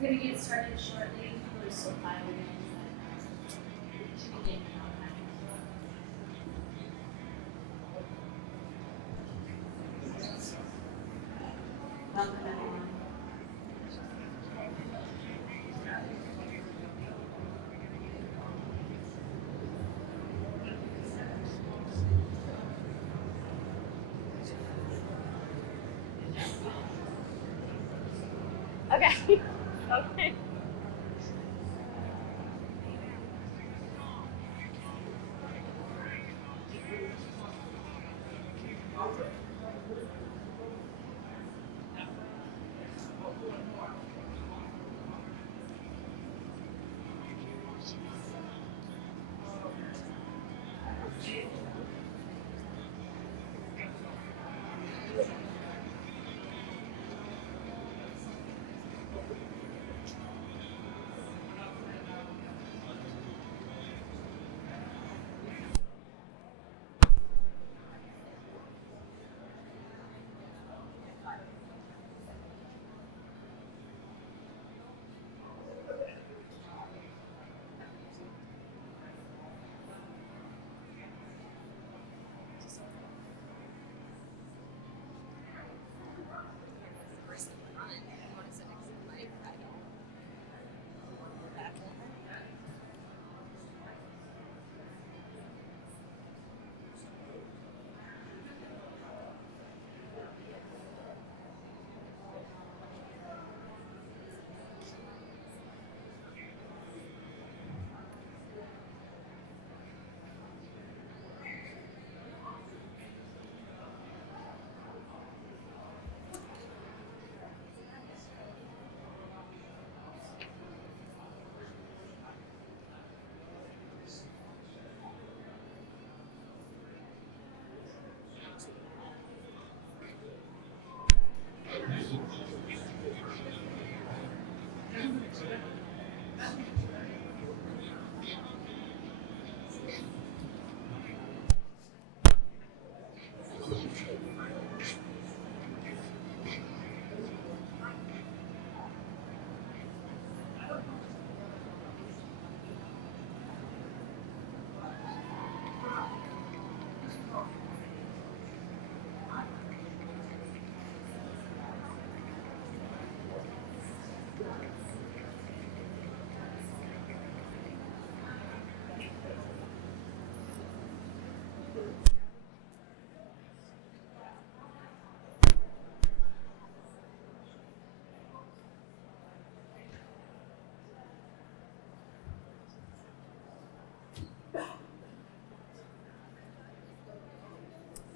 We're going to get started shortly. We're still filing in, but should be getting on time. Welcome, everyone. Okay. Okay.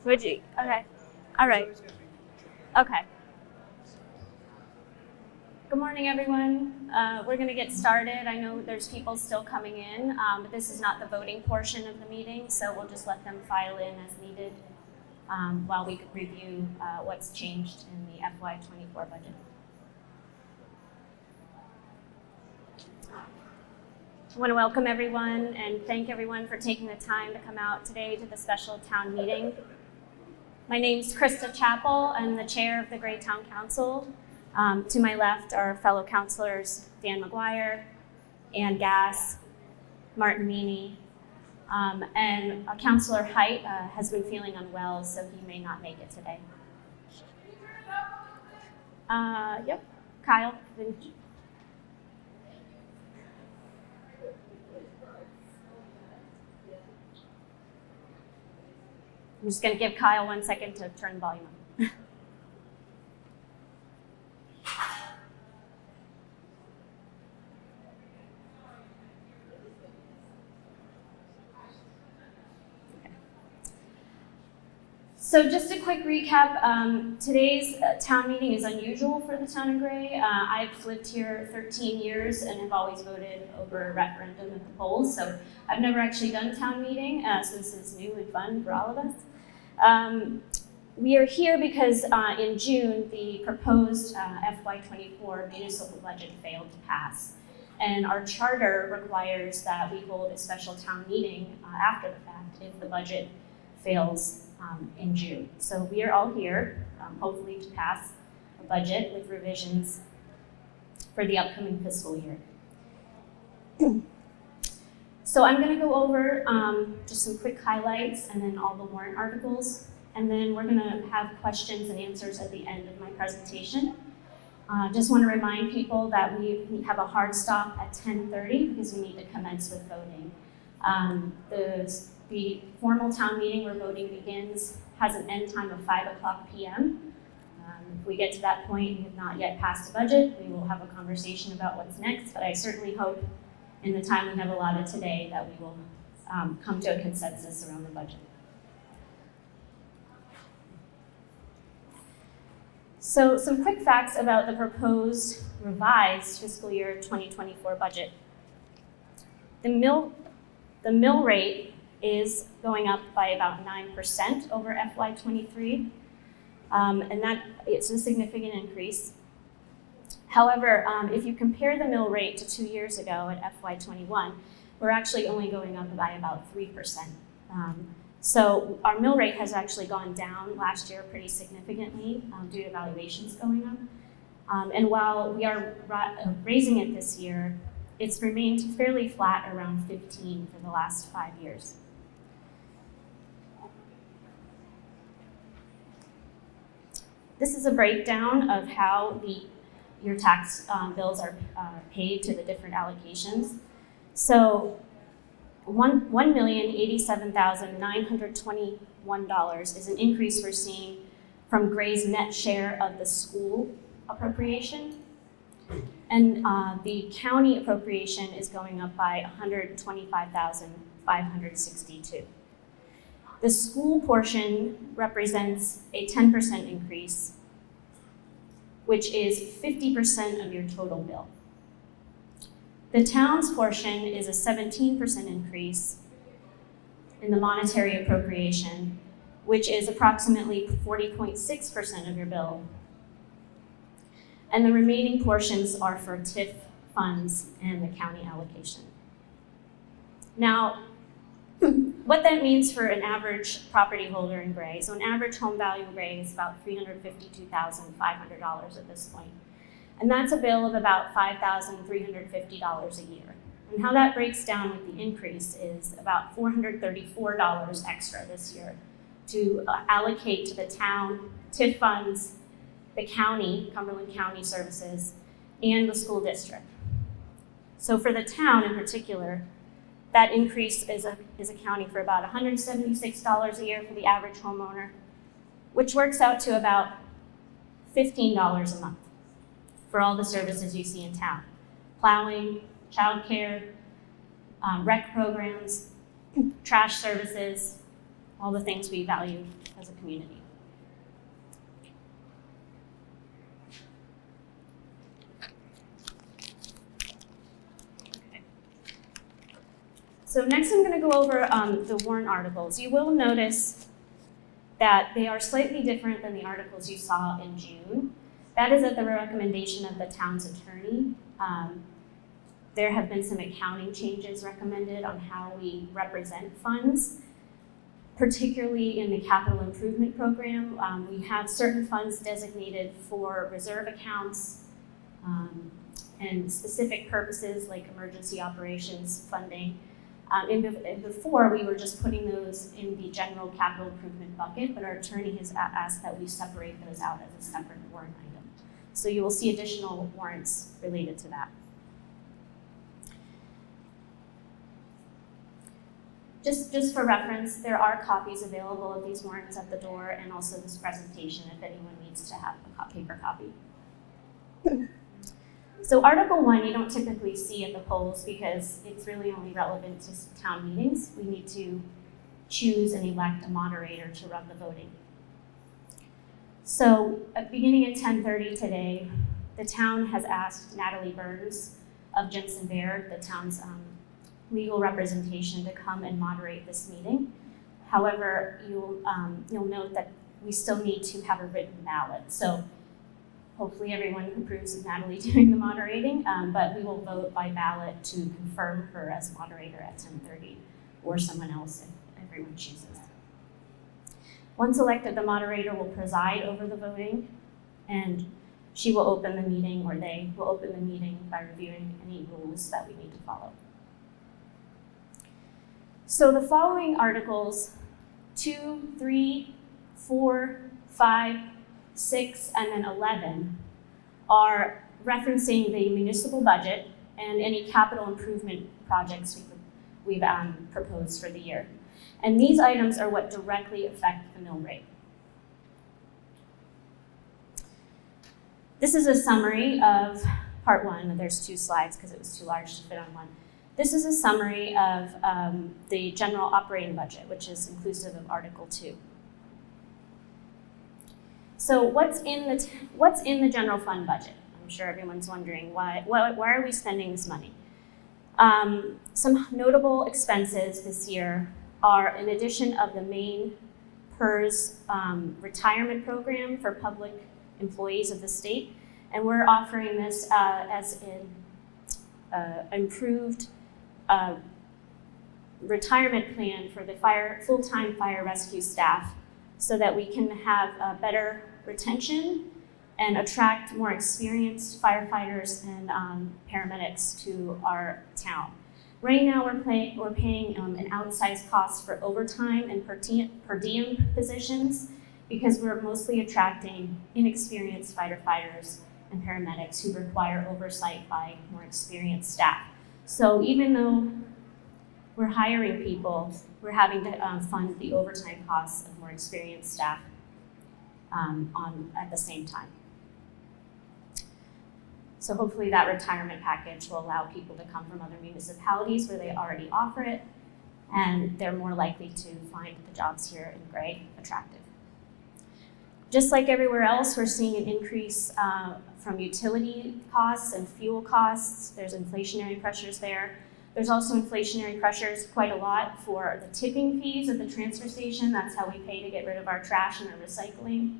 Would you? Okay. All right. Okay. Good morning, everyone. We're going to get started. I know there's people still coming in, but this is not the voting portion of the meeting, so we'll just let them file in as needed while we could review what's changed in the FY24 budget. I want to welcome everyone and thank everyone for taking the time to come out today to the special town meeting. My name is Krista Chappell. I'm the chair of the Greytown Council. To my left are fellow councilors Dan McGuire, Ann Gass, Martin Meany, and Councilor Height has been feeling unwell, so he may not make it today. Yep, Kyle. I'm just going to give Kyle 1 second to turn the volume on. So just a quick recap, today's town meeting is unusual for the town of Gray. I've lived here 13 years and have always voted over a referendum at the polls, so I've never actually done a town meeting, so this is new and fun for all of us. We are here because in June, the proposed FY24 municipal budget failed to pass. And our charter requires that we hold a special town meeting after the fact if the budget fails in June. So we are all here, hopefully to pass a budget with revisions for the upcoming fiscal year. So I'm going to go over just some quick highlights and then all the warrant articles, and then we're going to have questions and answers at the end of my presentation. Just want to remind people that we have a hard stop at 10:30 because we need to commence with voting. The formal town meeting where voting begins has an end time of 5:00 p.m. If we get to that point and have not yet passed a budget, we will have a conversation about what's next, but I certainly hope in the time we have allotted today that we will come to a consensus around the budget. So some quick facts about the proposed revised fiscal year 2024 budget. The mill rate is going up by about 9% over FY23, and that it's a significant increase. However, if you compare the mill rate to 2 years ago at FY21, we're actually only going up by about 3%. So our mill rate has actually gone down last year pretty significantly due to valuations going up. And while we are raising it this year, it's remained fairly flat around 15 for the last 5 years. This is a breakdown of how your tax bills are paid to the different allocations. So $1,087,921 is an increase we're seeing from Gray's net share of the school appropriation. And the county appropriation is going up by $125,562. The school portion represents a 10% increase, which is 50% of your total bill. The town's portion is a 17% increase in the monetary appropriation, which is approximately 40.6% of your bill. And the remaining portions are for TIF funds and the county allocation. Now, what that means for an average property holder in Gray, so an average home value in Gray is about $352,500 at this point. And that's a bill of about $5,350 a year. And how that breaks down with the increase is about $434 extra this year to allocate to the town, TIF funds, the county, Cumberland County Services, and the school district. So for the town in particular, that increase is accounting for about $176 a year for the average homeowner, which works out to about $15 a month for all the services you see in town. Plowing, childcare, rec programs, trash services, all the things we value as a community. So next I'm going to go over the warrant articles. You will notice that they are slightly different than the articles you saw in June. That is at the recommendation of the town's attorney. There have been some accounting changes recommended on how we represent funds, particularly in the capital improvement program. We have certain funds designated for reserve accounts and specific purposes like emergency operations funding. Before, we were just putting those in the general capital improvement bucket, but our attorney has asked that we separate those out as a separate warrant item. So you will see additional warrants related to that. Just for reference, there are copies available of these warrants at the door and also this presentation if anyone needs to have a paper copy. So Article 1 you don't typically see at the polls because it's really only relevant to town meetings. We need to choose and elect a moderator to run the voting. So beginning at 10:30 today, the town has asked Natalie Burns of Jensen Baird, the town's legal representation, to come and moderate this meeting. However, you'll note that we still need to have a written ballot. So hopefully everyone approves of Natalie doing the moderating, but we will vote by ballot to confirm her as moderator at 10:30 or someone else if everyone chooses. Once elected, the moderator will preside over the voting, and she will open the meeting, or they will open the meeting by reviewing any rules that we need to follow. So the following articles, 2, 3, 4, 5, 6, and then 11, are referencing the municipal budget and any capital improvement projects we've proposed for the year. And these items are what directly affect the mill rate. This is a summary of part 1. There's 2 slides because it was too large to fit on one. This is a summary of the general operating budget, which is inclusive of Article 2. So what's in the general fund budget? I'm sure everyone's wondering why are we spending this money? Some notable expenses this year are, in addition of the main PERS retirement program for public employees of the state, and we're offering this as an improved retirement plan for the full-time fire rescue staff, so that we can have better retention and attract more experienced firefighters and paramedics to our town. Right now, we're paying an outsized cost for overtime and per diem positions, because we're mostly attracting inexperienced firefighters and paramedics who require oversight by more experienced staff. So even though we're hiring people, we're having to fund the overtime costs of more experienced staff at the same time. So hopefully that retirement package will allow people to come from other municipalities where they already offer it, and they're more likely to find the jobs here in Gray attractive. Just like everywhere else, we're seeing an increase from utility costs and fuel costs. There's inflationary pressures there. There's also inflationary pressures quite a lot for the tipping fees at the transfer station. That's how we pay to get rid of our trash and our recycling.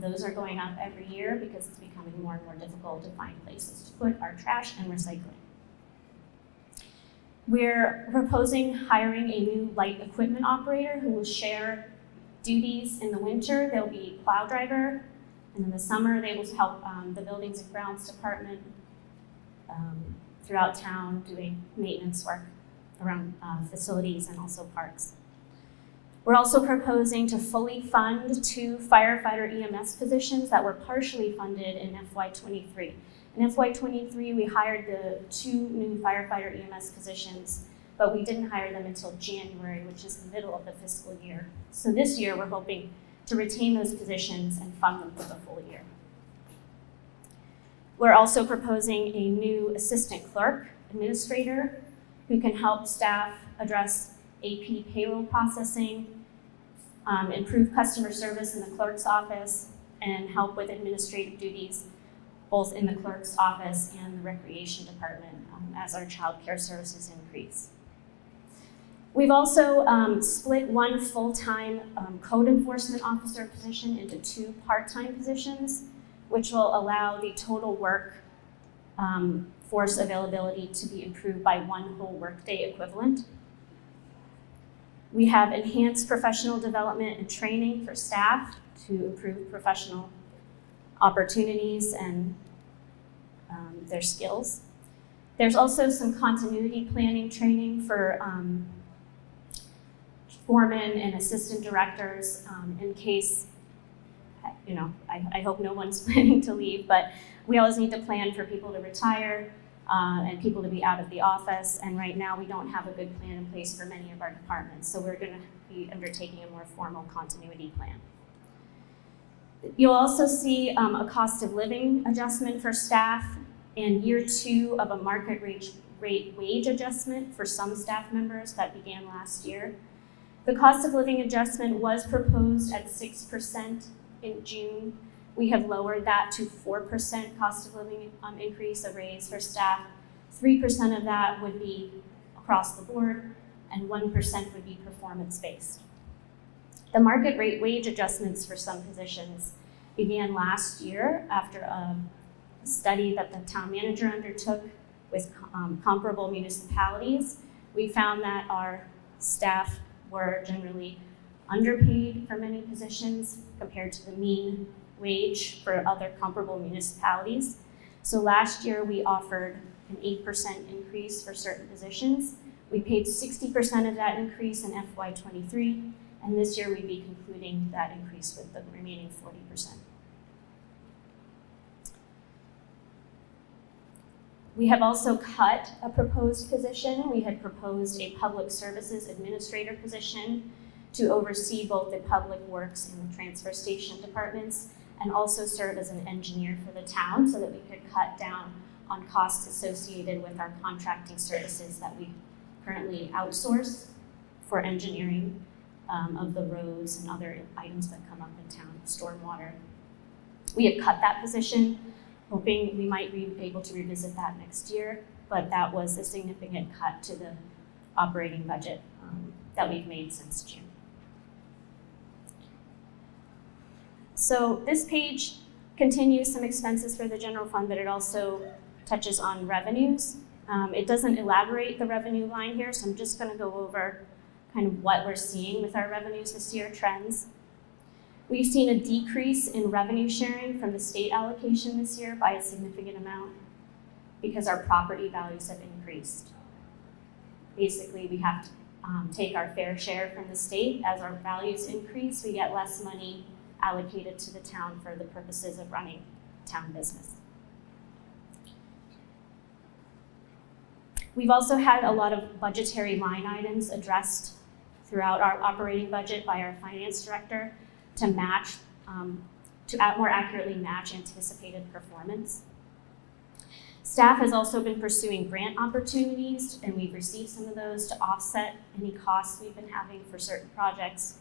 Those are going up every year because it's becoming more and more difficult to find places to put our trash and recycling. We're proposing hiring a new light equipment operator who will share duties in the winter. They'll be plow driver, and in the summer they will help the Buildings and Grounds Department throughout town doing maintenance work around facilities and also parks. We're also proposing to fully fund 2 firefighter EMS positions that were partially funded in FY23. In FY23, we hired the 2 new firefighter EMS positions, but we didn't hire them until January, which is the middle of the fiscal year. So this year, we're hoping to retain those positions and fund them for the full year. We're also proposing a new assistant clerk administrator who can help staff address AP payroll processing, improve customer service in the clerk's office, and help with administrative duties both in the clerk's office and the recreation department as our child care services increase. We've also split 1 full-time code enforcement officer position into 2 part-time positions, which will allow the total work force availability to be improved by 1 whole workday equivalent. We have enhanced professional development and training for staff to improve professional opportunities and their skills. There's also some continuity planning training for foremen and assistant directors in case, I hope no one's planning to leave, but we always need to plan for people to retire and people to be out of the office, and right now we don't have a good plan in place for many of our departments, so we're going to be undertaking a more formal continuity plan. You'll also see a cost of living adjustment for staff and year 2 of a market rate wage adjustment for some staff members that began last year. The cost of living adjustment was proposed at 6% in June. We have lowered that to 4% cost of living increase, a raise for staff. 3% of that would be across the board, and 1% would be performance-based. The market rate wage adjustments for some positions began last year after a study that the town manager undertook with comparable municipalities. We found that our staff were generally underpaid for many positions compared to the mean wage for other comparable municipalities. So last year we offered an 8% increase for certain positions. We paid 60% of that increase in FY23, and this year we'd be concluding that increase with the remaining 40%. We have also cut a proposed position. We had proposed a public services administrator position to oversee both the public works and the transfer station departments, and also serve as an engineer for the town so that we could cut down on costs associated with our contracting services that we currently outsource for engineering of the roads and other items that come up in town, stormwater. We have cut that position, hoping we might be able to revisit that next year, but that was a significant cut to the operating budget that we've made since June. So this page continues some expenses for the general fund, but it also touches on revenues. It doesn't elaborate the revenue line here, so I'm just going to go over kind of what we're seeing with our revenues this year, trends. We've seen a decrease in revenue sharing from the state allocation this year by a significant amount because our property values have increased. Basically, we have to take our fair share from the state. As our values increase, we get less money allocated to the town for the purposes of running town business. We've also had a lot of budgetary line items addressed throughout our operating budget by our finance director to match, more accurately match anticipated performance. Staff has also been pursuing grant opportunities, and we've received some of those to offset any costs we've been having for certain projects.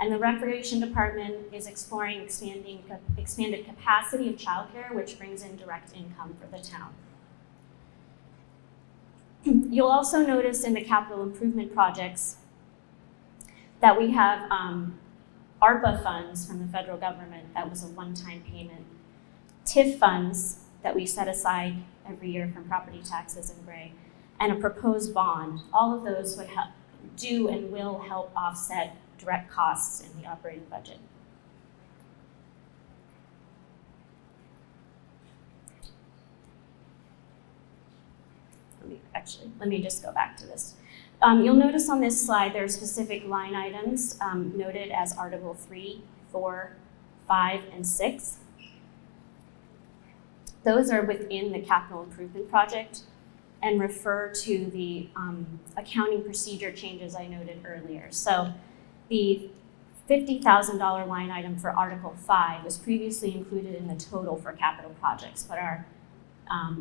And the recreation department is exploring expanded capacity of childcare, which brings in direct income for the town. You'll also notice in the capital improvement projects that we have ARPA funds from the federal government. That was a one-time payment. TIF funds that we set aside every year from property taxes in Gray, and a proposed bond. All of those would help do and will help offset direct costs in the operating budget. Let me just go back to this. You'll notice on this slide there are specific line items noted as Article 3, 4, 5, and 6. Those are within the capital improvement project and refer to the accounting procedure changes I noted earlier. So the $50,000 line item for Article 5 was previously included in the total for capital projects, but our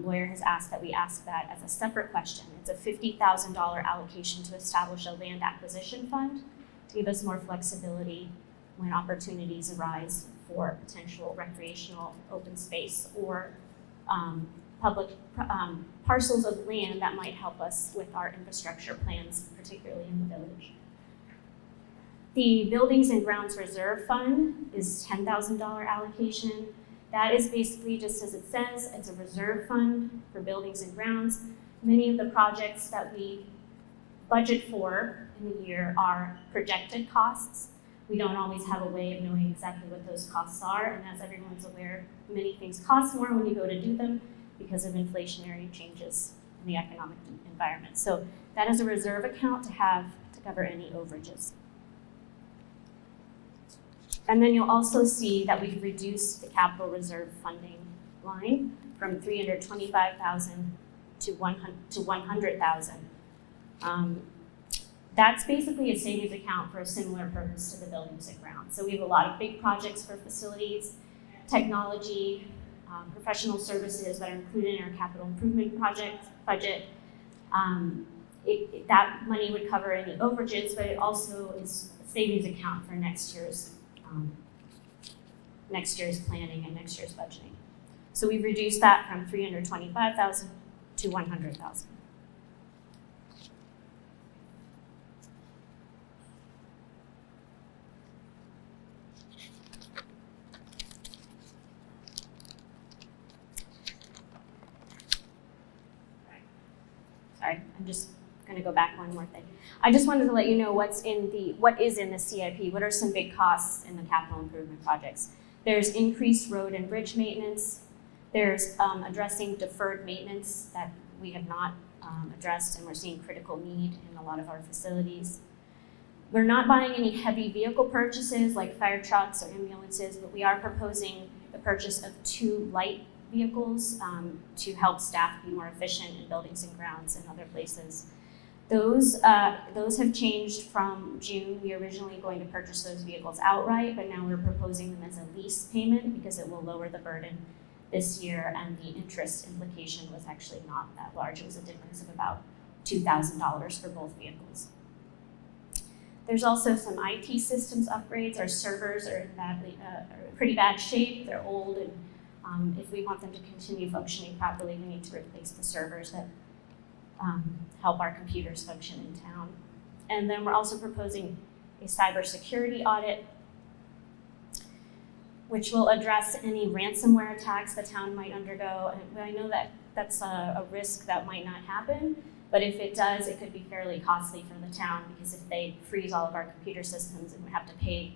lawyer has asked that we ask that as a separate question. It's a $50,000 allocation to establish a land acquisition fund to give us more flexibility when opportunities arise for potential recreational open space or public parcels of land that might help us with our infrastructure plans, particularly in the village. The Buildings and Grounds Reserve Fund is $10,000 allocation. That is basically just as it says, it's a reserve fund for buildings and grounds. Many of the projects that we budget for in the year are projected costs. We don't always have a way of knowing exactly what those costs are, and as everyone's aware, many things cost more when you go to do them because of inflationary changes in the economic environment. So that is a reserve account to have to cover any overages. And then you'll also see that we've reduced the capital reserve funding line from $325,000 to $100,000. That's basically a savings account for a similar purpose to the buildings and grounds. So we have a lot of big projects for facilities, technology, professional services that are included in our capital improvement project budget. That money would cover any overages, but it also is a savings account for next year's planning and next year's budgeting. So we've reduced that from $325,000 to $100,000. Sorry, I'm just going to go back one more thing. I just wanted to let you know what is in the CIP. What are some big costs in the capital improvement projects? There's increased road and bridge maintenance. There's addressing deferred maintenance that we have not addressed, and we're seeing critical need in a lot of our facilities. We're not buying any heavy vehicle purchases like fire trucks or ambulances, but we are proposing the purchase of 2 light vehicles to help staff be more efficient in buildings and grounds and other places. Those have changed from June. We were originally going to purchase those vehicles outright, but now we're proposing them as a lease payment because it will lower the burden this year, and the interest implication was actually not that large. It was a difference of about $2,000 for both vehicles. There's also some IT systems upgrades. Our servers are in pretty bad shape. They're old, and if we want them to continue functioning properly, we need to replace the servers that help our computers function in town. And then we're also proposing a cybersecurity audit, which will address any ransomware attacks the town might undergo. And I know that that's a risk that might not happen, but if it does, it could be fairly costly for the town, because if they freeze all of our computer systems and we have to pay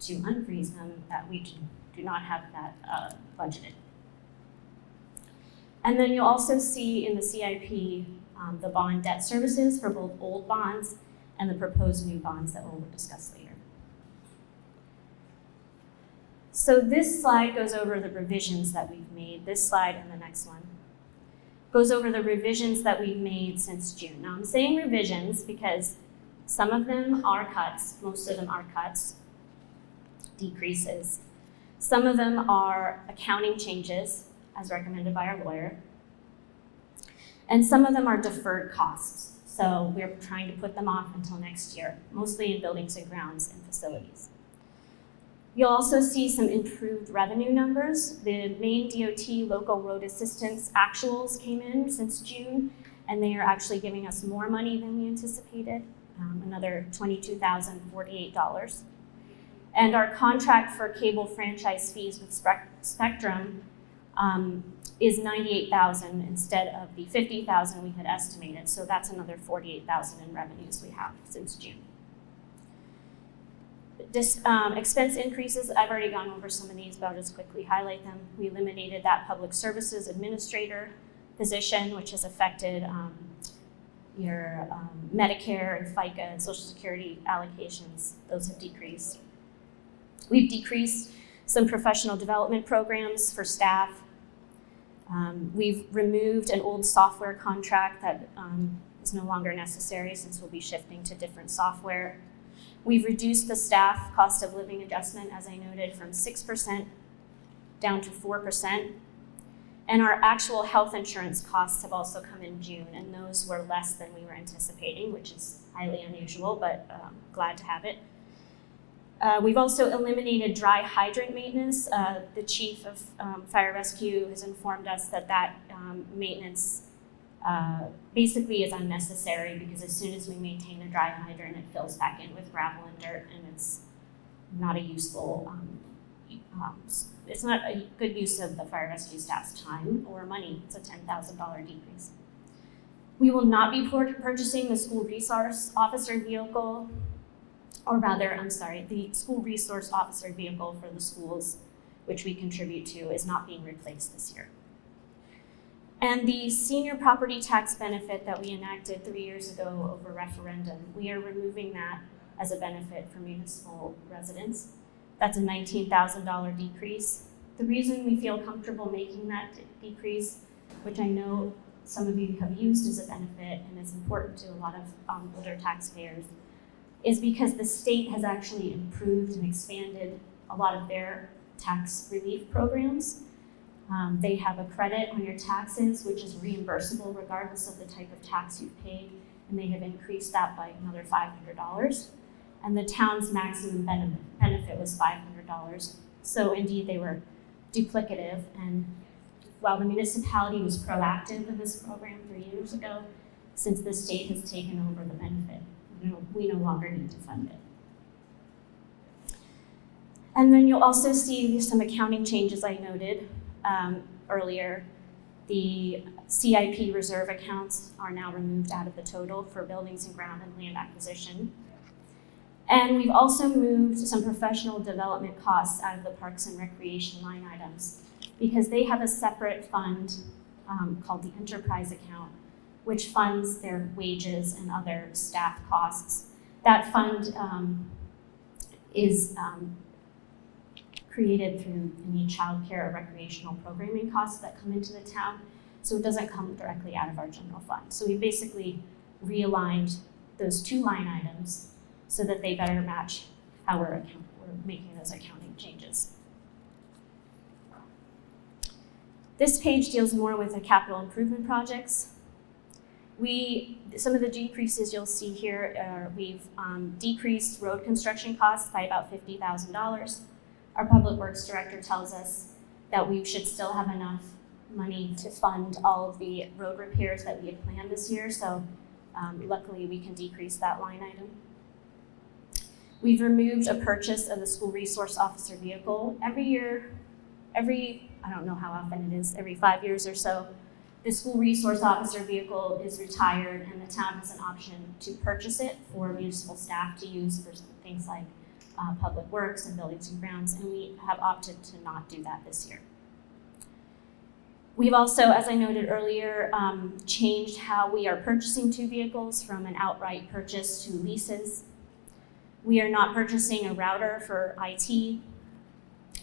to unfreeze them, that we do not have that budgeted. And then you'll also see in the CIP the bond debt services for both old bonds and the proposed new bonds that we'll discuss later. So this slide goes over the revisions that we've made. This slide and the next one goes over the revisions that we've made since June. Now I'm saying revisions because some of them are cuts, most of them are cuts, decreases. Some of them are accounting changes as recommended by our lawyer. And some of them are deferred costs. So we're trying to put them off until next year, mostly in buildings and grounds and facilities. You'll also see some improved revenue numbers. The main DOT local road assistance actuals came in since June, and they are actually giving us more money than we anticipated, another $22,048. And our contract for cable franchise fees with Spectrum is $98,000 instead of the $50,000 we had estimated. So that's another $48,000 in revenues we have since June. Expense increases, I've already gone over some of these, but I'll just quickly highlight them. We eliminated that public services administrator position, which has affected your Medicare and FICA and Social Security allocations. Those have decreased. We've decreased some professional development programs for staff. We've removed an old software contract that is no longer necessary since we'll be shifting to different software. We've reduced the staff cost of living adjustment, as I noted, from 6% down to 4%. And our actual health insurance costs have also come in June, and those were less than we were anticipating, which is highly unusual, but glad to have it. We've also eliminated dry hydrant maintenance. The chief of fire rescue has informed us that maintenance basically is unnecessary, because as soon as we maintain a dry hydrant, it fills back in with gravel and dirt, and it's not a useful, it's not a good use of the fire rescue staff's time or money. It's a $10,000 decrease. We will not be purchasing the school resource officer vehicle, or rather, the school resource officer vehicle for the schools, which we contribute to, is not being replaced this year. And the senior property tax benefit that we enacted 3 years ago over referendum, we are removing that as a benefit for municipal residents. That's a $19,000 decrease. The reason we feel comfortable making that decrease, which I know some of you have used as a benefit and is important to a lot of older taxpayers, is because the state has actually improved and expanded a lot of their tax relief programs. They have a credit on your taxes, which is reimbursable regardless of the type of tax you've paid, and they have increased that by another $500. And the town's maximum benefit was $500. So indeed, they were duplicative. And while the municipality was proactive in this program 3 years ago, since the state has taken over the benefit, we no longer need to fund it. And then you'll also see some accounting changes I noted earlier. The CIP reserve accounts are now removed out of the total for buildings and ground and land acquisition. And we've also moved some professional development costs out of the Parks and Recreation line items because they have a separate fund called the enterprise account, which funds their wages and other staff costs. That fund is created through any childcare or recreational programming costs that come into the town, so it doesn't come directly out of our general fund. So we basically realigned those two line items so that they better match how we're making those accounting changes. This page deals more with the capital improvement projects. Some of the decreases you'll see here are we've decreased road construction costs by about $50,000. Our Public Works Director tells us that we should still have enough money to fund all of the road repairs that we had planned this year, so luckily we can decrease that line item. We've removed a purchase of the school resource officer vehicle. Every year, I don't know how often it is, every 5 years or so, the school resource officer vehicle is retired and the town has an option to purchase it for municipal staff to use for things like public works and buildings and grounds, and we have opted to not do that this year. We've also, as I noted earlier, changed how we are purchasing two vehicles from an outright purchase to leases. We are not purchasing a router for IT.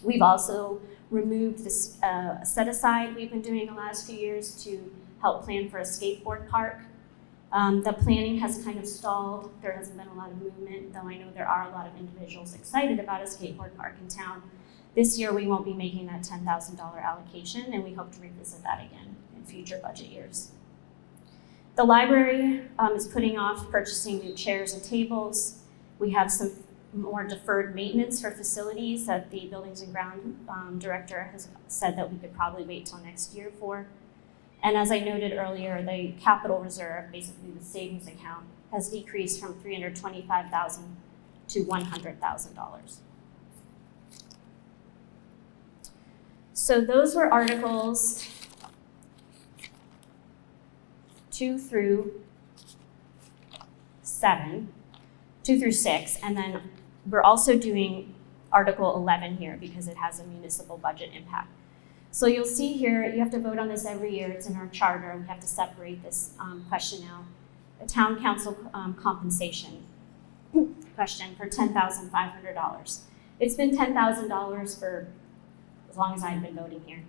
We've also removed this set aside we've been doing the last few years to help plan for a skateboard park. The planning has kind of stalled. There hasn't been a lot of movement, though I know there are a lot of individuals excited about a skateboard park in town. This year we won't be making that $10,000 allocation, and we hope to revisit that again in future budget years. The library is putting off purchasing new chairs and tables. We have some more deferred maintenance for facilities that the Buildings and Ground Director has said that we could probably wait till next year for. And as I noted earlier, the capital reserve, basically the savings account, has decreased from $325,000 to $100,000. So those were articles 2 through 6, and then we're also doing Article 11 here because it has a municipal budget impact. So you'll see here, you have to vote on this every year. It's in our charter. We have to separate this question now. A town council compensation question for $10,500. It's been $10,000 for as long as I've been voting here.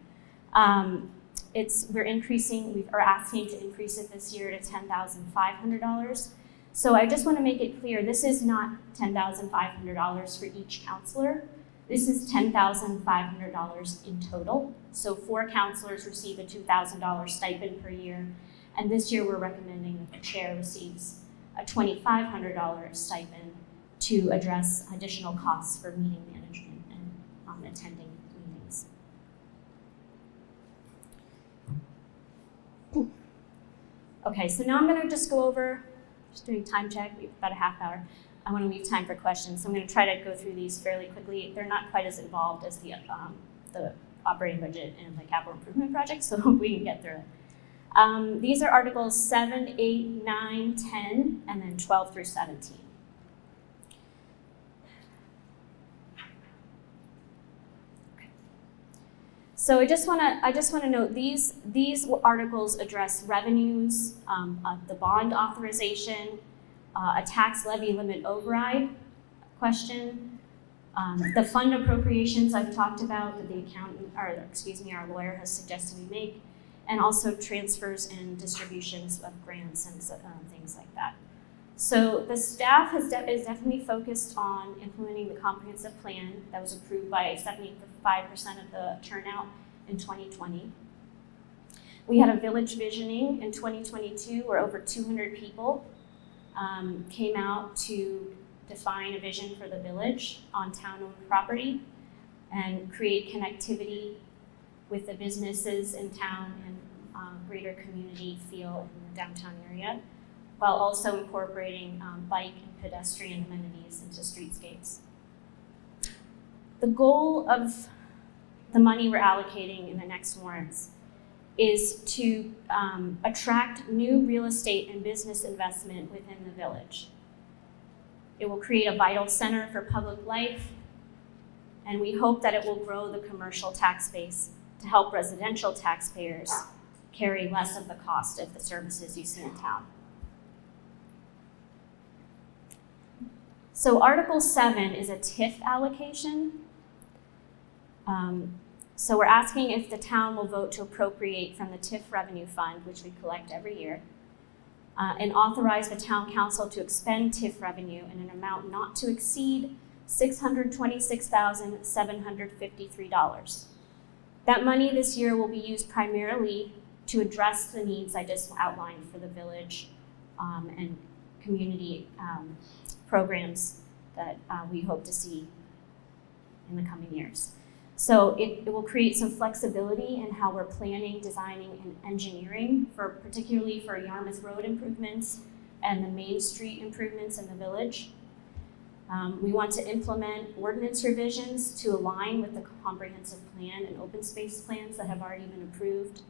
We're asking to increase it this year to $10,500. So I just want to make it clear, this is not $10,500 for each counselor. This is $10,500 in total. So 4 counselors receive a $2,000 stipend per year. And this year we're recommending that the chair receives a $2,500 stipend to address additional costs for meeting management and attending meetings. Okay, so now I'm going to just go over, just doing time check, we have about a half hour. I want to leave time for questions, so I'm going to try to go through these fairly quickly. They're not quite as involved as the operating budget and the capital improvement project, so hope we can get through it. These are Articles 7, 8, 9, 10, and then 12 through 17. So I just want to note these articles address revenues, the bond authorization, a tax levy limit override question, the fund appropriations I've talked about that our lawyer has suggested we make, and also transfers and distributions of grants and things like that. So the staff is definitely focused on implementing the comprehensive plan that was approved by 75% of the turnout in 2020. We had a village visioning in 2022 where over 200 people came out to define a vision for the village on town-owned property and create connectivity with the businesses in town and greater community feel in the downtown area, while also incorporating bike and pedestrian amenities into streetscapes. The goal of the money we're allocating in the next warrants is to attract new real estate and business investment within the village. It will create a vital center for public life, and we hope that it will grow the commercial tax base to help residential taxpayers carry less of the cost of the services you see in town. So Article 7 is a TIF allocation. So we're asking if the town will vote to appropriate from the TIF revenue fund, which we collect every year, and authorize the town council to expend TIF revenue in an amount not to exceed $626,753. That money this year will be used primarily to address the needs I just outlined for the village and community programs that we hope to see in the coming years. So it will create some flexibility in how we're planning, designing, and engineering, particularly for Yarmouth Road improvements and the Main Street improvements in the village. We want to implement ordinance revisions to align with the comprehensive plan and open space plans that have already been approved.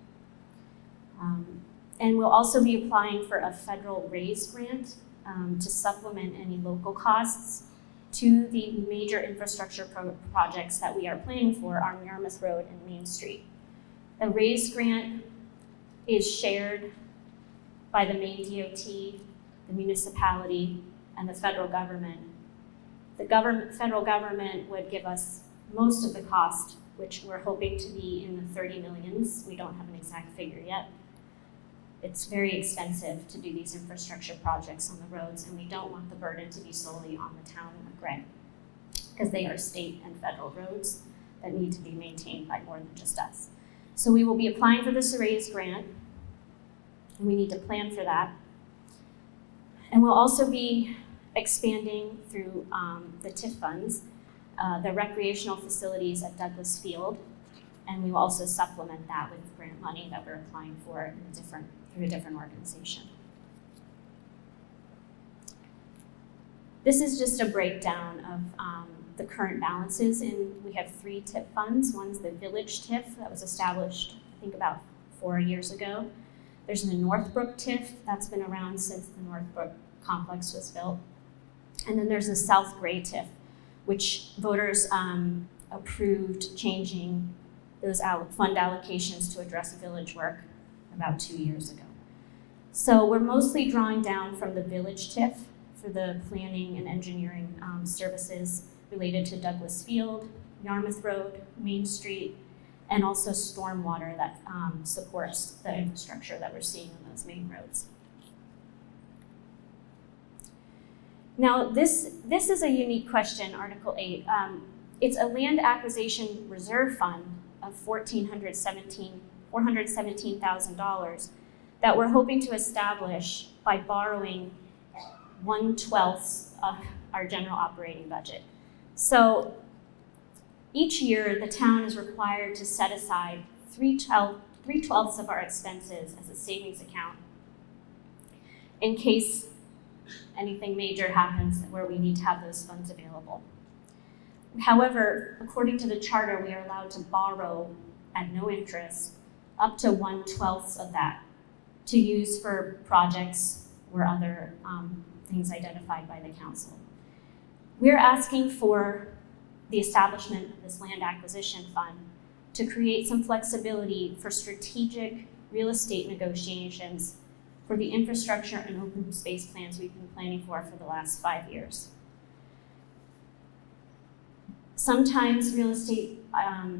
And we'll also be applying for a federal RAISE grant to supplement any local costs to the major infrastructure projects that we are planning for on Yarmouth Road and Main Street. The RAISE grant is shared by the Maine DOT, the municipality, and the federal government. The federal government would give us most of the cost, which we're hoping to be in the 30 millions. We don't have an exact figure yet. It's very expensive to do these infrastructure projects on the roads, and we don't want the burden to be solely on the town of Gray, because they are state and federal roads that need to be maintained by more than just us. So we will be applying for this RAISE grant, and we need to plan for that. And we'll also be expanding through the TIF funds, the recreational facilities at Douglas Field, and we will also supplement that with grant money that we're applying for through a different organization. This is just a breakdown of the current balances, and we have 3 TIF funds. One's the Village TIF that was established, I think, about 4 years ago. There's the Northbrook TIF that's been around since the Northbrook complex was built. And then there's the South Gray TIF, which voters approved changing those fund allocations to address village work about 2 years ago. So we're mostly drawing down from the Village TIF for the planning and engineering services related to Douglas Field, Yarmouth Road, Main Street, and also stormwater that supports the infrastructure that we're seeing on those main roads. Now, this is a unique question, Article 8. It's a land acquisition reserve fund of $417,000 that we're hoping to establish by borrowing 1/12 of our general operating budget. So each year, the town is required to set aside 3/12 of our expenses as a savings account in case anything major happens where we need to have those funds available. However, according to the charter, we are allowed to borrow at no interest up to 1/12 of that to use for projects or other things identified by the council. We're asking for the establishment of this land acquisition fund to create some flexibility for strategic real estate negotiations for the infrastructure and open space plans we've been planning for the last 5 years. Sometimes real estate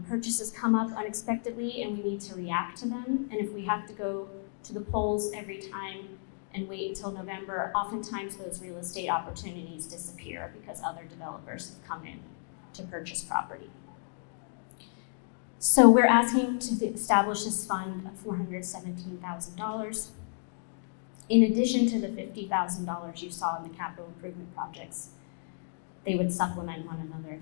purchases come up unexpectedly and we need to react to them. And if we have to go to the polls every time and wait until November, oftentimes those real estate opportunities disappear because other developers have come in to purchase property. So we're asking to establish this fund of $417,000. In addition to the $50,000 you saw in the capital improvement projects, they would supplement one another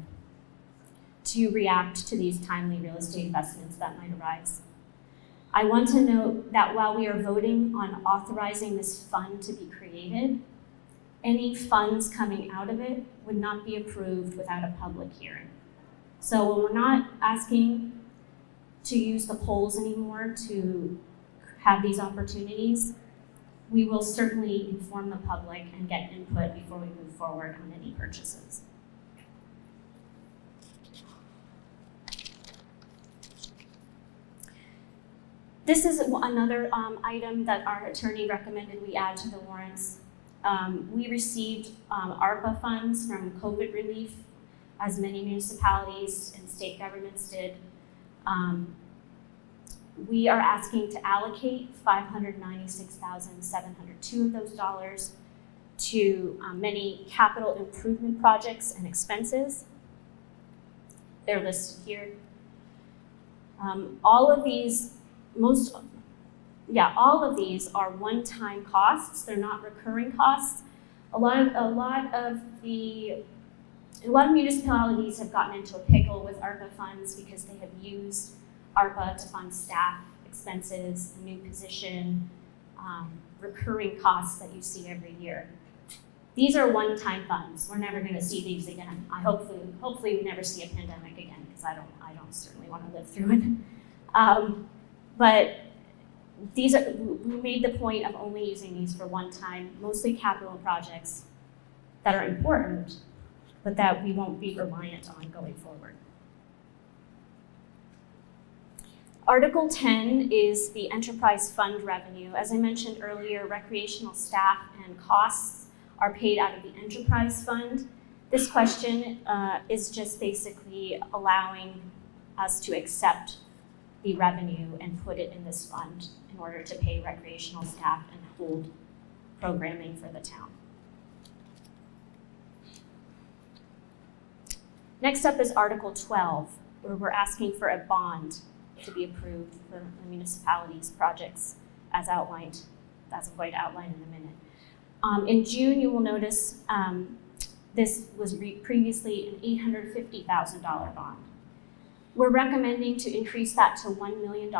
to react to these timely real estate investments that might arise. I want to note that while we are voting on authorizing this fund to be created, any funds coming out of it would not be approved without a public hearing. So when we're not asking to use the polls anymore to have these opportunities, we will certainly inform the public and get input before we move forward on any purchases. This is another item that our attorney recommended we add to the warrants. We received ARPA funds from COVID relief, as many municipalities and state governments did. We are asking to allocate $596,702 of those dollars to many capital improvement projects and expenses. They're listed here. All of these are one-time costs. They're not recurring costs. A lot of municipalities have gotten into a pickle with ARPA funds because they have used ARPA to fund staff expenses, a new position, recurring costs that you see every year. These are one-time funds. We're never going to see these again. Hopefully we never see a pandemic again, because I don't certainly want to live through it. But we made the point of only using these for one time, mostly capital projects that are important, but that we won't be reliant on going forward. Article 10 is the enterprise fund revenue. As I mentioned earlier, recreational staff and costs are paid out of the enterprise fund. This question is just basically allowing us to accept the revenue and put it in this fund in order to pay recreational staff and hold programming for the town. Next up is Article 12, where we're asking for a bond to be approved for the municipality's projects as outlined, as I'm going to outline in a minute. In June, you will notice this was previously an $850,000 bond. We're recommending to increase that to $1 million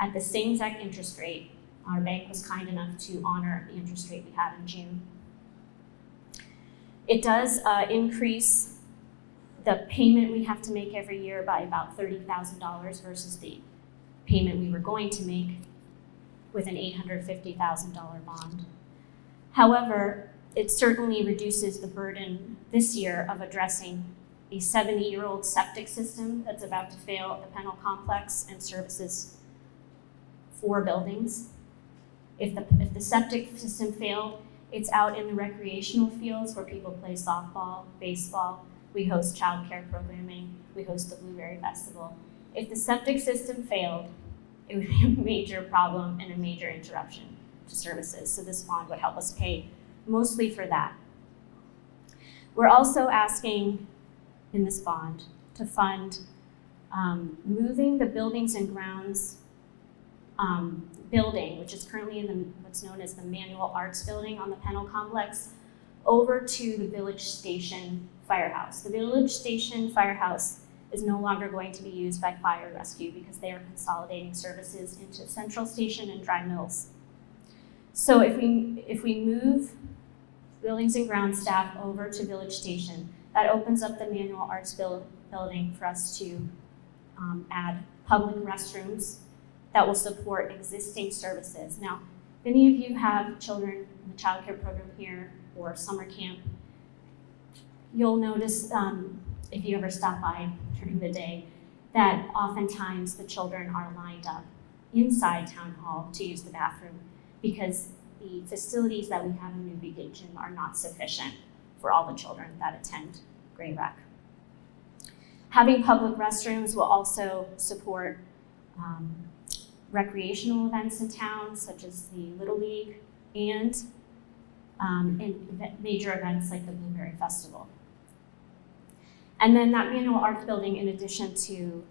at the same exact interest rate. Our bank was kind enough to honor the interest rate we had in June. It does increase the payment we have to make every year by about $30,000 versus the payment we were going to make with an $850,000 bond. However, it certainly reduces the burden this year of addressing a 70-year-old septic system that's about to fail at the Pennell Complex and services 4 buildings. If the septic system failed, it's out in the recreational fields where people play softball, baseball. We host childcare programming. We host the Blueberry Festival. If the septic system failed, it would be a major problem and a major interruption to services. So this bond would help us pay mostly for that. We're also asking in this bond to fund moving the buildings and grounds building, which is currently in what's known as the Manual Arts Building on the Pennell Complex, over to the Village Station Firehouse. The Village Station Firehouse is no longer going to be used by fire rescue because they are consolidating services into Central Station and Dry Mills. So if we move buildings and grounds staff over to Village Station, that opens up the Manual Arts building for us to add public restrooms that will support existing services. Now, if any of you have children in the childcare program here or summer camp, you'll notice if you ever stop by during the day that oftentimes the children are lined up inside Town Hall to use the bathroom because the facilities that we have in Newbie Gym are not sufficient for all the children that attend Gray Rec. Having public restrooms will also support recreational events in town, such as the Little League and major events like the Blueberry Festival. And then that Manual Arts building, in addition to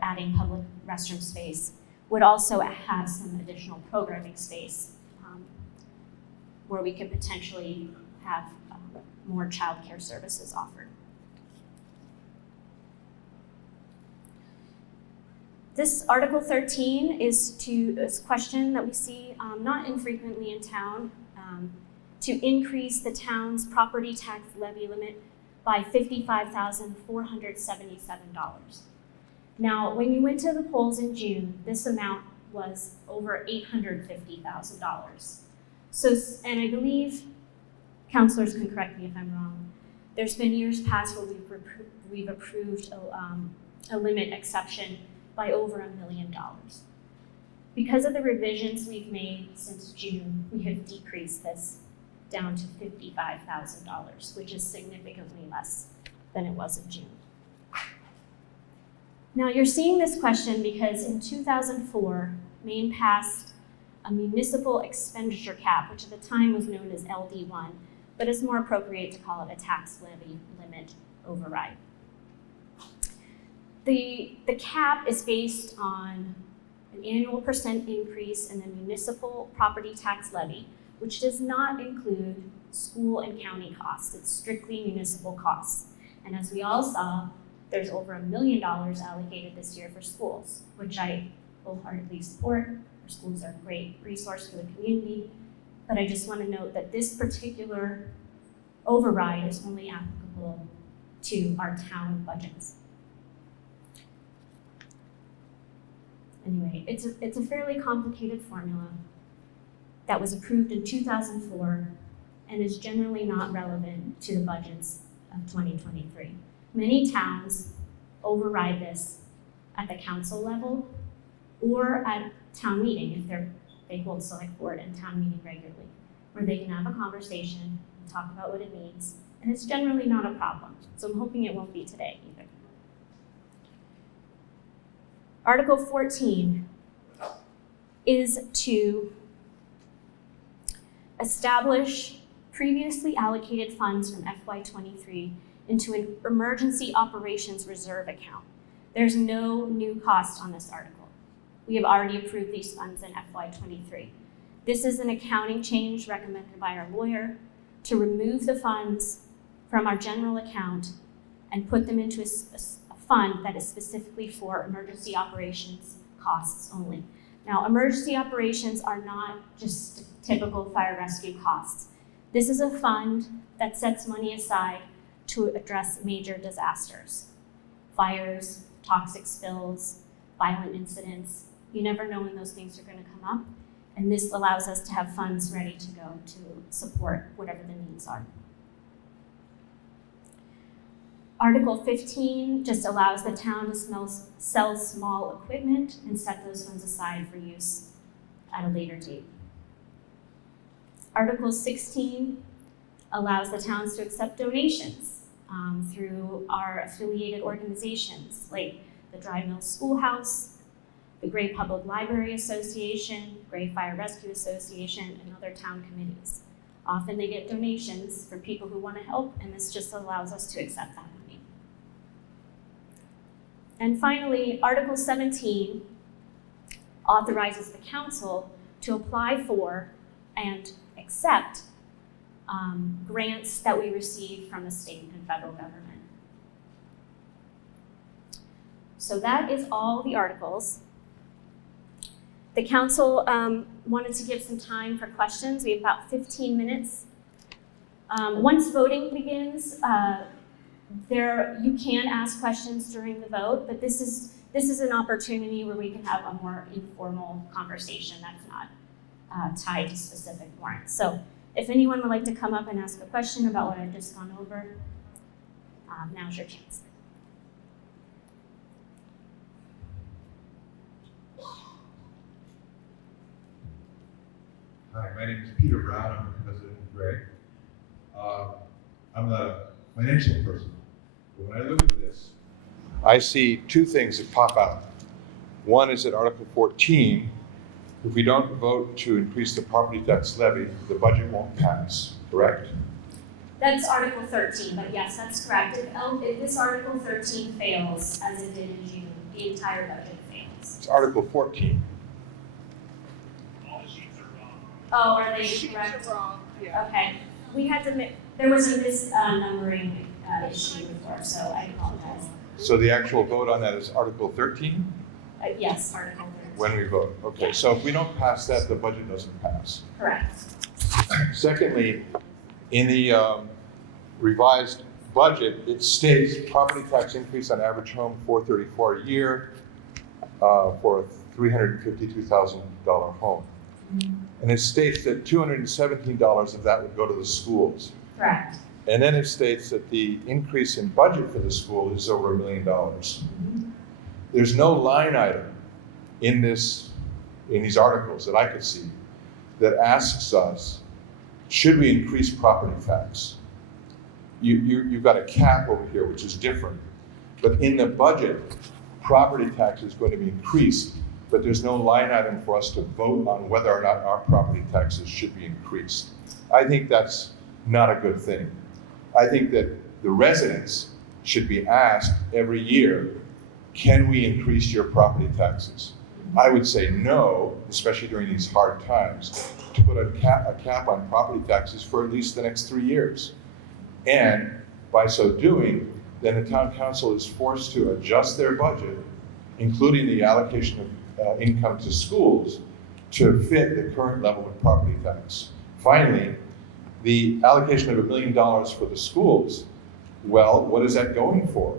adding public restroom space, would also have some additional programming space where we could potentially have more childcare services offered. This Article 13 is a question that we see not infrequently in town, to increase the town's property tax levy limit by $55,477. Now, when you went to the polls in June, this amount was over $850,000. So, and I believe, counselors can correct me if I'm wrong, there's been years past where we've approved a limit exception by over $1 million. Because of the revisions we've made since June, we have decreased this down to $55,000, which is significantly less than it was in June. Now you're seeing this question because in 2004, Maine passed a municipal expenditure cap, which at the time was known as LD1, but it's more appropriate to call it a tax levy limit override. The cap is based on an annual percent increase in the municipal property tax levy, which does not include school and county costs. It's strictly municipal costs. And as we all saw, there's over $1 million allocated this year for schools, which I wholeheartedly support. Our schools are a great resource for the community. But I just want to note that this particular override is only applicable to our town budgets. Anyway, it's a fairly complicated formula that was approved in 2004 and is generally not relevant to the budgets of 2023. Many towns override this at the council level or at town meeting if they hold select board and town meeting regularly, where they can have a conversation and talk about what it means, and it's generally not a problem. So I'm hoping it won't be today either. Article 14 is to establish previously allocated funds from FY23 into an emergency operations reserve account. There's no new cost on this article. We have already approved these funds in FY23. This is an accounting change recommended by our lawyer to remove the funds from our general account and put them into a fund that is specifically for emergency operations costs only. Now, emergency operations are not just typical fire rescue costs. This is a fund that sets money aside to address major disasters, fires, toxic spills, violent incidents. You never know when those things are going to come up, and this allows us to have funds ready to go to support whatever the needs are. Article 15 just allows the town to sell small equipment and set those funds aside for use at a later date. Article 16 allows the towns to accept donations through our affiliated organizations like the Dry Mill Schoolhouse, the Gray Public Library Association, Gray Fire Rescue Association, and other town committees. Often they get donations from people who want to help, and this just allows us to accept that money. And finally, Article 17 authorizes the council to apply for and accept grants that we receive from the state and federal government. So that is all the articles. The council wanted to give some time for questions. We have about 15 minutes. Once voting begins, you can ask questions during the vote, but this is an opportunity where we can have a more informal conversation that's not tied to specific warrants. So if anyone would like to come up and ask a question about what I've just gone over, now's your chance. Hi, my name is Peter Brown. I'm the president of Gray. I'm the financial person. But when I look at this, I see two things that pop out. One is that Article 14, if we don't vote to increase the property tax levy, the budget won't pass, correct? That's Article 13, but yes, that's correct. If this Article 13 fails, as it did in June, the entire budget fails. It's Article 14. Oh, are they correct? Wrong. Yeah. Okay. We had to there was a misnumbering issue before, so I apologize. So the actual vote on that is Article 13? Yes, Article 13. When we vote. Okay, so if we don't pass that, the budget doesn't pass. Correct. Secondly, in the revised budget, it states property tax increase on average home $434 a year for $352,000 home. And it states that $217 of that would go to the schools. Correct. And then it states that the increase in budget for the school is over $1 million. There's no line item in these articles that I could see that asks us, should we increase property tax? You've got a cap over here, which is different. But in the budget, property tax is going to be increased, but there's no line item for us to vote on whether or not our property taxes should be increased. I think that's not a good thing. I think that the residents should be asked every year, can we increase your property taxes? I would say no, especially during these hard times, to put a cap on property taxes for at least the next 3 years. And by so doing, then the town council is forced to adjust their budget, including the allocation of income to schools, to fit the current level of property tax. Finally, the allocation of $1 million for the schools, well, what is that going for?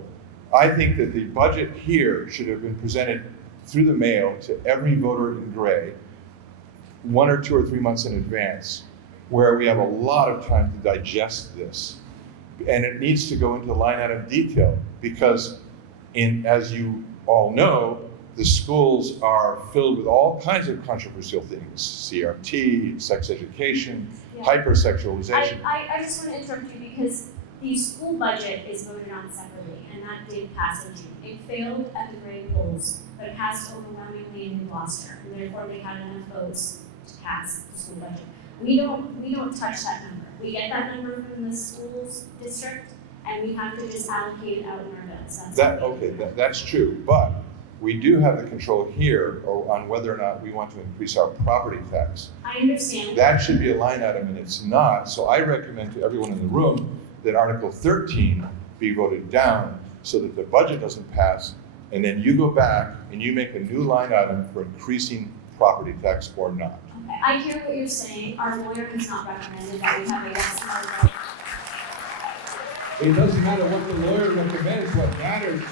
I think that the budget here should have been presented through the mail to every voter in Gray 1 or 2 or 3 months in advance, where we have a lot of time to digest this. And it needs to go into line item detail because, as you all know, the schools are filled with all kinds of controversial things, CRT, sex education, hypersexualization. I just want to interrupt you because the school budget is voted on separately, and that did pass in June. It failed at the Gray polls, but it passed overwhelmingly in New Gloucester, and therefore they had enough votes to pass the school budget. We don't touch that number. We get that number from the schools district, and we have to just allocate it out in our bills. That's true, but we do have the control here on whether or not we want to increase our property tax. I understand. That should be a line item, and it's not. So I recommend to everyone in the room that Article 13 be voted down so that the budget doesn't pass, and then you go back and you make a new line item for increasing property tax or not. Okay, I hear what you're saying. Our lawyer has not recommended that we have a yes or no. It doesn't matter what the lawyer recommends. What matters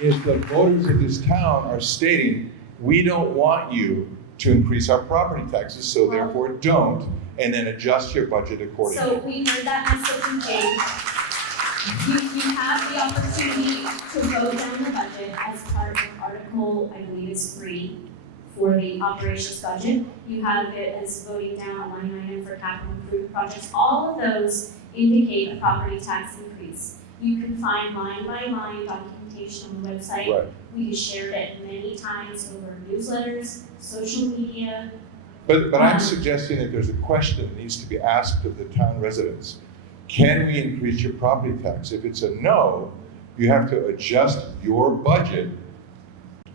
is the voters of this town are stating, we don't want you to increase our property taxes, so therefore don't, and then adjust your budget accordingly. So we heard that message in June. You have the opportunity to vote down the budget as part of Article, I believe it's 3, for the operations budget. You have it as voting down a line item for capital improvement projects. All of those indicate a property tax increase. You can find line by line documentation on the website. Right. We shared it many times over newsletters, social media. But I'm suggesting that there's a question that needs to be asked of the town residents. Can we increase your property tax? If it's a no, you have to adjust your budget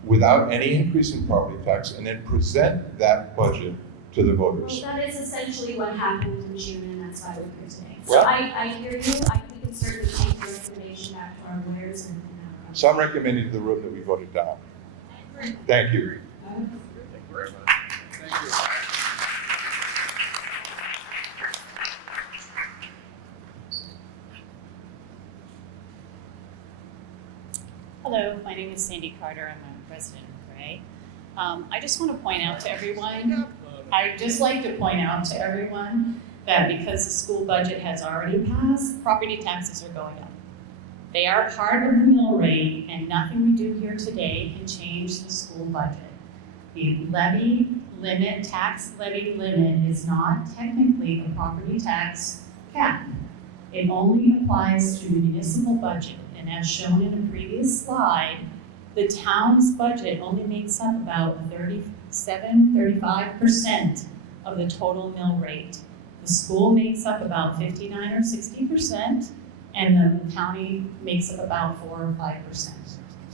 without any increase in property tax and then present that budget to the voters. Well, that is essentially what happened in June, and that's why we're here today. Well, so I hear you. We can certainly take the recommendation back to our lawyers and so I'm recommending to the room that we vote it down. Thank you. Thank you very much. Thank you. Hello, my name is Sandy Carter. I'm a resident of Gray. I just want to point out to everyone, I'd just like to point out to everyone that because the school budget has already passed, property taxes are going up. They are part of the mill rate, and nothing we do here today can change the school budget. The levy limit, tax levy limit, is not technically the property tax cap. It only applies to the municipal budget, and as shown in a previous slide, the town's budget only makes up about 35% of the total mill rate. The school makes up about 59 or 60%, and the county makes up about 4 or 5%.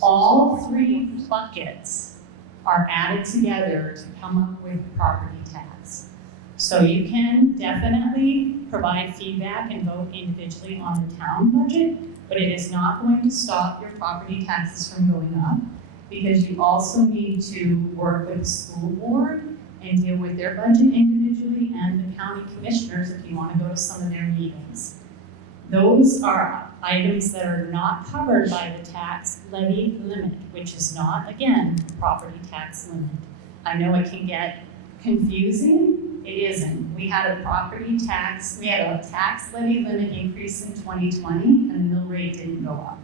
All three buckets are added together to come up with property tax. So you can definitely provide feedback and vote individually on the town budget, but it is not going to stop your property taxes from going up, because you also need to work with the school board and deal with their budget individually and the county commissioners if you want to go to some of their meetings. Those are items that are not covered by the tax levy limit, which is not, again, the property tax limit. I know it can get confusing. It isn't. We had a tax levy limit increase in 2020 and the mill rate didn't go up.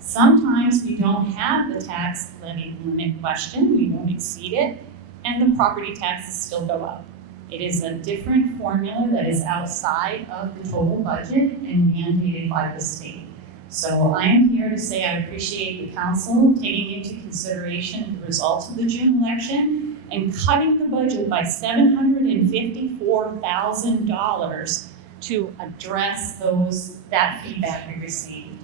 Sometimes we don't have the tax levy limit question, we don't exceed it, and the property taxes still go up. It is a different formula that is outside of the total budget and mandated by the state. So I am here to say I appreciate the council taking into consideration the results of the June election and cutting the budget by $754,000 to address that feedback we received.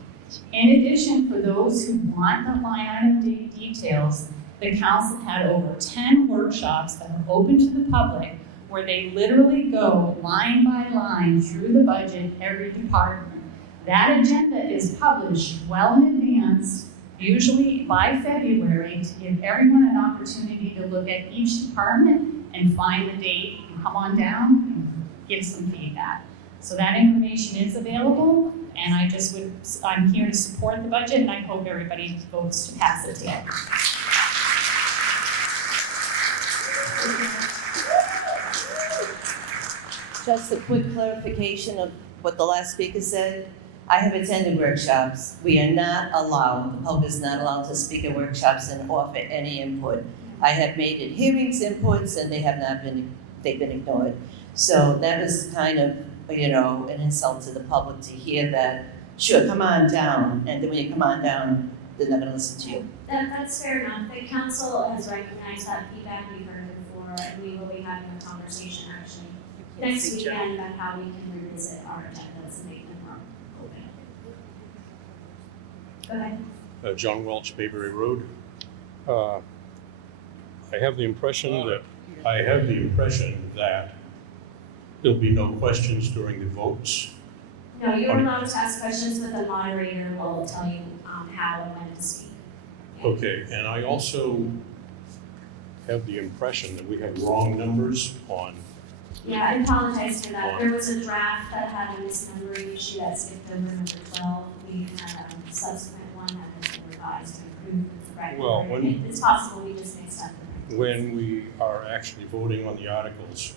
In addition, for those who want the line item details, the council had over 10 workshops that are open to the public where they literally go line by line through the budget, every department. That agenda is published well in advance, usually by February, to give everyone an opportunity to look at each department and find the date and come on down and give some feedback. So that information is available, and I'm here to support the budget, and I hope everybody votes to pass it today. Just a quick clarification of what the last speaker said. I have attended workshops. We are not allowed, the public is not allowed to speak at workshops and offer any input. I have made it hearings inputs and they've been ignored. So that is kind of, an insult to the public to hear that, sure, come on down, and then when you come on down, they're not gonna listen to you. That's fair enough. The council has recognized that feedback, we've heard it before, and we will be having a conversation actually next weekend about how we can revisit our agendas and make them more open. Go ahead. John Welch, Bayberry Road. I have the impression that there'll be no questions during the votes. No, you're allowed to ask questions, but the moderator will tell you how and when to speak. Okay, and I also have the impression that we have wrong numbers on. Yeah, I apologize for that. There was a draft that had a misnumbering issue that skipped over number 12. We had a subsequent one that has been revised to improve the correct Well, number. It's possible we just mixed up the numbers. When we are actually voting on the articles,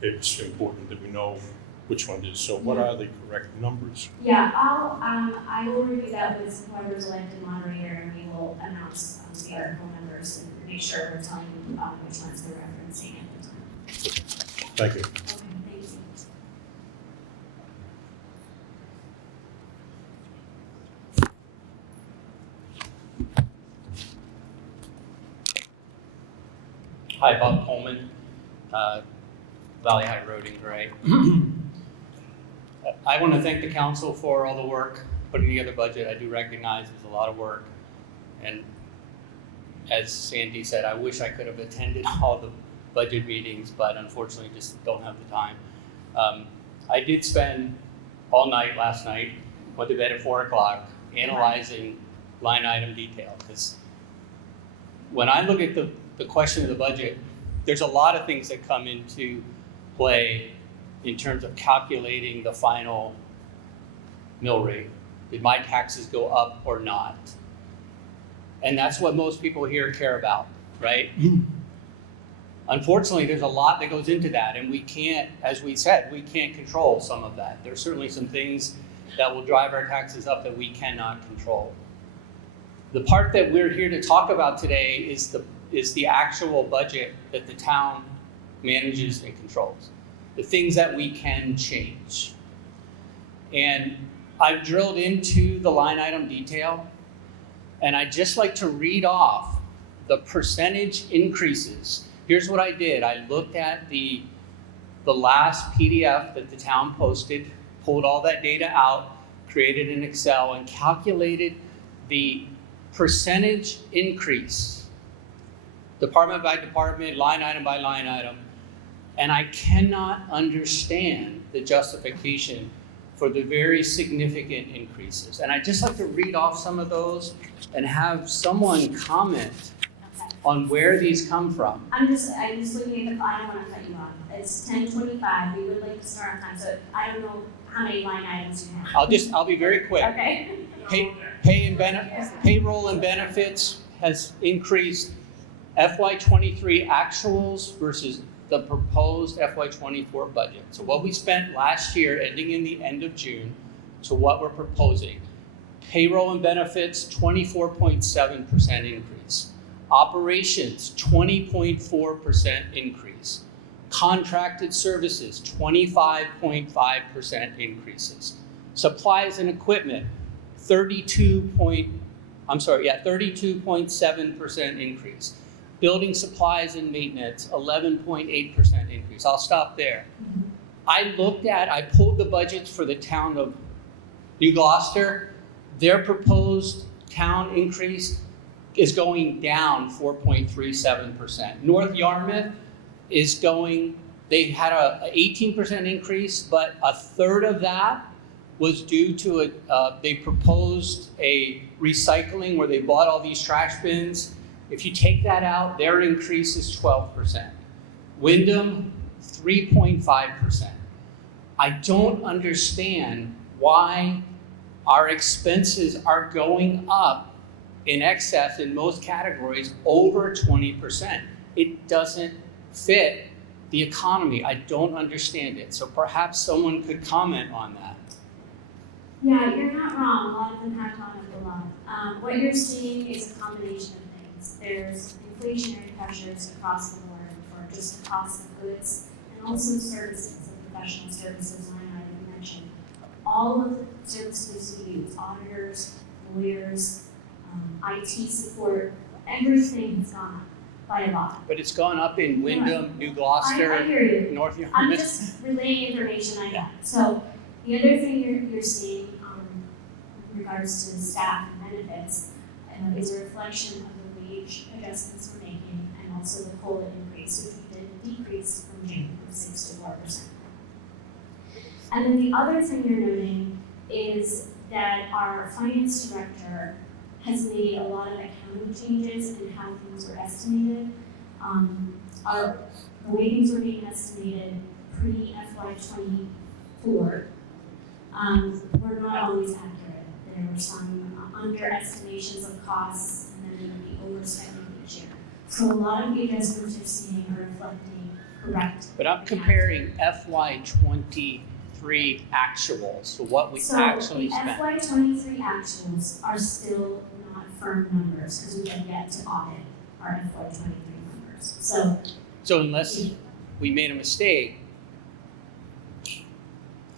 it's important that we know which one it is. So what are the correct numbers? Yeah, I will review that with whoever's elected moderator, and we will announce the article numbers and make sure we're telling you which ones we're referencing at the time. Thank you. Okay, thank you. Hi, Bob Coleman, Valley High Road in Gray. I want to thank the council for all the work putting together budget. I do recognize it's a lot of work. And as Sandy said, I wish I could have attended all the budget meetings, but unfortunately just don't have the time. I did spend all night last night, went to bed at 4 o'clock, analyzing line item detail. Because when I look at the question of the budget, there's a lot of things that come into play in terms of calculating the final mill rate. Did my taxes go up or not? And that's what most people here care about, right? Unfortunately, there's a lot that goes into that, and we can't, as we said, we can't control some of that. There's certainly some things that will drive our taxes up that we cannot control. The part that we're here to talk about today is the actual budget that the town manages and controls, the things that we can change. And I've drilled into the line item detail, and I'd just like to read off the percentage increases. Here's what I did. I looked at the last PDF that the town posted, pulled all that data out, created an Excel, and calculated the percentage increase, department by department, line item by line item. And I cannot understand the justification for the very significant increases. And I'd just like to read off some of those and have someone comment on where these come from. I'm just looking at the, I don't want to cut you off. It's 10:25, we would like to start on time, so I don't know how many line items you have. I'll be very quick. Okay. Payroll and benefits has increased FY23 actuals versus the proposed FY24 budget. So what we spent last year, ending in the end of June, to what we're proposing. Payroll and benefits, 24.7% increase. Operations, 20.4% increase. Contracted services, 25.5% increases. Supplies and equipment, 32.7% increase. Building supplies and maintenance, 11.8% increase. I'll stop there. I pulled the budgets for the town of New Gloucester. Their proposed town increase is going down 4.37%. North Yarmouth is they had a 18% increase, but a third of that was due to they proposed a recycling where they bought all these trash bins. If you take that out, their increase is 12%. Wyndham, 3.5%. I don't understand why our expenses are going up in excess in most categories over 20%. It doesn't fit the economy. I don't understand it. So perhaps someone could comment on that. Yeah, you're not wrong. A lot of them have gone up a lot. What you're seeing is a combination of things. There's inflationary pressures across the board for just the cost of goods and also services, the professional services line item you mentioned. All of the services we use, auditors, lawyers, IT support, everything has gone up by a lot. But it's gone up in Wyndham, New Gloucester, I hear you. North I'm Yarmouth. just relaying information I got. So the other thing you're seeing in regards to staff and benefits is a reflection of the wage adjustments we're making and also the COLA increase, which we did decrease from June from 6 to 4%. And then the other thing you're noting is that our finance director has made a lot of accounting changes in how things were estimated. The way things were being estimated pre-FY24 were not always accurate. There were some underestimations of costs, and then there would be overspending each year. So a lot of the adjustments you're seeing are reflecting correct. But I'm comparing FY23 actuals, so what we actually spent. So the FY23 actuals are still not firm numbers because we have yet to audit our FY23 numbers. So unless we made a mistake,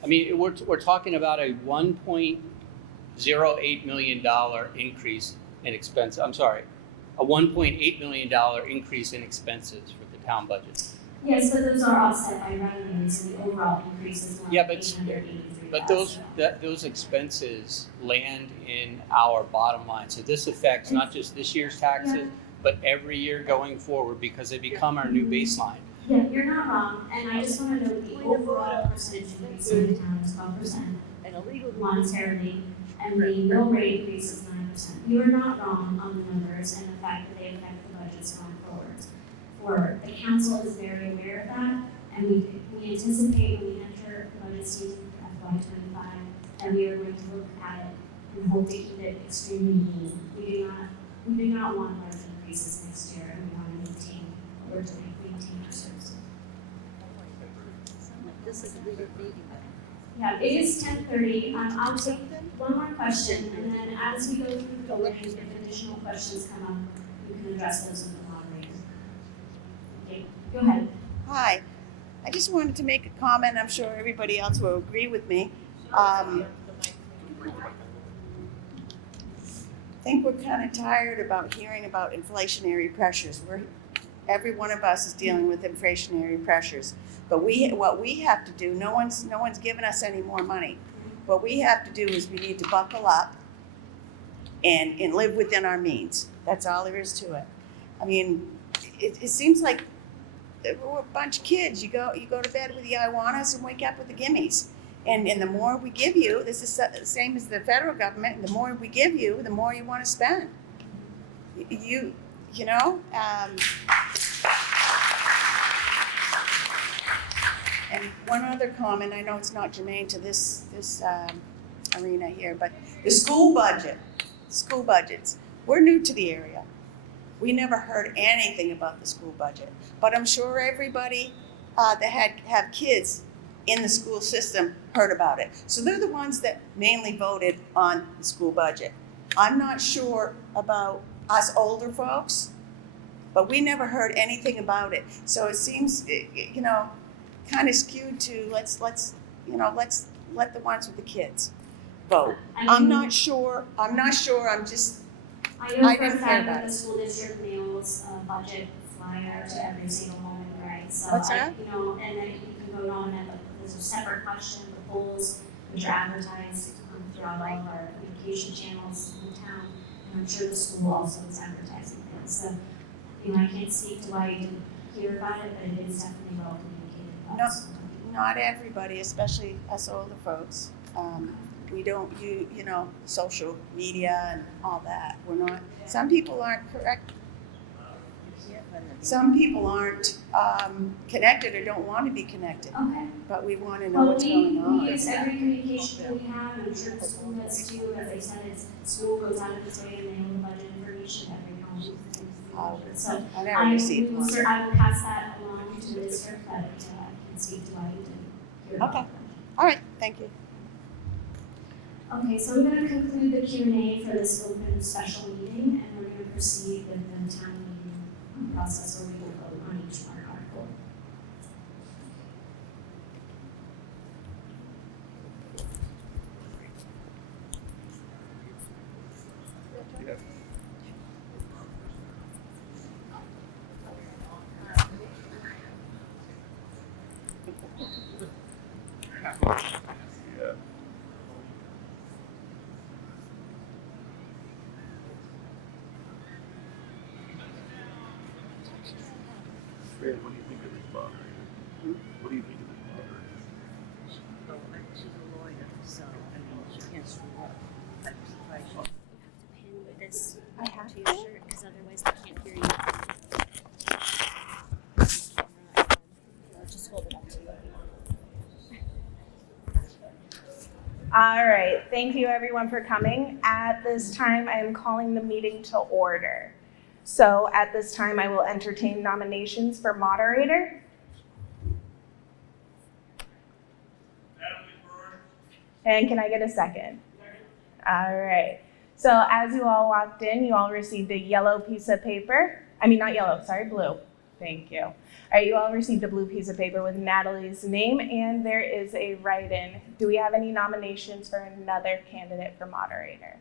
I mean, we're talking about a $1.08 million increase in expense. I'm sorry, a $1.8 million increase in expenses for the town budget. Yes, but those are offset by revenues, and the overall increase is Yeah, $1,883,000. but those expenses land in our bottom line. So this affects not just this year's taxes, but every year going forward because they become our new baseline. Yeah, you're not wrong, and I just want to note the overall percentage increase in the town is 12% monetarily, and the mill rate increase is 9%. You are not wrong on the numbers and the fact that they affect the budgets going forward. The council is very aware of that, and we anticipate when we enter the budget season for FY25 that we are going to look at it and hope to keep it extremely lean. We do not want large increases next year, and we want to maintain what we're doing, maintain our services. This is a bigger meeting. Yeah, it is 10:30. I'll take one more question, and then as we go through the voting, if additional questions come up, you can address those with the moderator. Okay, go ahead. Hi, I just wanted to make a comment. I'm sure everybody else will agree with me. I think we're kind of tired about hearing about inflationary pressures. Every one of us is dealing with inflationary pressures. But what we have to do, no one's given us any more money. What we have to do is we need to buckle up and live within our means. That's all there is to it. I mean, it seems like we're a bunch of kids. You go to bed with the I want us and wake up with the gimmies. And the more we give you, this is the same as the federal government, and the more we give you, the more you want to spend. You know? And one other comment, I know it's not germane to this arena here, but the school budgets. We're new to the area. We never heard anything about the school budget. But I'm sure everybody that have kids in the school system heard about it. So they're the ones that mainly voted on the school budget. I'm not sure about us older folks, but we never heard anything about it. So it seems, you know, kind of skewed to let's let the ones with the kids vote. I'm not sure. I'm just. I know I for a didn't hear fact about that it. the school district mails a budget flyer to every single home in Gray. So What's that? you know, and then you can vote on it, but there's a separate question, the polls, which are advertised throughout all of our communication channels in the town. And I'm sure the school also is advertising things. So, you know, I can't speak to why you didn't hear about it, but it is definitely well communicated about us. Not everybody, especially us older folks. We don't use, social media and all that. We're not. Some people aren't correct. Some people aren't connected or don't want to be connected. Okay. But we want to know what's going on. We use every communication that we have, and I'm sure the school does too. As I said, school goes out of its way to mail the budget information to every home. So I never received one. I will pass that along to the district, but I can speak to why you didn't hear about Okay. them. All right. Thank you. Okay, so we're going to conclude the Q&A for this open special meeting, and we're going to proceed with the town meeting process where we will vote on each warrant article. Fran, what do you think of this moderator? What do you think of this moderator? Well, she's a lawyer, so, I mean, she can't screw up. I'm surprised she. Pin this to your shirt because otherwise they can't hear you. Just hold it up to you. All right, thank you everyone for coming. At this time, I am calling the meeting to order. So at this time, I will entertain nominations for moderator. And can I get a second? All right. So as you all walked in, you all received a yellow piece of paper. I mean, not yellow, sorry, blue. Thank you. All right, you all received a blue piece of paper with Natalie's name, and there is a write-in. Do we have any nominations for another candidate for moderator?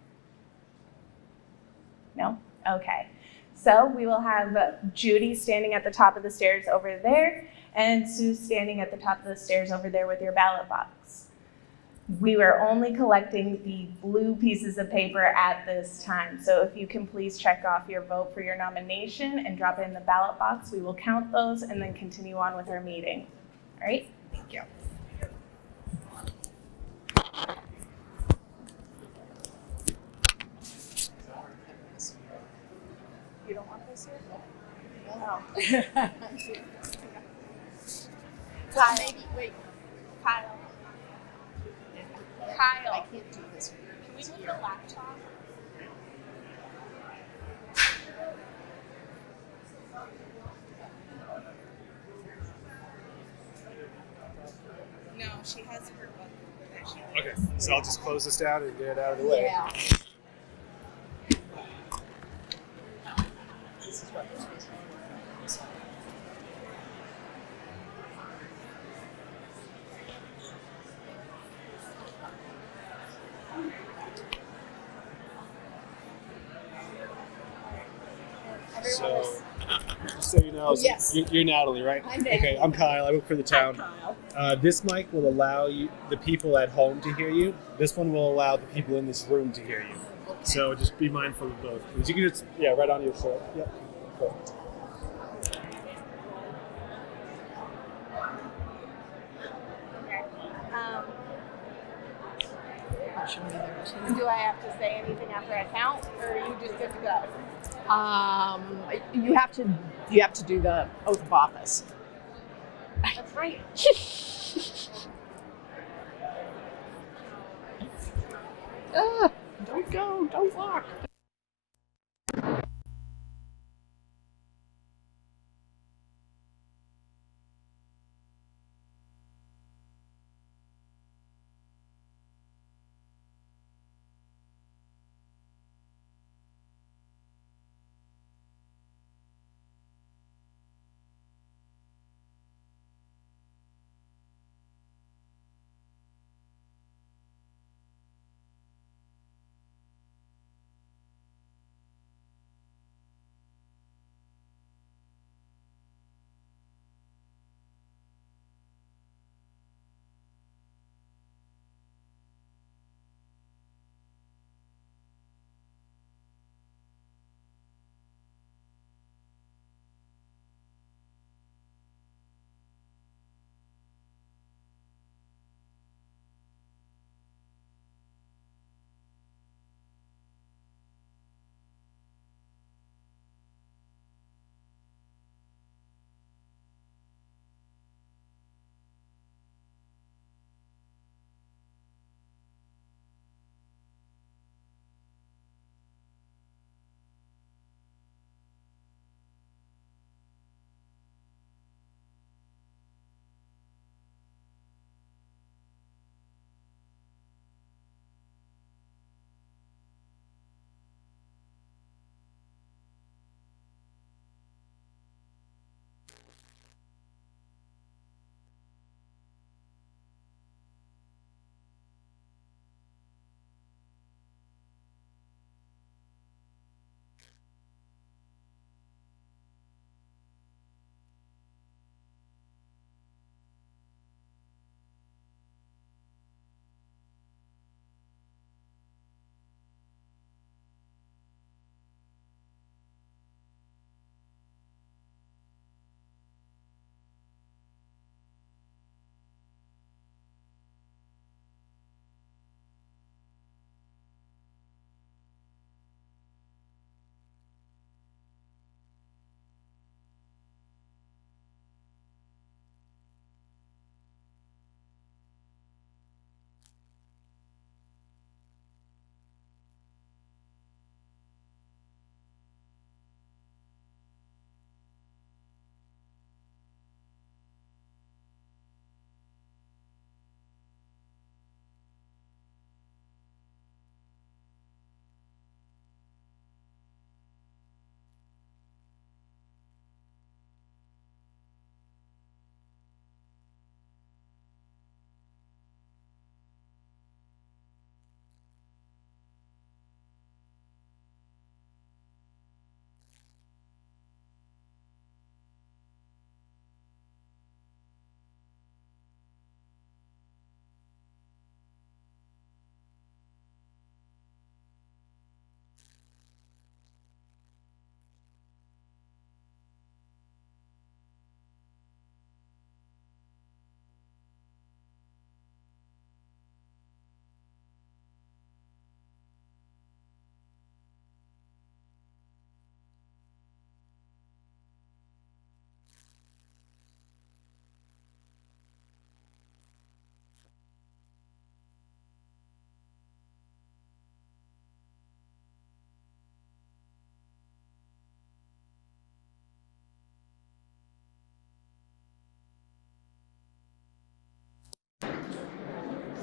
No? Okay. So we will have Judy standing at the top of the stairs over there, and Sue standing at the top of the stairs over there with your ballot box. We were only collecting the blue pieces of paper at this time. So if you can please check off your vote for your nomination and drop it in the ballot box, we will count those and then continue on with our meeting. All right, thank you. You don't want this here? No. Kyle. Wait. Kyle. Kyle. I can't do this. Can we move the laptop? No, she has her book. Okay, so I'll just close this down and get it out of the way. Yeah. So, just so you know, Yes. you're Natalie, right? I'm Natalie. Okay, I'm Kyle. I work for the town. This mic will allow the people at home to hear you. This one will allow the people in this room to hear you. So just be mindful of both. You can just, right on your shirt. Yep. Perfect. Do I have to say anything after I count, or are you just good to go? You have to do the oath of office. That's right. Don't go, don't walk.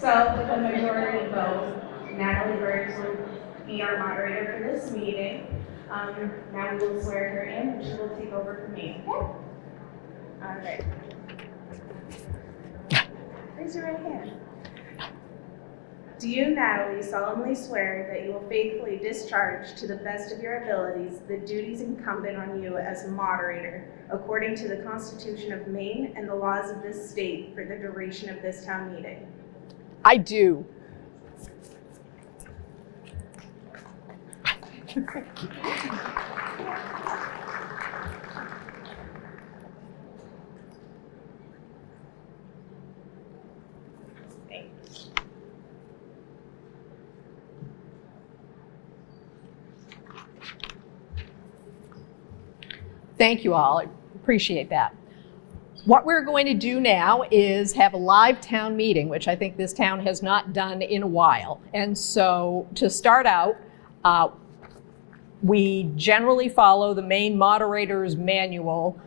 So with a majority vote, Natalie Burns will be our moderator for this meeting. Now we will swear her in and she will take over from me. All right. Raise your right hand. Do you, Natalie, solemnly swear that you will faithfully discharge to the best of your abilities the duties incumbent on you as moderator according to the Constitution of Maine and the laws of this state for the duration of this town meeting? I do. Thank you all. I appreciate that. What we're going to do now is have a live town meeting, which I think this town has not done in a while. And so to start out, we generally follow the Maine Moderator's Manual,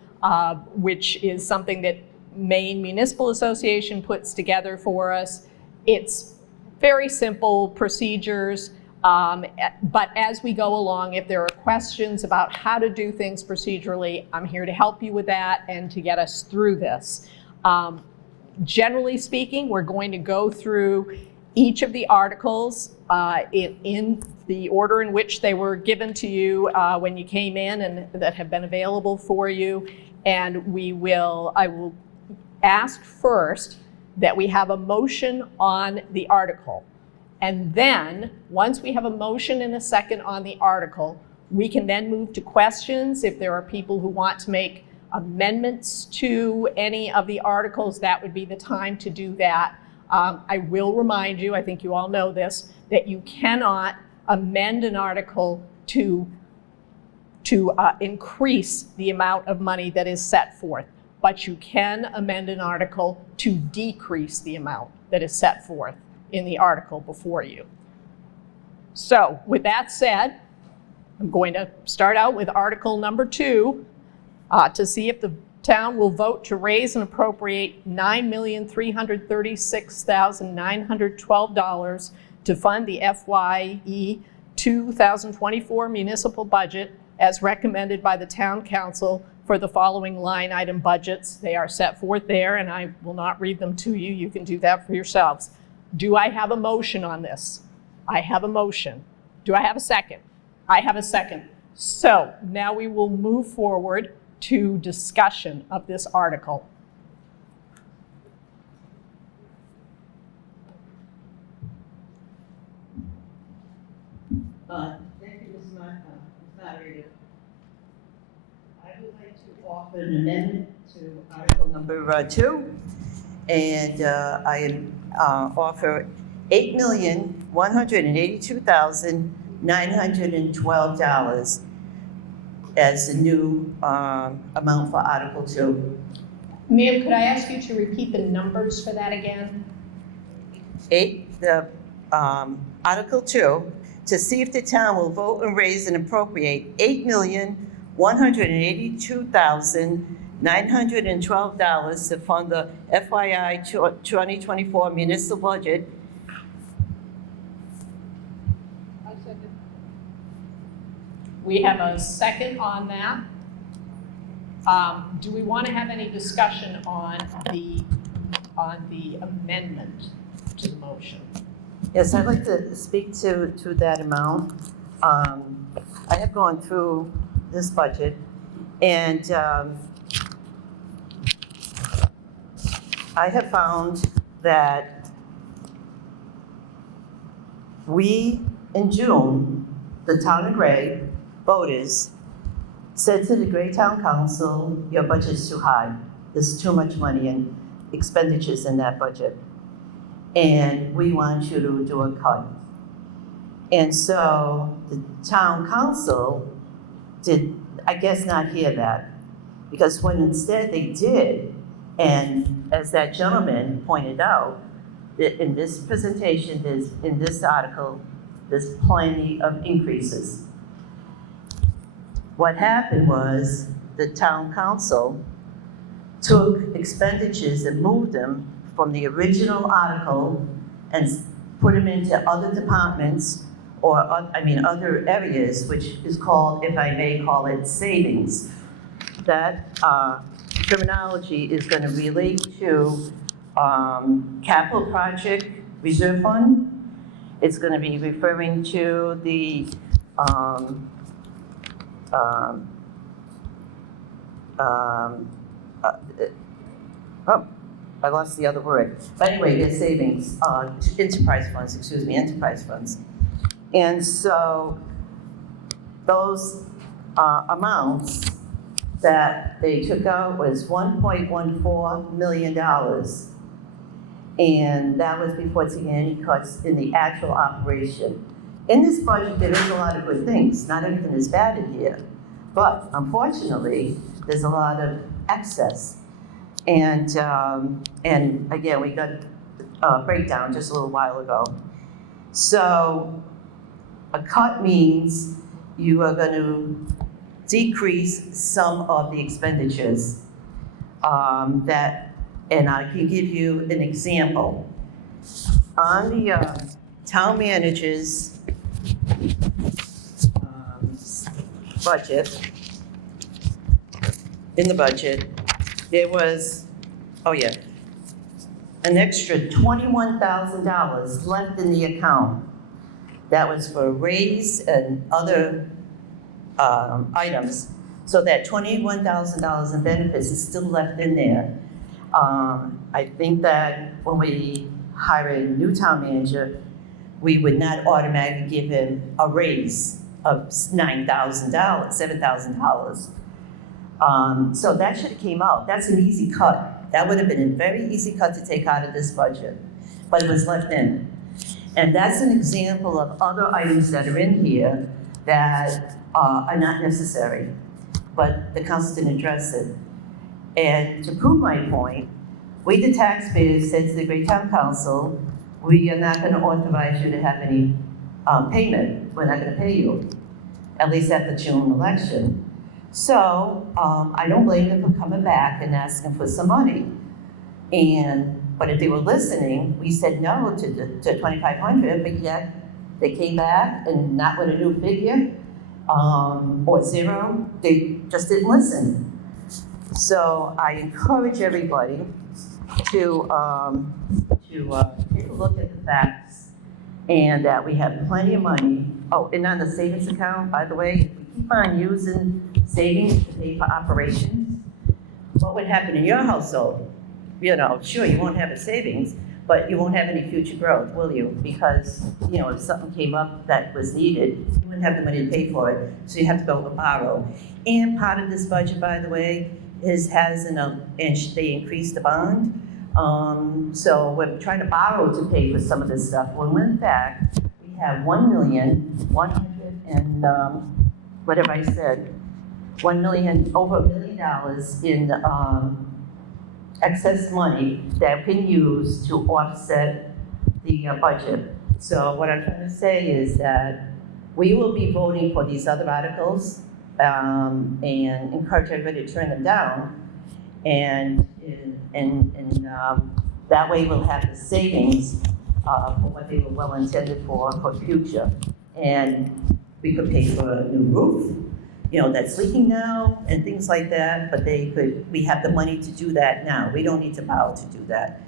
which is something that Maine Municipal Association puts together for us. It's very simple procedures. But as we go along, if there are questions about how to do things procedurally, I'm here to help you with that and to get us through this. Generally speaking, we're going to go through each of the articles in the order in which they were given to you when you came in and that have been available for you. And I will ask first that we have a motion on the article. And then, once we have a motion and a second on the article, we can then move to questions. If there are people who want to make amendments to any of the articles, that would be the time to do that. I will remind you, I think you all know this, that you cannot amend an article to increase the amount of money that is set forth, but you can amend an article to decrease the amount that is set forth in the article before you. So with that said, I'm going to start out with Article number 2 to see if the town will vote to raise and appropriate $9,336,912 to fund the FYE 2024 municipal budget as recommended by the town council for the following line item budgets. They are set forth there and I will not read them to you. You can do that for yourselves. Do I have a motion on this? I have a motion. Do I have a second? I have a second. So now we will move forward to discussion of this article. Thank you, Ms. Moderator. I would like to offer an amendment to Article number 2. And I offer $8,182,912 as the new amount for Article 2. Ma'am, could I ask you to repeat the numbers for that again? Article 2, to see if the town will vote and raise and appropriate $8,182,912 to fund the FYI 2024 municipal budget. We have a second on that. Do we want to have any discussion on the amendment to the motion? Yes, I'd like to speak to that amount. I have gone through this budget and I have found that we, in June, the town of Gray voters said to the Gray Town Council, your budget's too high. There's too much money and expenditures in that budget. And we want you to do a cut. And so the town council did, I guess, not hear that. Because when instead they did, and as that gentleman pointed out, in this presentation, in this article, there's plenty of increases. What happened was the town council took expenditures and moved them from the original article and put them into other departments or, other areas, which is called, if I may call it, savings. That terminology is going to relate to capital project reserve fund. It's going to be referring to the I lost the other word. But anyway, they're savings, enterprise funds. And so those amounts that they took out was $1.14 million. And that was before taking any cuts in the actual operation. In this budget, there is a lot of good things. Not everything is bad in here. But unfortunately, there's a lot of excess. And again, we got a breakdown just a little while ago. So a cut means you are going to decrease some of the expenditures and I can give you an example. On the town manager's budget, in the budget, there was, an extra $21,000 left in the account. That was for raise and other items. So that $21,000 in benefits is still left in there. I think that when we hire a new town manager, we would not automatically give him a raise of $9,000, $7,000. So that should have came out. That's an easy cut. That would have been a very easy cut to take out of this budget, but it was left in. And that's an example of other items that are in here that are not necessary, but the council didn't address it. And to prove my point, we the taxpayers said to the Great Town Council, we are not going to authorize you to have any payment. We're not going to pay you, at least at the June election. So I don't blame them for coming back and asking for some money. But if they were listening, we said no to $2,500, but yet they came back and not with a new figure or zero. They just didn't listen. So I encourage everybody to take a look at the facts and that we have plenty of money. Oh, and on the savings account, by the way, if we keep on using savings to pay for operations, what would happen in your household? Sure, you won't have a savings, but you won't have any future growth, will you? Because, if something came up that was needed, you wouldn't have the money to pay for it, so you have to go and borrow. And part of this budget, by the way, they increased the bond. So we're trying to borrow to pay for some of this stuff, when in fact, we have over $1 million in excess money that can use to offset the budget. So what I'm trying to say is that we will be voting for these other articles and encourage everybody to turn them down. And that way we'll have the savings for what they were well intended for future. And we could pay for a new roof, that's leaking now and things like that, but we have the money to do that now. We don't need to borrow to do that.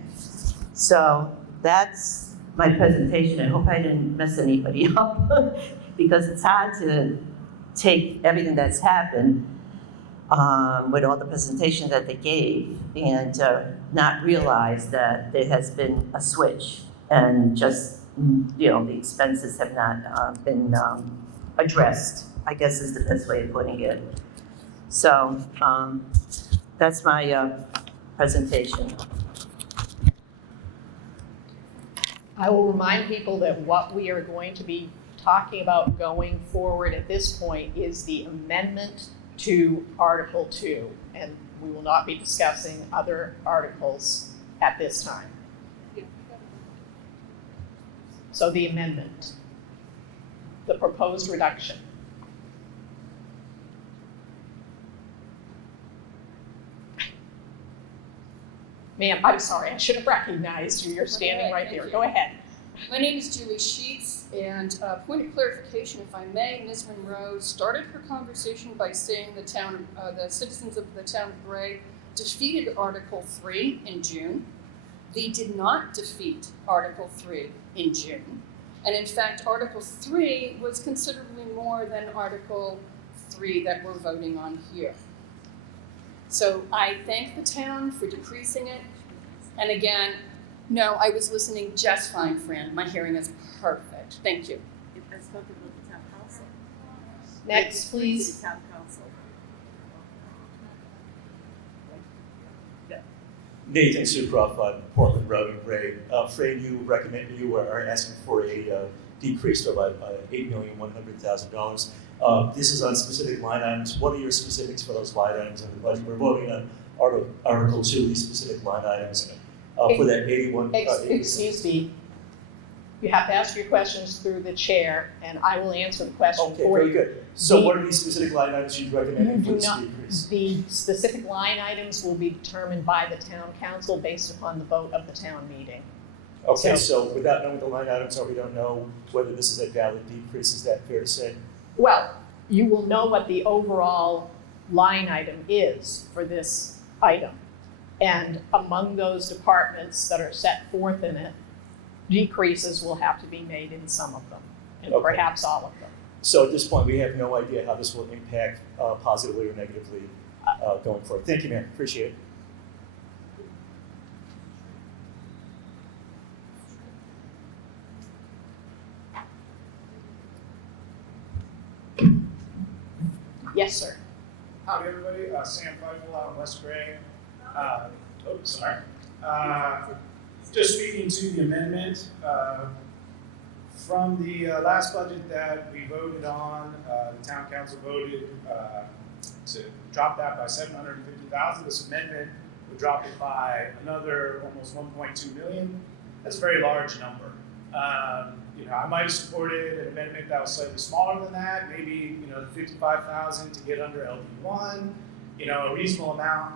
So that's my presentation. I hope I didn't mess anybody up because it's hard to take everything that's happened with all the presentations that they gave and not realize that there has been a switch and just, the expenses have not been addressed, I guess is the best way of putting it. So that's my presentation. I will remind people that what we are going to be talking about going forward at this point is the amendment to Article 2, and we will not be discussing other articles at this time. So the amendment, the proposed reduction. Ma'am, I'm sorry, I should have recognized you. You're standing right there. Go ahead. My name is Julie Sheets, and point of clarification, if I may, Ms. Monroe started her conversation by saying the citizens of the town of Gray defeated Article 3 in June. They did not defeat Article 3 in June. And in fact, Article 3 was considerably more than Article 3 that we're voting on here. So I thank the town for decreasing it. And again, no, I was listening just fine, Fran. My hearing is perfect. Thank you. I spoke with the town council. Next, please. The town council. Nathan Suproff on Portland Road and Gray. Fran, you are asking for a decrease of $8,100,000. This is on specific line items. What are your specifics for those line items in the budget? We're voting on Article 2, these specific line items for that 81. Excuse me. You have to ask your questions through the chair, and I will answer the question Okay, for very you. good. So what are these specific line items you'd recommend for this decrease? The specific line items will be determined by the town council based upon the vote of the town meeting. Okay, so without knowing the line items, or we don't know whether this is a valid decrease, is that fair to say? Well, you will know what the overall line item is for this item. And among those departments that are set forth in it, decreases will have to be made in some of them, and Okay. perhaps all of them. So at this point, we have no idea how this will impact positively or negatively going forward. Thank you, ma'am. Appreciate it. Yes, sir. Howdy, everybody. Sam Feifel out in West Gray. Sorry. Just speaking to the amendment, from the last budget that we voted on, the town council voted to drop that by $750,000. This amendment would drop it by another almost 1.2 million. That's a very large number. I might have supported an amendment that was slightly smaller than that, maybe the 55,000 to get under LD1, a reasonable amount.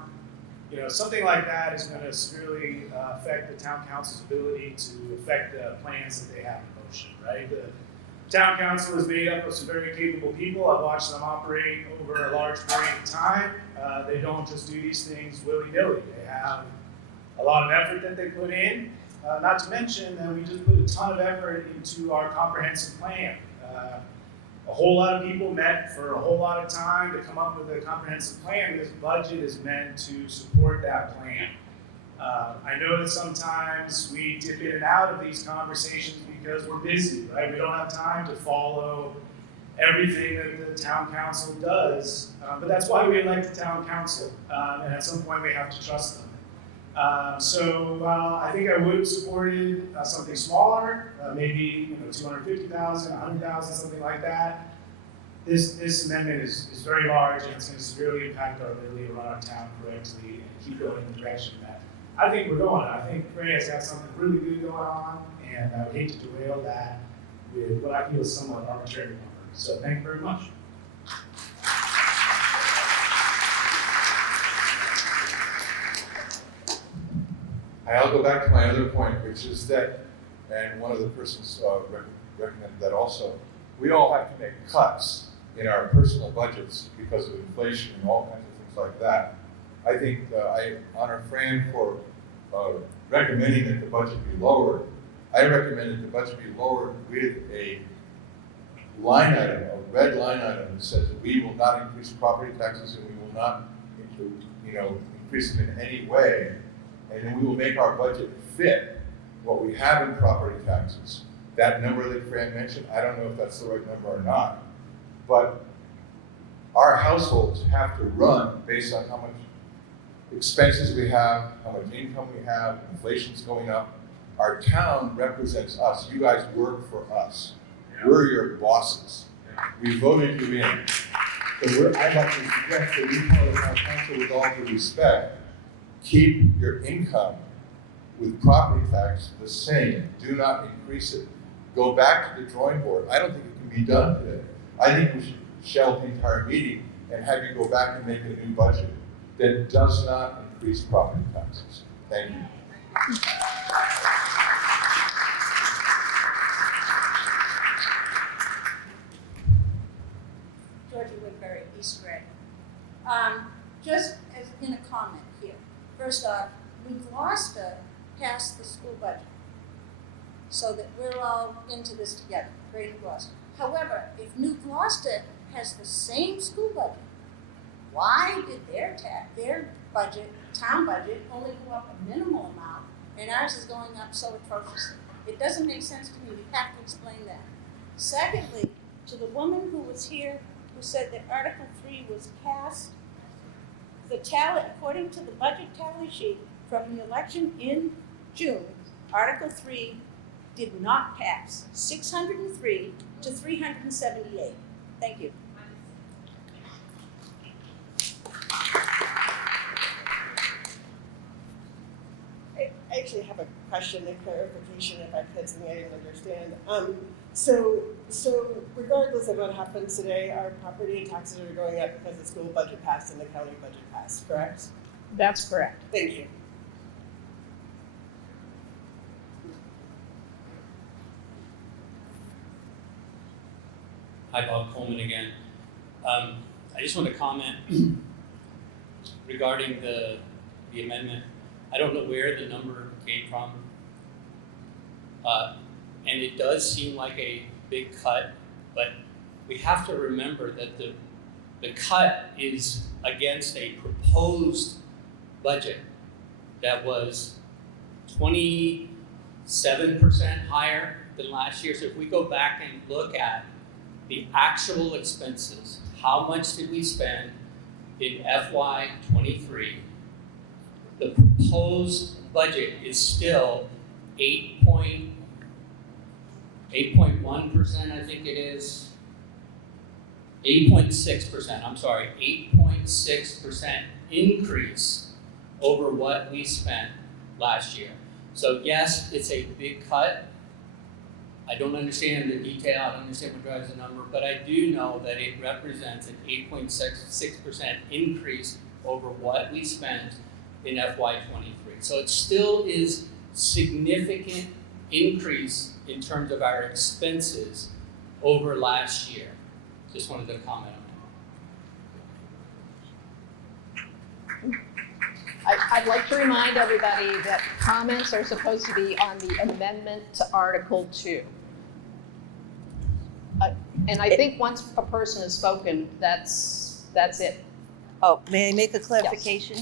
Something like that is going to severely affect the town council's ability to affect the plans that they have in motion, right? The town council is made up of some very capable people. I've watched them operate over a large period of time. They don't just do these things willy-nilly. They have a lot of effort that they put in. Not to mention that we just put a ton of effort into our comprehensive plan. A whole lot of people met for a whole lot of time to come up with a comprehensive plan. This budget is meant to support that plan. I know that sometimes we dip in and out of these conversations because we're busy, right? We don't have time to follow everything that the town council does, but that's why we elect the town council, and at some point we have to trust them. So I think I would have supported something smaller, maybe 250,000, 100,000, something like that. This amendment is very large, and it's going to severely impact our ability to run our town correctly and keep going in the direction that I think we're going. I think Gray has got something really good going on, and I would hate to derail that with what I feel is somewhat arbitrary numbers. So thank you very much. I'll go back to my other point, which is that, and one of the persons recommended that also, we all have to make cuts in our personal budgets because of inflation and all kinds of things like that. I think I honor Fran for recommending that the budget be lowered. I recommend that the budget be lowered with a line item, a red line item that says that we will not increase property taxes and we will not increase them in any way. And then we will make our budget fit what we have in property taxes. That number that Fran mentioned, I don't know if that's the right number or not, but our households have to run based on how much expenses we have, how much income we have, inflation's going up. Our town represents us. You guys work for us. We're your bosses. We voted you in. So I'd like to suggest that we tell the town council with all due respect, keep your income with property tax the same. Do not increase it. Go back to the drawing board. I don't think it can be done today. I think we should shelve the entire meeting and have you go back and make a new budget that does not increase property taxes. Thank you. Gloucester passed the school budget so that we're all into this together, Greater Gloucester. However, if New Gloucester has the same school budget, why did their budget, town budget, only go up a minimal amount and ours is going up so atrociously? It doesn't make sense to me. We have to explain that. Secondly, to the woman who was here who said that Article 3 was passed, the tally, according to the budget tally sheet from the election in June, Article 3 did not pass. 603 to 378. Thank you. I actually have a question and clarification, if I could, something I didn't understand. So regardless of what happens today, our property and taxes are going up because the school budget passed and the county budget passed, correct? That's correct. Thank you. Hi, Bob Coleman again. I just want to comment regarding the amendment. I don't know where the number came from. And it does seem like a big cut, but we have to remember that the cut is against a proposed budget that was 27% higher than last year. So if we go back and look at the actual expenses, how much did we spend in FY23? The proposed budget is still 8.1%, I think it is. 8.6%, I'm sorry, 8.6% increase over what we spent last year. So yes, it's a big cut. I don't understand the detail, I don't understand what drives the number, but I do know that it represents an 8.6% increase over what we spent in FY23. So it still is significant increase in terms of our expenses over last year. Just wanted to comment on that. I'd like to remind everybody that comments are supposed to be on the amendment to Article 2. And I think once a person has spoken, that's it. Oh, may I make a clarification?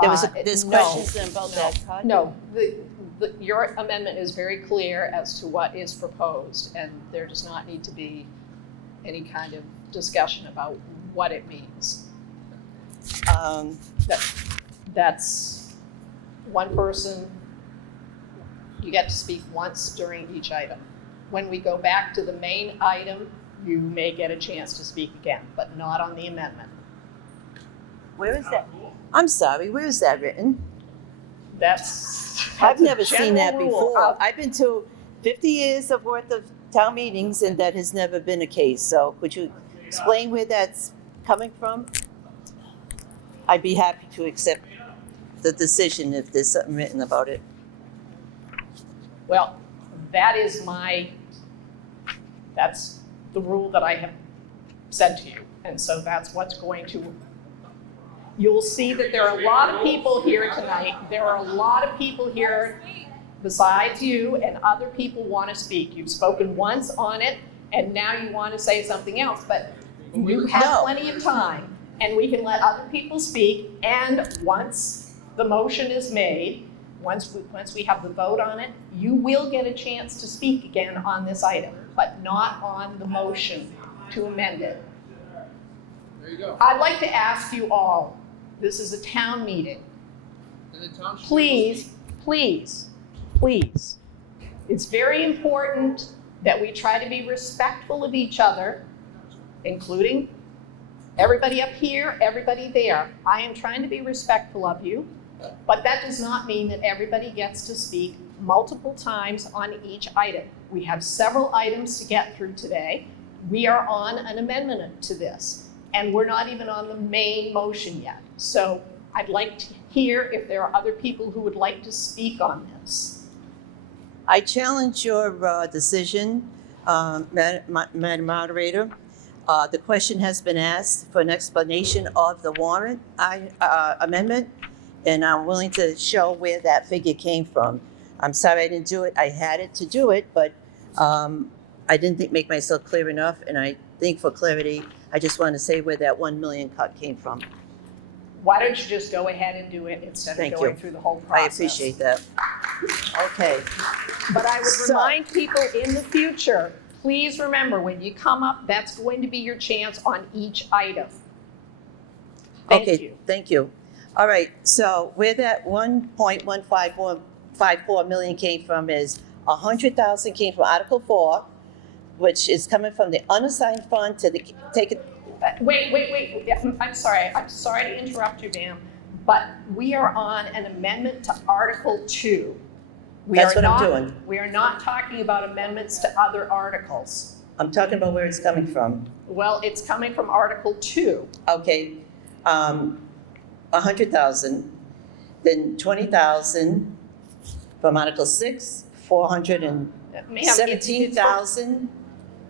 Yes. There's No, questions about that cut? No, your amendment is very clear as to what is proposed, and there does not need to be any kind of discussion about what it means. That's one person, you get to speak once during each item. When we go back to the main item, you may get a chance to speak again, but not on the amendment. Where is that? I'm sorry, where is that written? That's I've a never seen that general rule. before. I've been to 50 years of worth of town meetings and that has never been a case. So could you explain where that's coming from? I'd be happy to accept the decision if there's something written about it. Well, that's the rule that I have said to you. And so that's what's going to, you'll see that there are a lot of people here tonight. There are a lot of people here besides you, and other people want to speak. You've spoken once on it, and now you want to say something else, but you have plenty of time, and we can let other people speak, and once the motion is made, once we have the vote on it, you will get a chance to speak again on this item, but not on the motion to amend it. There you go. I'd like to ask you all, this is a town meeting. Please, please, please. It's very important that we try to be respectful of each other, including everybody up here, everybody there. I am trying to be respectful of you, but that does not mean that everybody gets to speak multiple times on each item. We have several items to get through today. We are on an amendment to this, and we're not even on the main motion yet. So I'd like to hear if there are other people who would like to speak on this. I challenge your decision, Madam Moderator. The question has been asked for an explanation of the warrant amendment, and I'm willing to show where that figure came from. I'm sorry I didn't do it. I had it to do it, but I didn't make myself clear enough, and I think for clarity, I just want to say where that 1 million cut came from. Why don't you just go ahead and do it instead of going through the whole process? I appreciate that. Okay. But I would remind people in the future, please remember, when you come up, that's going to be your chance on each item. Thank you. Thank you. All right, so where that 1.154 million came from is 100,000 came from Article 4, which is coming from the unassigned fund to take it. Wait. Yeah, I'm sorry to interrupt you, ma'am, but we are on an amendment to Article 2. That's what I'm doing. We are not talking about amendments to other articles. I'm talking about where it's coming from. Well, it's coming from Article 2. Okay, 100,000, then 20,000 from Article 6, 417,000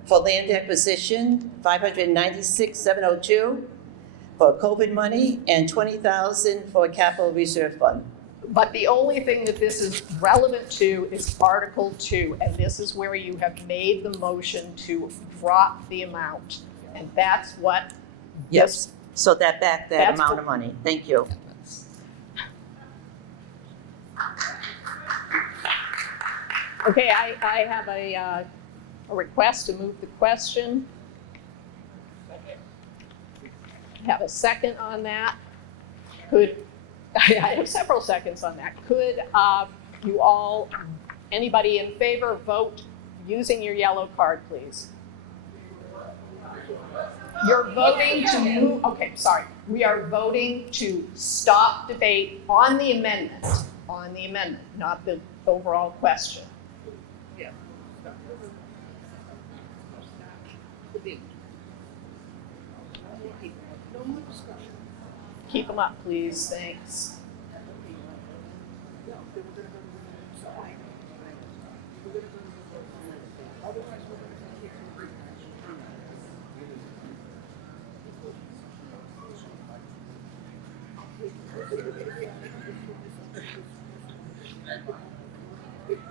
for land acquisition, 596,702 for COVID money, and 20,000 for capital reserve fund. But the only thing that this is relevant to is Article 2, and this is where you have made the motion to drop the amount. And that's what Yes, so that amount of money. Thank you. Okay, I have a request to move the question. Have a second on that. I have several seconds on that. Could you all, anybody in favor, vote using your yellow card, please? You're voting to move, okay, sorry. We are voting to stop debate on the amendment, not the overall question. Keep them up, please, thanks.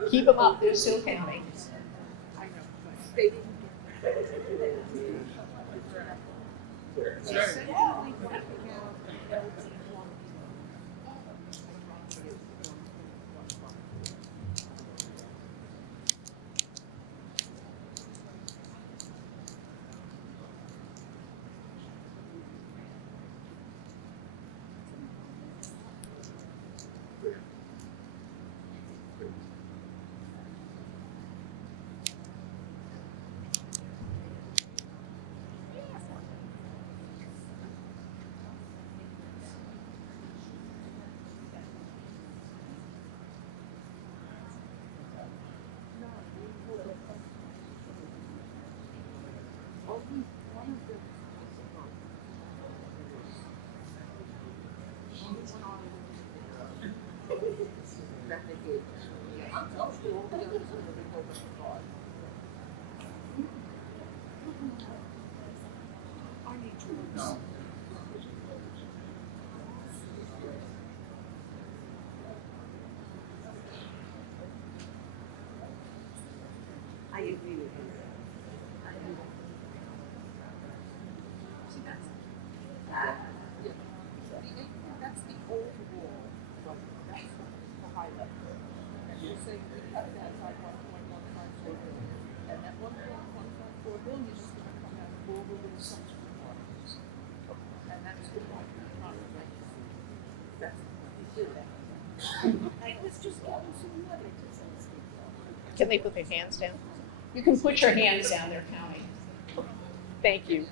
Keep them up, they're still counting. I agree with you. That's the old wall, but that's the high level. And you're saying we cut that by 1.154 billion, and that 1.154 billion is going to come out of all the little subsequent ones. And that's the point we're trying to make. That's you did that. I was just getting some money to say. Can they put their hands down? You can put your hands down, they're counting. Thank you.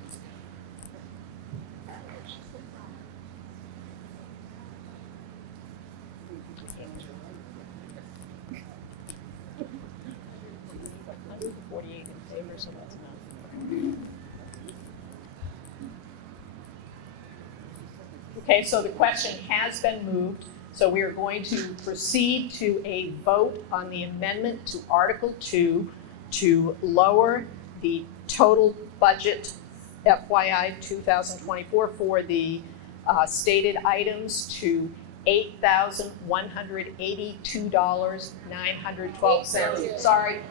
Okay, so the question has been moved. So we are going to proceed to a vote on the amendment to Article 2 to lower the total budget FYI 2024 for the stated items to $8,182.912. Sorry.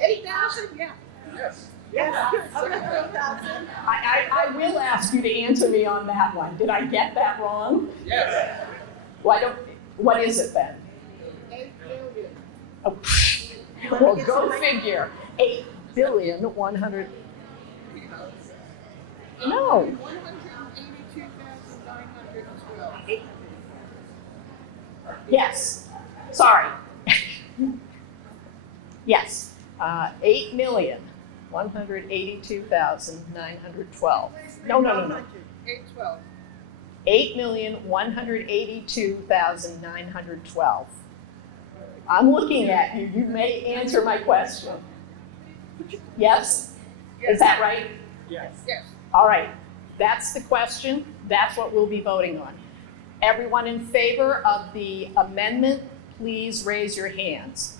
8,000? Yeah. Yes. I will ask you to answer me on that one. Did I get that wrong? Yes. What is it then? 8 billion. Oh, well, go figure. 8,100,000,000. No. 182,912. Yes. Sorry. Yes. 8,182,912. No. 812. 8,182,912. I'm looking at you. You may answer my question. Yes? Is that right? Yes. Yes. All right. That's the question. That's what we'll be voting on. Everyone in favor of the amendment, please raise your hands.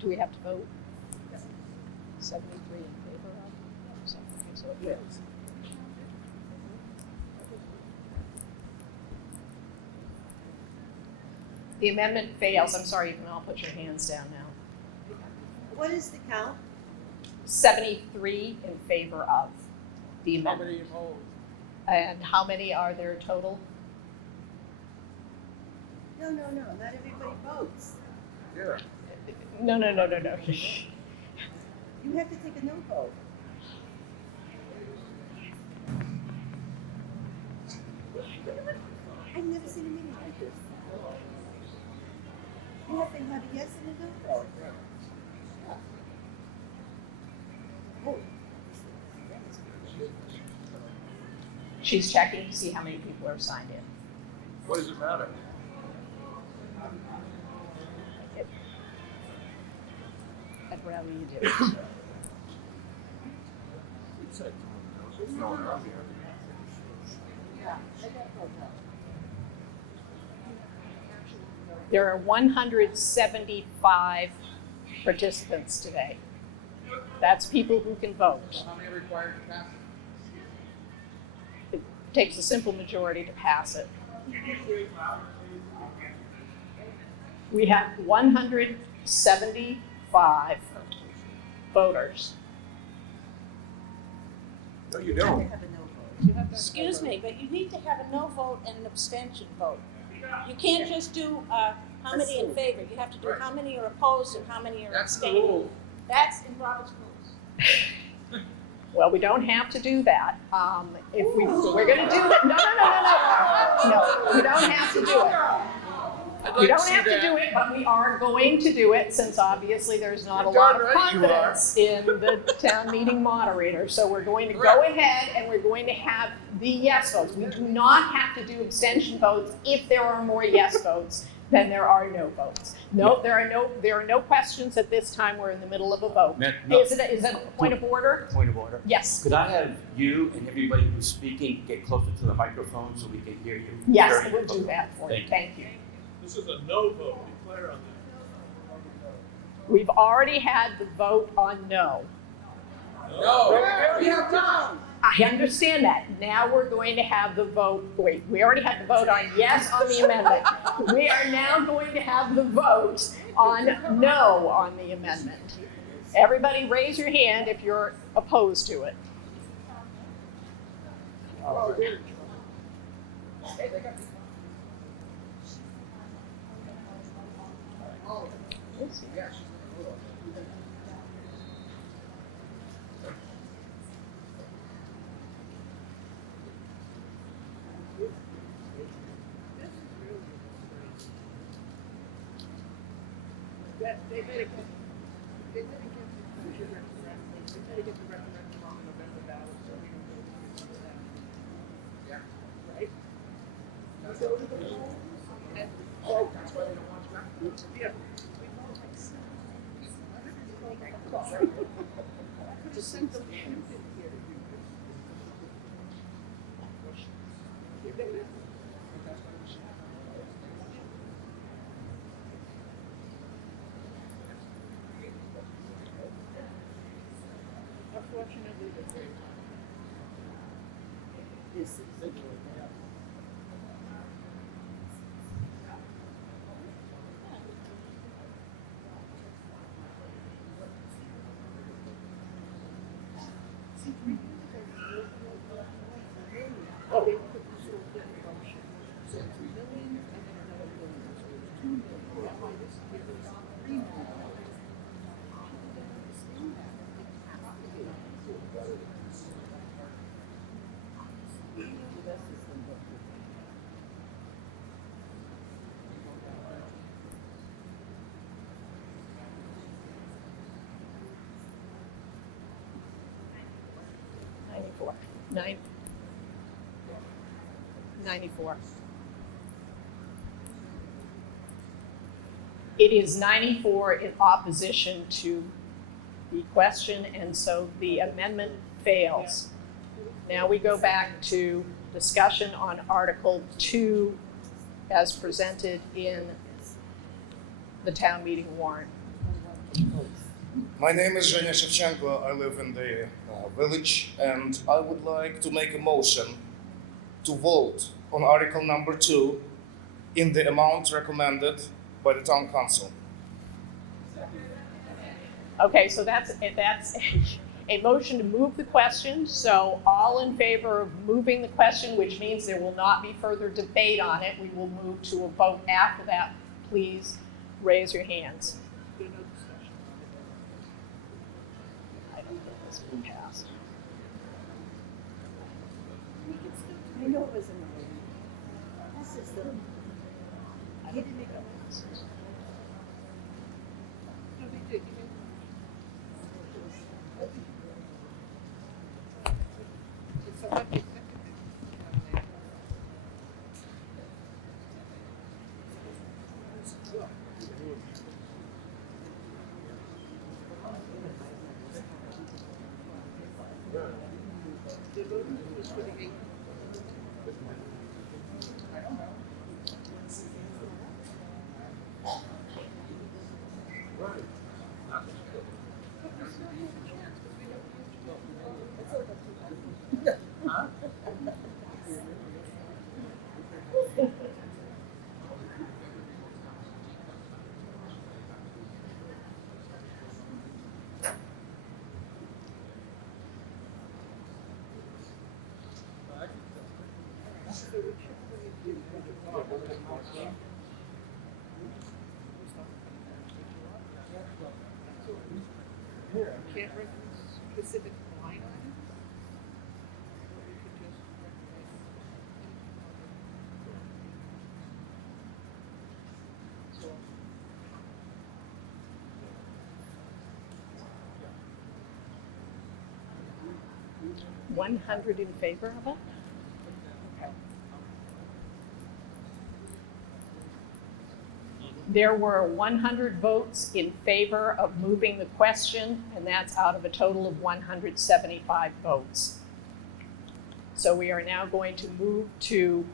Do we have to vote? 73 in favor of? So it wins. The amendment fails. I'm sorry, you can all put your hands down now. What is the count? 73 in favor of the How amendment. many opposed? And how many are there total? No, not everybody votes. Yeah. No. You have to take a no vote. I've never seen a meeting like this. You have to have a yes and a no vote. She's checking to see how many people are signed in. What does it matter? I'd rather you do. There are 175 participants today. That's people who can vote. How many are required to pass? It takes a simple majority to pass it. We have 175 voters. No, you don't. Excuse me, but you need to have a no vote and an abstention vote. You can't just do how many in favor. You have to do how many are opposed and how many are abstaining. That's in Robert's rules. Well, we don't have to do that. If we're going to do it, no, we don't have to do it. We don't have to do it, but we are going to do it since obviously there's not a lot of confidence in the town meeting moderator. So we're going to go ahead and we're going to have the yes votes. We do not have to do abstention votes if there are more yes votes than there are no votes. No, there are no questions at this time. We're in the middle of a vote. Is it a point of order? Point of order. Yes. Could I have you and everybody who's speaking get closer to the microphone so we can hear you? Yes, we'll do that for you. Thank you. This is a no vote, be clear on that. We've already had the vote on no. No. We have time. I understand that. Now we're going to have the vote. Wait, we already had the vote on yes on the amendment. We are now going to have the vote on no on the amendment. Everybody raise your hand if you're opposed to it. Oh, yes. They better get the referendum on the November ballot so we don't go to that. Yeah. Right? That's what we're going to do. And that's why they don't want you back. Yeah. Just send them here. Unfortunately, this is oh, they put this whole thing function. So 3 million and then another billion. So it's 2 million. That's why this gives us 3 million. Nine. 94. It is 94 in opposition to the question, and so the amendment fails. Now we go back to discussion on Article 2 as presented in the town meeting warrant. My name is Zhenya Shevchenko. I live in the village, and I would like to make a motion to vote on Article number 2 in the amount recommended by the Town Council. Okay, so that's a motion to move the question. So all in favor of moving the question, which means there will not be further debate on it. We will move to a vote after that. Please raise your hands. I don't think this will pass. I know it was annoying. This is the. I didn't make a mess. No, they did. It's a lucky. The voting was for the 8th. I don't know. Huh? Can't reference specific line item? Or we could just recommend. 100 in favor of it? Okay. There were 100 votes in favor of moving the question, and that's out of a total of 175 votes. So we are now going to move to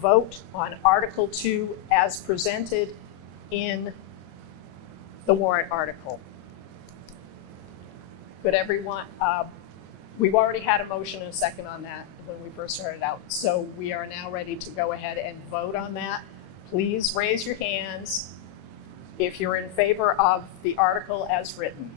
vote on Article 2 as presented in the warrant article. But everyone, we've already had a motion and a second on that when we first started out. So we are now ready to go ahead and vote on that. Please raise your hands if you're in favor of the article as written.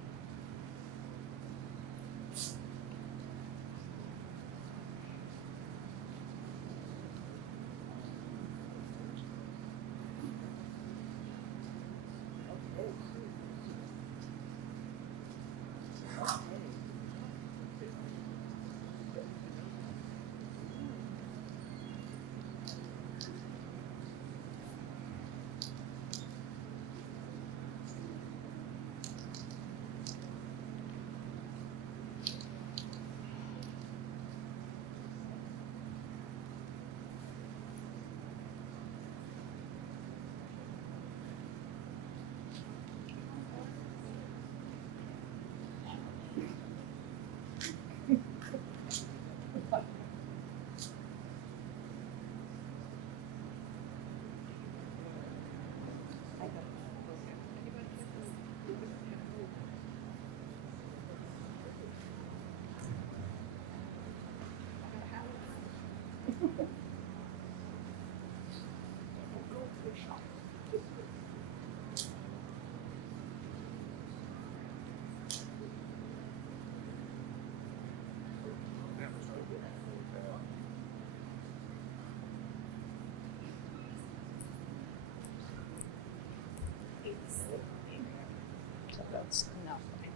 So that's enough. I think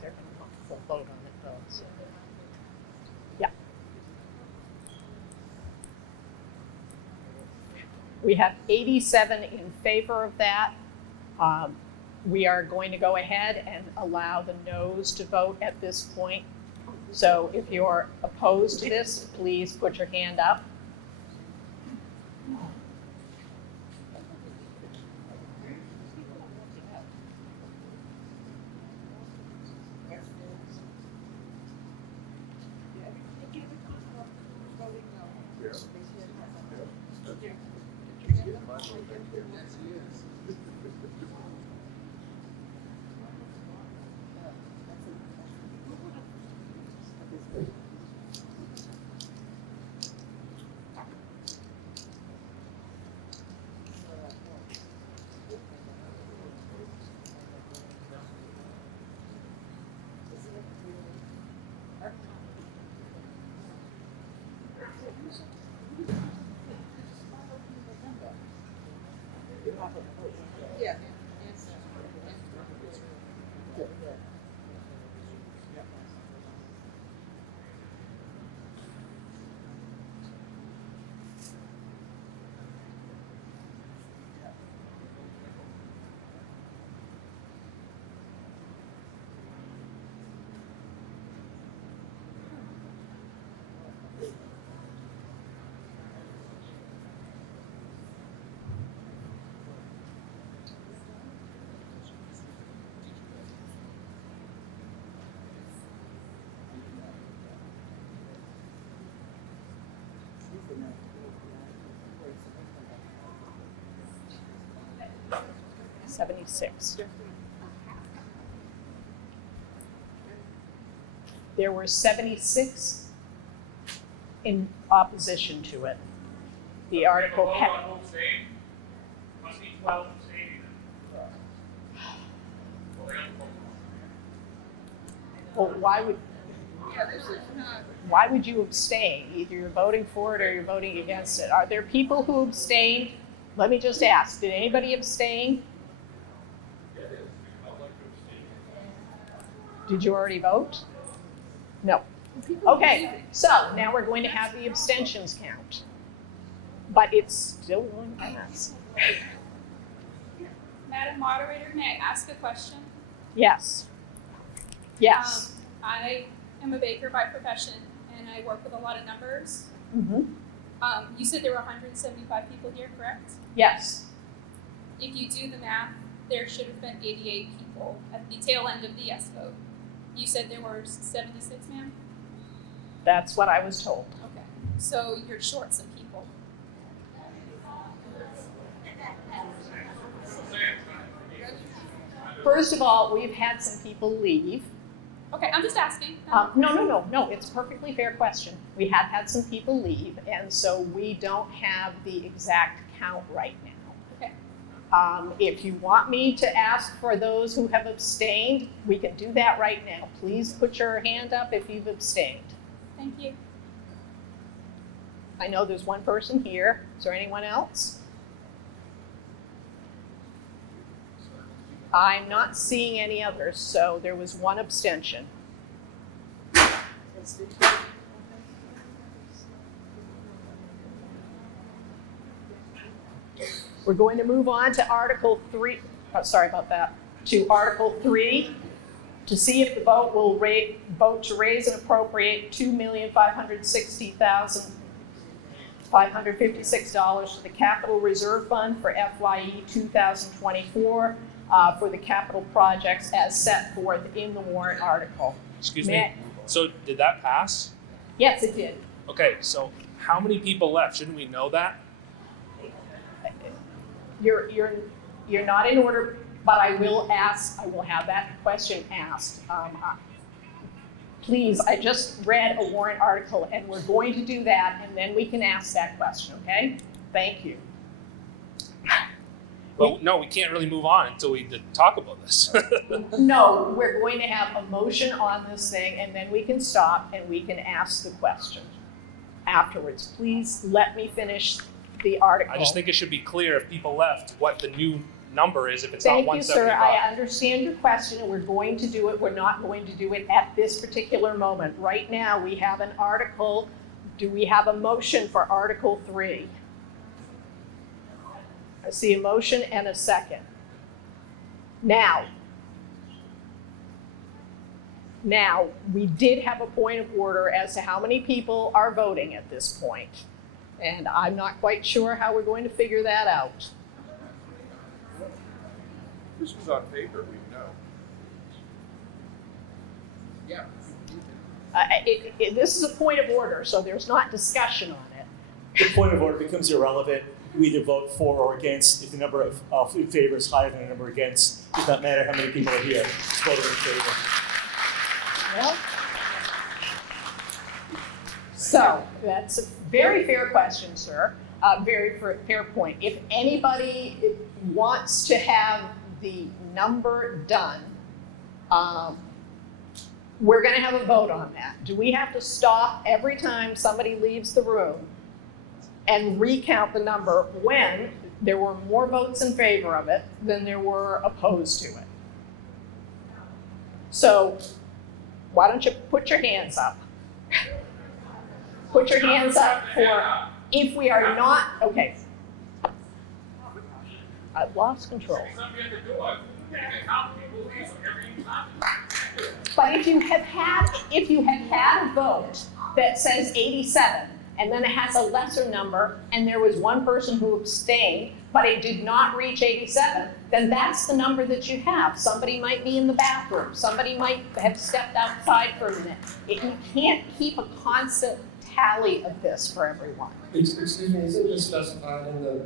they're going to want a full vote on it though. So. Yeah. We have 87 in favor of that. We are going to go ahead and allow the noes to vote at this point. So if you're opposed to this, please put your hand up. Yeah. $76. There were 76 in opposition to it. The article Must be 12 abstaining. Well, why would you abstain? Either you're voting for it or you're voting against it. Are there people who abstained? Let me just ask, did anybody abstain? Did you already vote? No. Okay, so now we're going to have the abstentions count. But it's still going to pass. Madam Moderator, may I ask a question? Yes. Yes. I am a baker by profession, and I work with a lot of numbers. Mm-hmm. You said there were 175 people here, correct? Yes. If you do the math, there should have been 88 people at the tail end of the yes vote. You said there were 76, ma'am? That's what I was told. Okay, so you're short some people. First of all, we've had some people leave. Okay, I'm just asking. No, it's a perfectly fair question. We have had some people leave, and so we don't have the exact count right now. Okay. If you want me to ask for those who have abstained, we can do that right now. Please put your hand up if you've abstained. Thank you. I know there's one person here. Is there anyone else? I'm not seeing any others, so there was one abstention. We're going to move on to Article 3. Oh, sorry about that. To Article 3, to see if the vote will vote to raise and appropriate $2,560,556 to the Capital Reserve Fund for FYE 2024 for the capital projects as set forth in the warrant article. Excuse me. So did that pass? Yes, it did. Okay, so how many people left? Shouldn't we know that? You're not in order, but I will have that question asked. Please, I just read a warrant article and we're going to do that and then we can ask that question, okay? Thank you. Well, no, we can't really move on until we talk about this. No, we're going to have a motion on this thing and then we can stop and we can ask the question afterwards. Please let me finish the article. I just think it should be clear if people left what the new number is if it's Thank not you, sir. 175. I understand your question and we're going to do it. We're not going to do it at this particular moment. Right now, we have an article. Do we have a motion for Article 3? I see a motion and a second. Now, we did have a point of order as to how many people are voting at this point. And I'm not quite sure how we're going to figure that out. This was on paper, we know. Yeah. This is a point of order, so there's not discussion on it. The point of order becomes irrelevant. We either vote for or against. If the number of in favor is higher than the number against, it does not matter how many people are here. It's voted in favor. Well, so that's a very fair question, sir. Very fair point. If anybody wants to have the number done, we're going to have a vote on that. Do we have to stop every time somebody leaves the room and recount the number when there were more votes in favor of it than there were opposed to it? So why don't you put your hands up? Put your hands up for if we are not, okay. I've lost control. But if you have had a vote that says 87, and then it has a lesser number, and there was one person who abstained, but it did not reach 87, then that's the number that you have. Somebody might be in the bathroom. Somebody might have stepped outside for a minute. You can't keep a constant tally of this for everyone. Excuse me, isn't this specified in the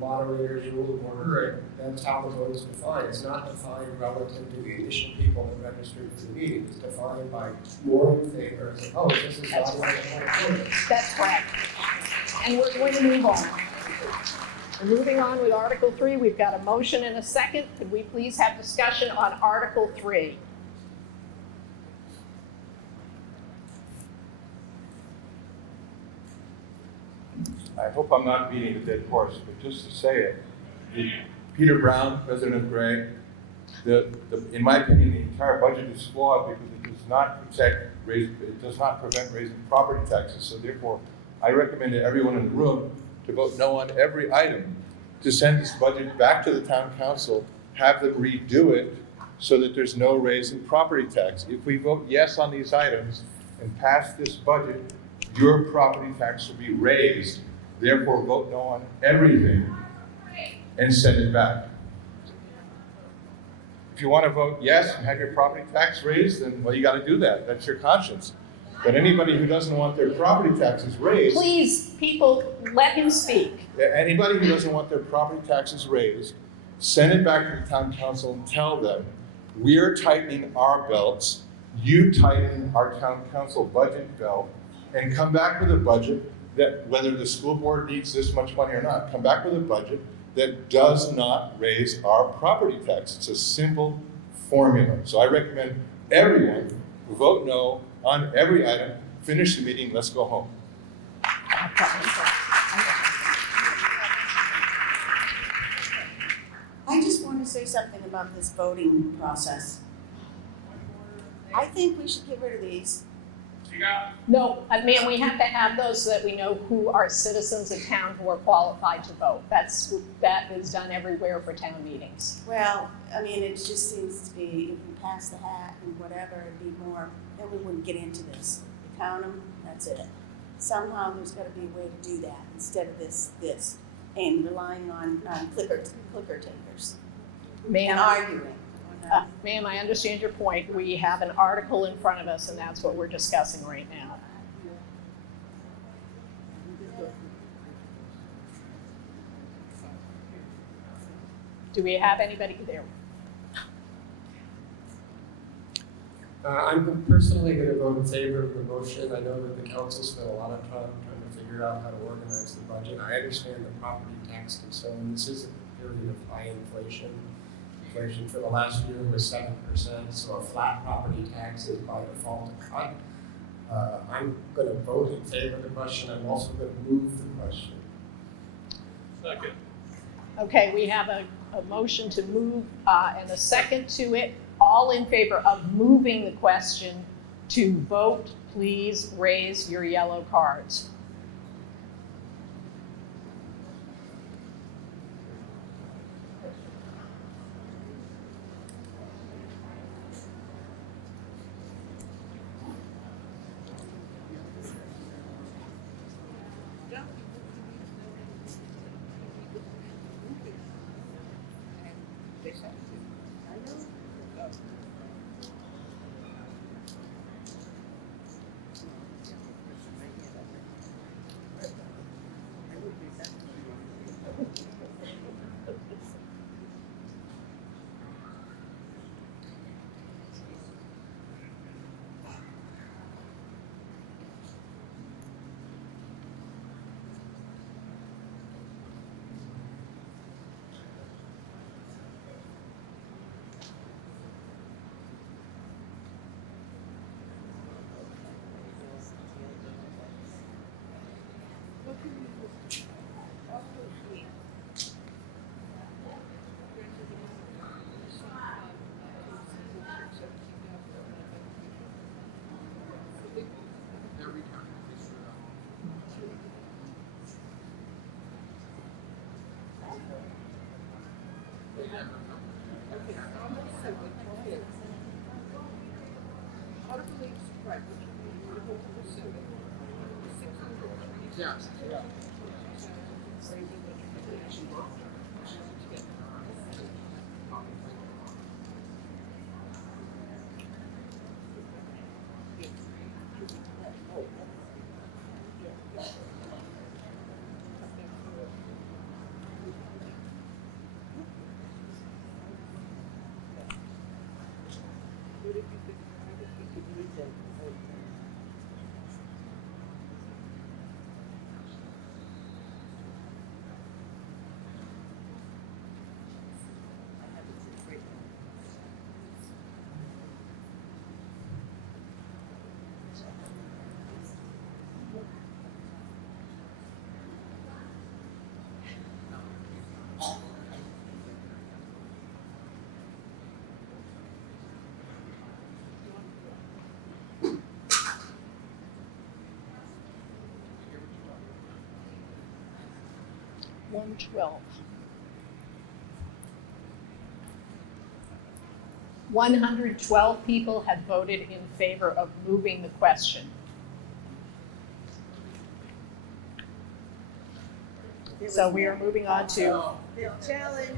moderator's rule of order? That's how the vote is defined. It's not defined relative to the additional people that registered for the meeting. It's defined by more in favor as opposed. This is not like a point of order. That's correct. And we're going to move on. We're moving on with Article 3. We've got a motion and a second. Could we please have discussion on Article 3? I hope I'm not beating a dead horse, but just to say it, Peter Brown, President of Gray, in my opinion, the entire budget is flawed because it does not prevent raising property taxes. So therefore, I recommend to everyone in the room to vote no on every item, to send this budget back to the town council, have them redo it, so that there's no raise in property tax. If we vote yes on these items and pass this budget, your property tax will be raised. Therefore, vote no on everything and send it back. If you want to vote yes and have your property tax raised, then, well, you got to do that. That's your conscience. But anybody who doesn't want their property taxes raised... Please, people, let him speak. Anybody who doesn't want their property taxes raised, send it back to the town council and tell them, we are tightening our belts, you tighten our town council budget belt, and come back with a budget that, whether the school board needs this much money or not, come back with a budget that does not raise our property tax. It's a simple formula. So I recommend everyone vote no on every item, finish the meeting, let's go home. I just want to say something about this voting process. I think we should get rid of these. No, ma'am, we have to have those so that we know who are citizens of town who are qualified to vote. That is done everywhere for town meetings. Well, I mean, it just seems to be, if we pass the hat and whatever, it'd be more, then we wouldn't get into this. We count them, that's it. Somehow there's gotta be a way to do that instead of this, and relying on clicker takers. Ma'am, and arguing. Ma'am, I understand your point. We have an article in front of us, and that's what we're discussing right now. Do we have anybody there? I'm personally going to vote in favor of the motion. I know that the council spent a lot of time trying to figure out how to organize the budget. I understand the property tax concern. This is a period of high inflation. Inflation for the last year was 7%, so a flat property tax is by default a cut. I'm going to vote in favor of the question. I'm also going to move the question. Second. Okay, we have a motion to move and a second to it. All in favor of moving the question to vote, please raise your yellow cards. 112 people had voted in favor of moving the question. So we are moving on to The challenge.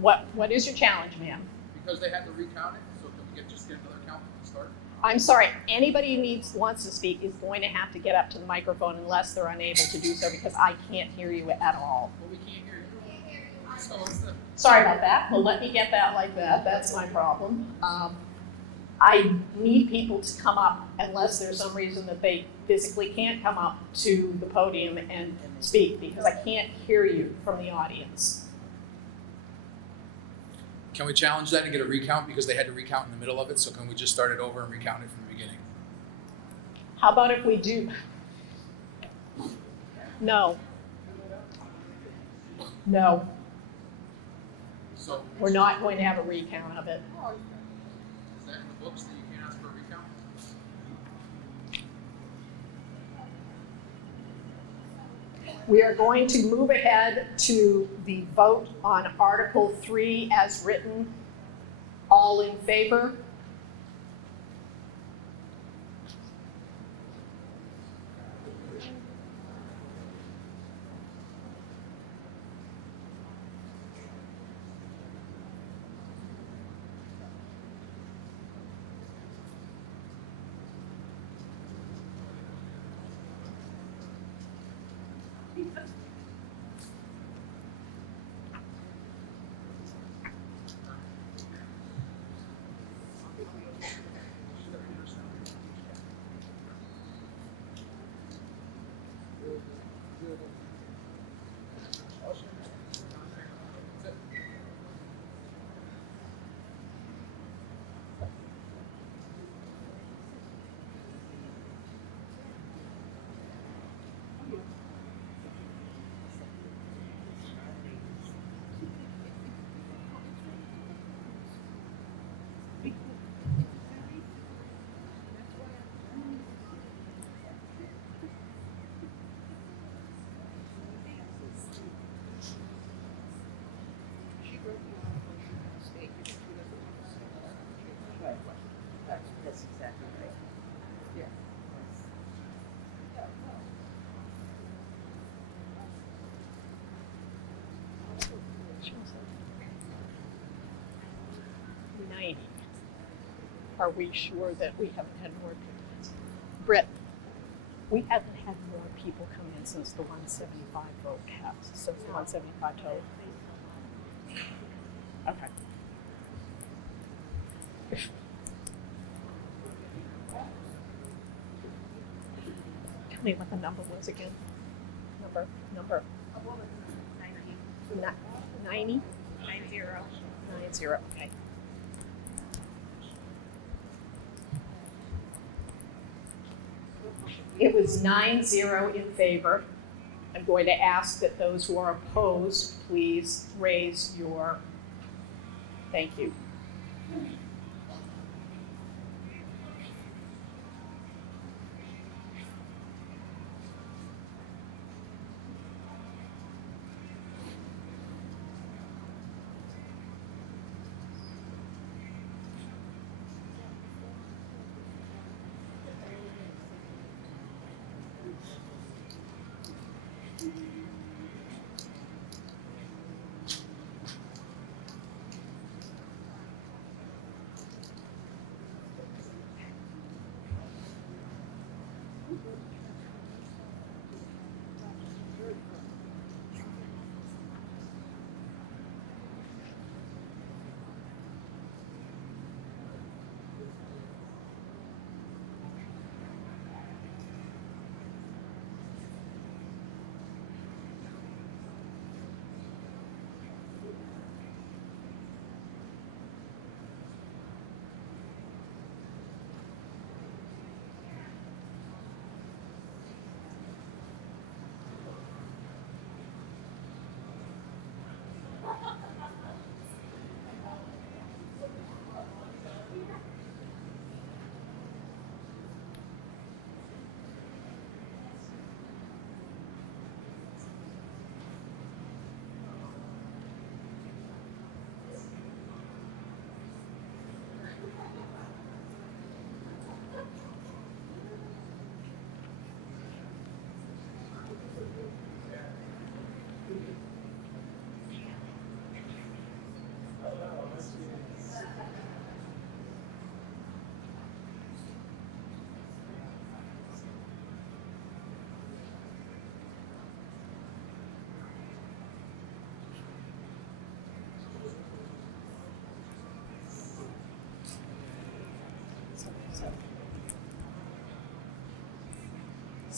what is your challenge, ma'am? Because they had to recount it, so can we just get another count from the start? I'm sorry, anybody who wants to speak is going to have to get up to the microphone unless they're unable to do so, because I can't hear you at all. Well, we can't hear you. So what's the... Sorry about that. Well, let me get that like that. That's my problem. I need people to come up unless there's some reason that they physically can't come up to the podium and speak, because I can't hear you from the audience. Can we challenge that and get a recount because they had to recount in the middle of it? So can we just start it over and recount it from the beginning? How about if we do? No. No. So we're not going to have a recount of it. Is that in the books that you can't ask for a recount? We are going to move ahead to the vote on Article 3 as written. All in favor? That's exactly right. Yeah. 90. Are we sure that we haven't had more people? Brett, we haven't had more people come in since the 175 vote passed, since the 175 total. Okay. Tell me what the number was again. Number. 90? 90, okay. It was 9-0 in favor. I'm going to ask that those who are opposed, please raise your, thank you.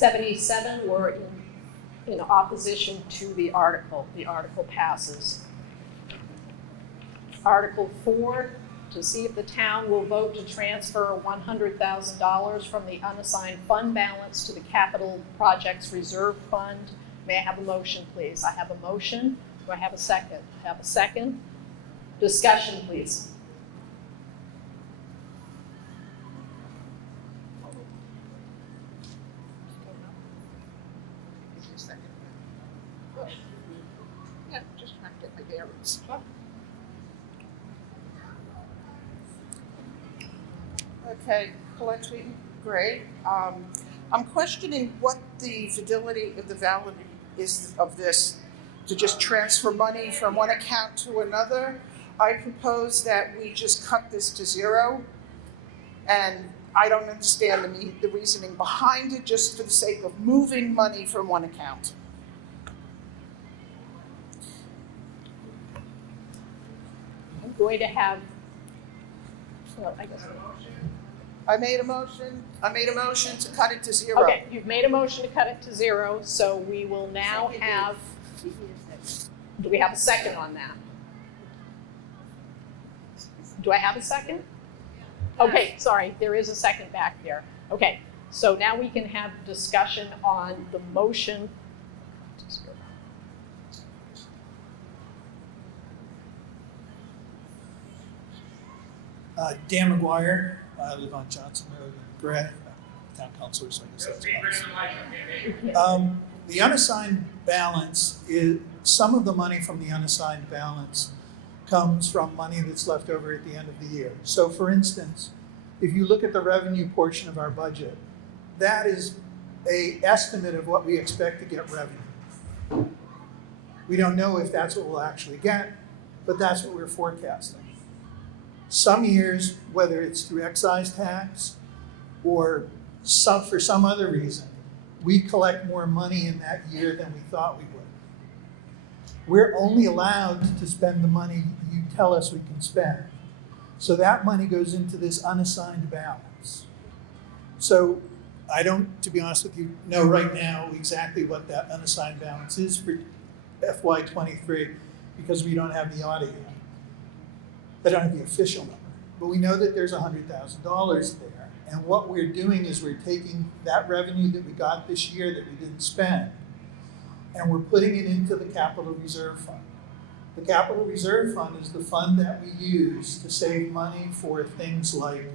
77 were in opposition to the article. The article passes. Article 4, to see if the town will vote to transfer $100,000 from the unassigned fund balance to the capital projects reserve fund. May I have a motion, please? I have a motion. Do I have a second? I have a second. Discussion, please. Yeah, just trying to get my bearings. Okay, Colette Sweeten, great. I'm questioning what the fidelity of the validity is of this, to just transfer money from one account to another. I propose that we just cut this to zero, and I don't understand the reasoning behind it, just for the sake of moving money from one account. I'm going to have, well, I guess. I made a motion to cut it to zero. Okay, you've made a motion to cut it to zero, so we will now have, do we have a second on that? Do I have a second? Okay, sorry, there is a second back there. Okay, so now we can have discussion on the motion. Dan McGuire. I live on Johnson Road in Gray, town councilor, so I guess that's fine. The unassigned balance is, some of the money from the unassigned balance comes from money that's left over at the end of the year. So for instance, if you look at the revenue portion of our budget, that is an estimate of what we expect to get revenue. We don't know if that's what we'll actually get, but that's what we're forecasting. Some years, whether it's through excise tax or for some other reason, we collect more money in that year than we thought we would. We're only allowed to spend the money you tell us we can spend. So that money goes into this unassigned balance. So I don't, to be honest with you, know right now exactly what that unassigned balance is for FY23 because we don't have the audit yet. I don't have the official number, but we know that there's $100,000 there. And what we're doing is we're taking that revenue that we got this year that we didn't spend, and we're putting it into the capital reserve fund. The capital reserve fund is the fund that we use to save money for things like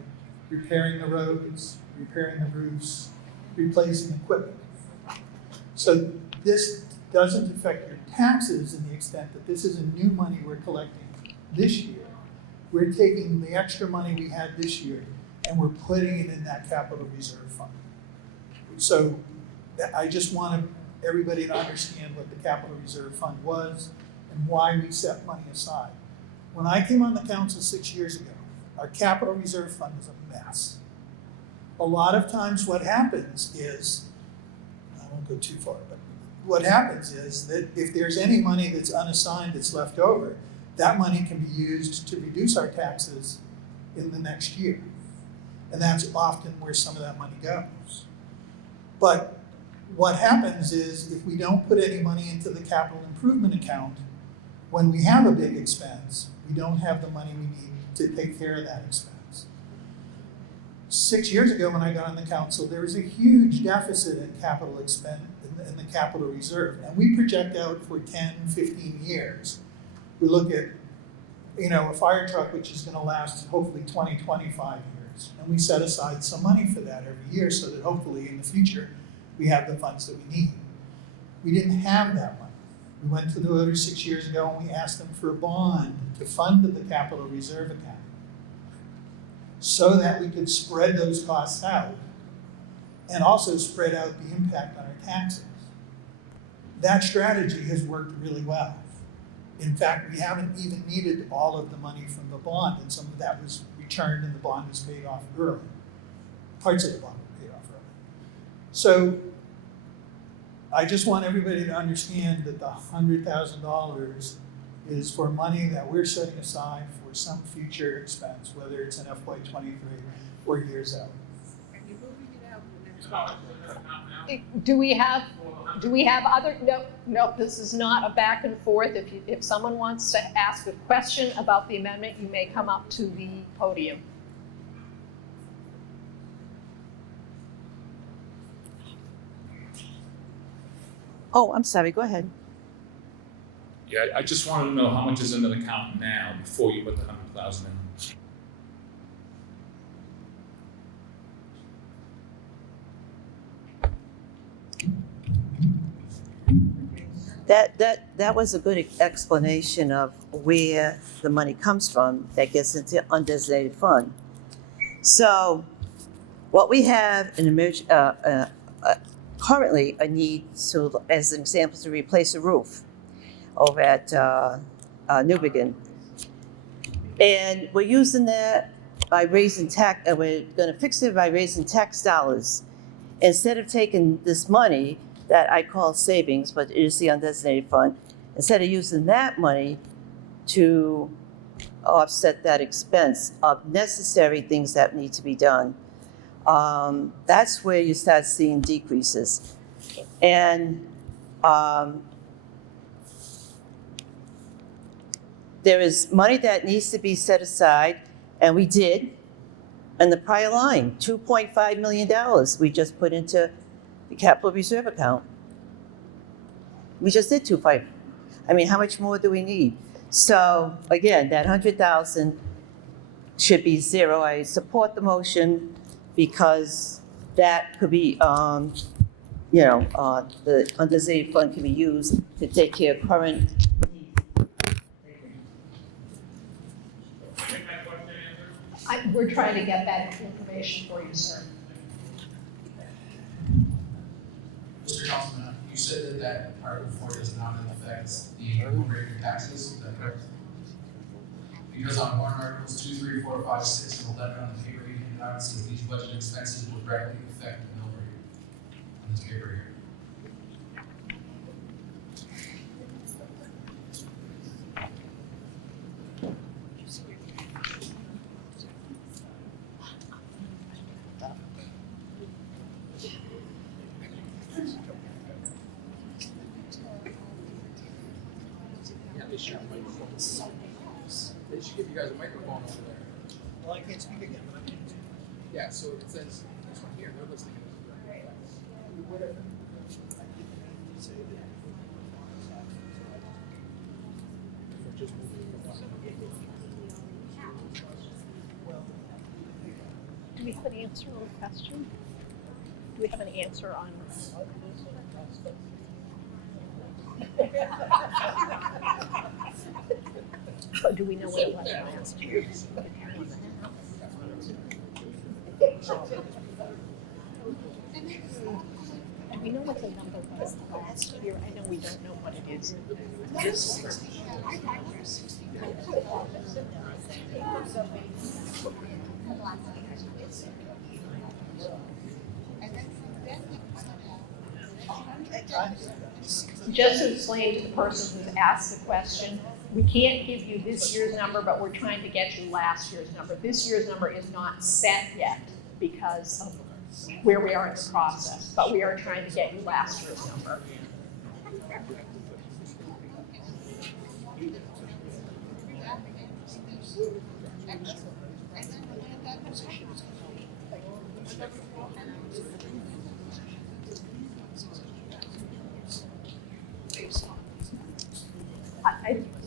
repairing the roads, repairing the roofs, replacing equipment. So this doesn't affect your taxes in the extent that this is a new money we're collecting this year. We're taking the extra money we had this year and we're putting it in that capital reserve fund. So I just wanted everybody to understand what the capital reserve fund was and why we set money aside. When I came on the council 6 years ago, our capital reserve fund was a mess. A lot of times what happens is, I won't go too far, but what happens is that if there's any money that's unassigned that's left over, that money can be used to reduce our taxes in the next year. And that's often where some of that money goes. But what happens is if we don't put any money into the capital improvement account, when we have a big expense, we don't have the money we need to take care of that expense. 6 years ago when I got on the council, there was a huge deficit in capital expense in the capital reserve. And we project out for 10, 15 years. We look at, a fire truck which is going to last hopefully 20, 25 years. And we set aside some money for that every year so that hopefully in the future we have the funds that we need. We didn't have that money. We went to the voters 6 years ago and we asked them for a bond to fund the capital reserve account so that we could spread those costs out and also spread out the impact on our taxes. That strategy has worked really well. In fact, we haven't even needed all of the money from the bond, and some of that was returned and the bond was paid off early. Parts of the bond were paid off early. So I just want everybody to understand that the $100,000 is for money that we're setting aside for some future expense, whether it's in FY23 or years out. And you're moving it out in the next Do we have other, no, this is not a back and forth. If someone wants to ask a question about the amendment, you may come up to the podium. Oh, I'm sorry, go ahead. Yeah, I just wanted to know how much is in the account now before you put the 100,000 in. That was a good explanation of where the money comes from that gets into undesignated fund. So what we have currently a need to, as an example, to replace a roof over at Newbegin. And we're using that by raising tax, we're gonna fix it by raising tax dollars. Instead of taking this money that I call savings, but it is the undesignated fund, instead of using that money to offset that expense of necessary things that need to be done, that's where you start seeing decreases. And there is money that needs to be set aside, and we did, in the prior line, $2.5 million we just put into the capital reserve account. We just did 2.5. I mean, how much more do we need? So again, that 100,000 should be zero. I support the motion because that could be, the undesignated fund can be used to take care of current. We're trying to get that information for you, sir. Mr. Councilman, you said that Article 4 does not affect the appropriated taxes, is that correct? Because on warrant articles 2, 3, 4, 5, 6, and 11 on the paper you handed out, it says these budget expenses will directly affect the mill rate on this paper here. They should give you guys a microphone over there. Well, I can't speak again, but I can. Yeah, so it says this one here, they're listening to Do we have an answer on the question? Do we have an answer on? Do we know what it was last year? And we know what the number was last year. I know we don't know what it is. Just to explain to the person who's asked the question, we can't give you this year's number, but we're trying to get you last year's number. This year's number is not set yet because of where we are in the process, but we are trying to get you last year's number.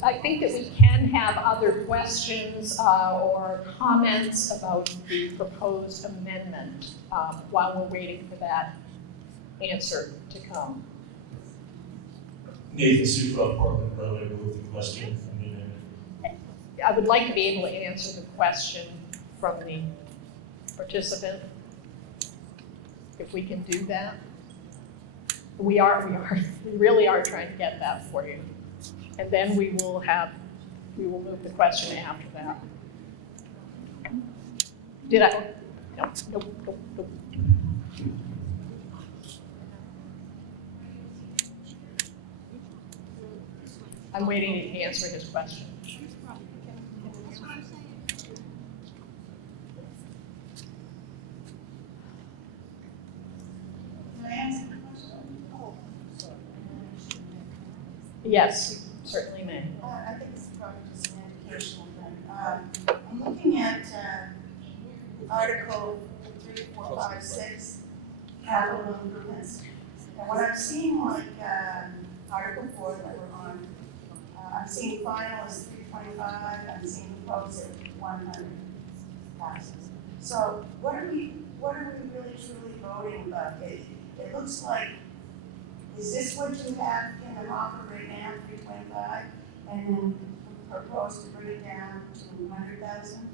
I think that we can have other questions or comments about the proposed amendment while we're waiting for that answer to come. Nathan Supra, Portland Road, I move the question. I would like to be able to answer the question from the participant, if we can do that. We really are trying to get that for you. And then we will move the question after that. Did I? No, nope. I'm waiting to answer his question. Yes, certainly may. I think this is probably just an educational thing. I'm looking at Article 3, 4, 5, 6, capital improvements. And what I'm seeing, like Article 4 that we're on, I'm seeing final is 325, I'm seeing proposed at 100 passes. So what are we really truly voting about? It looks like, is this what you have in the hopper right now, 325, and then propose to bring it down to 100,000?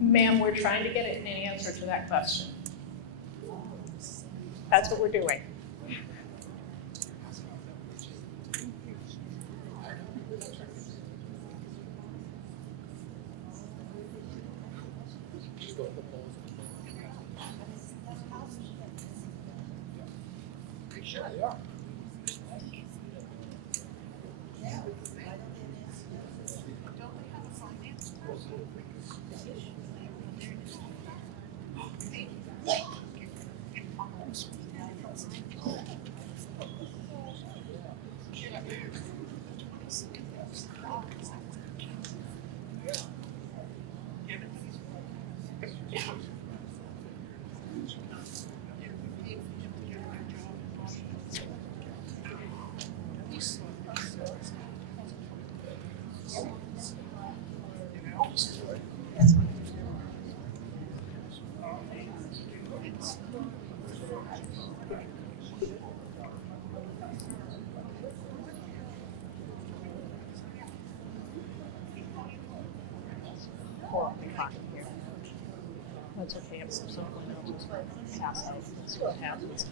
Ma'am, we're trying to get an answer to that question. That's what we're doing. Sure they are. That's okay, if someone else is pass out, that's what happens.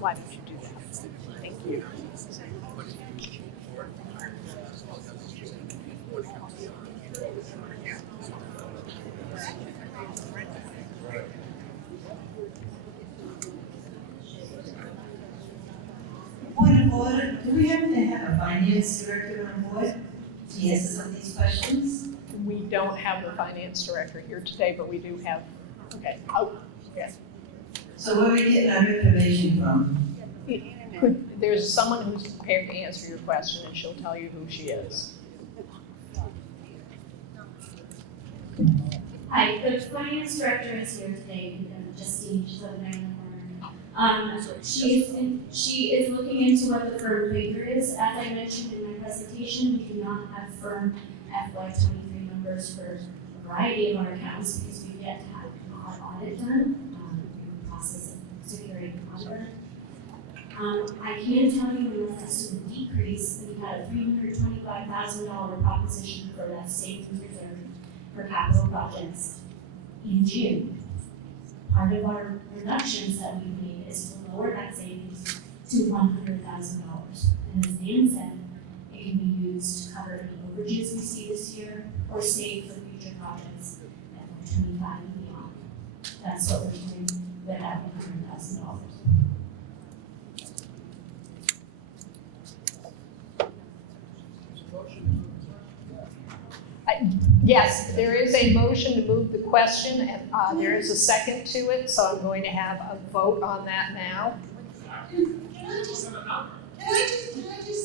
Why don't you do that? Thank you. Point of order, do we happen to have a finance director on board to answer some of these questions? We don't have the finance director here today, but we do have, okay, oh, yes. So where are we getting our information from? There's someone who's prepared to answer your question, and she'll tell you who she is. Hi, the finance director is here today, Justine, she's over there in the corner. She is looking into what the firm figure is. As I mentioned in my presentation, we do not have firm FY23 numbers for a variety of our accounts because we've yet to have our audit done. In the process of securing an auditor. I can tell you in reference to the decrease, that we had a $325,000 proposition for that savings reserve for capital projects in June. Part of our reductions that we made is to lower that savings to $100,000. And as Dan said, it can be used to cover any overages we see this year or save for future projects at 25 and beyond. That's what we're doing with that $100,000. Yes, there is a motion to move the question, and there is a second to it, so I'm going to have a vote on that now. Can I just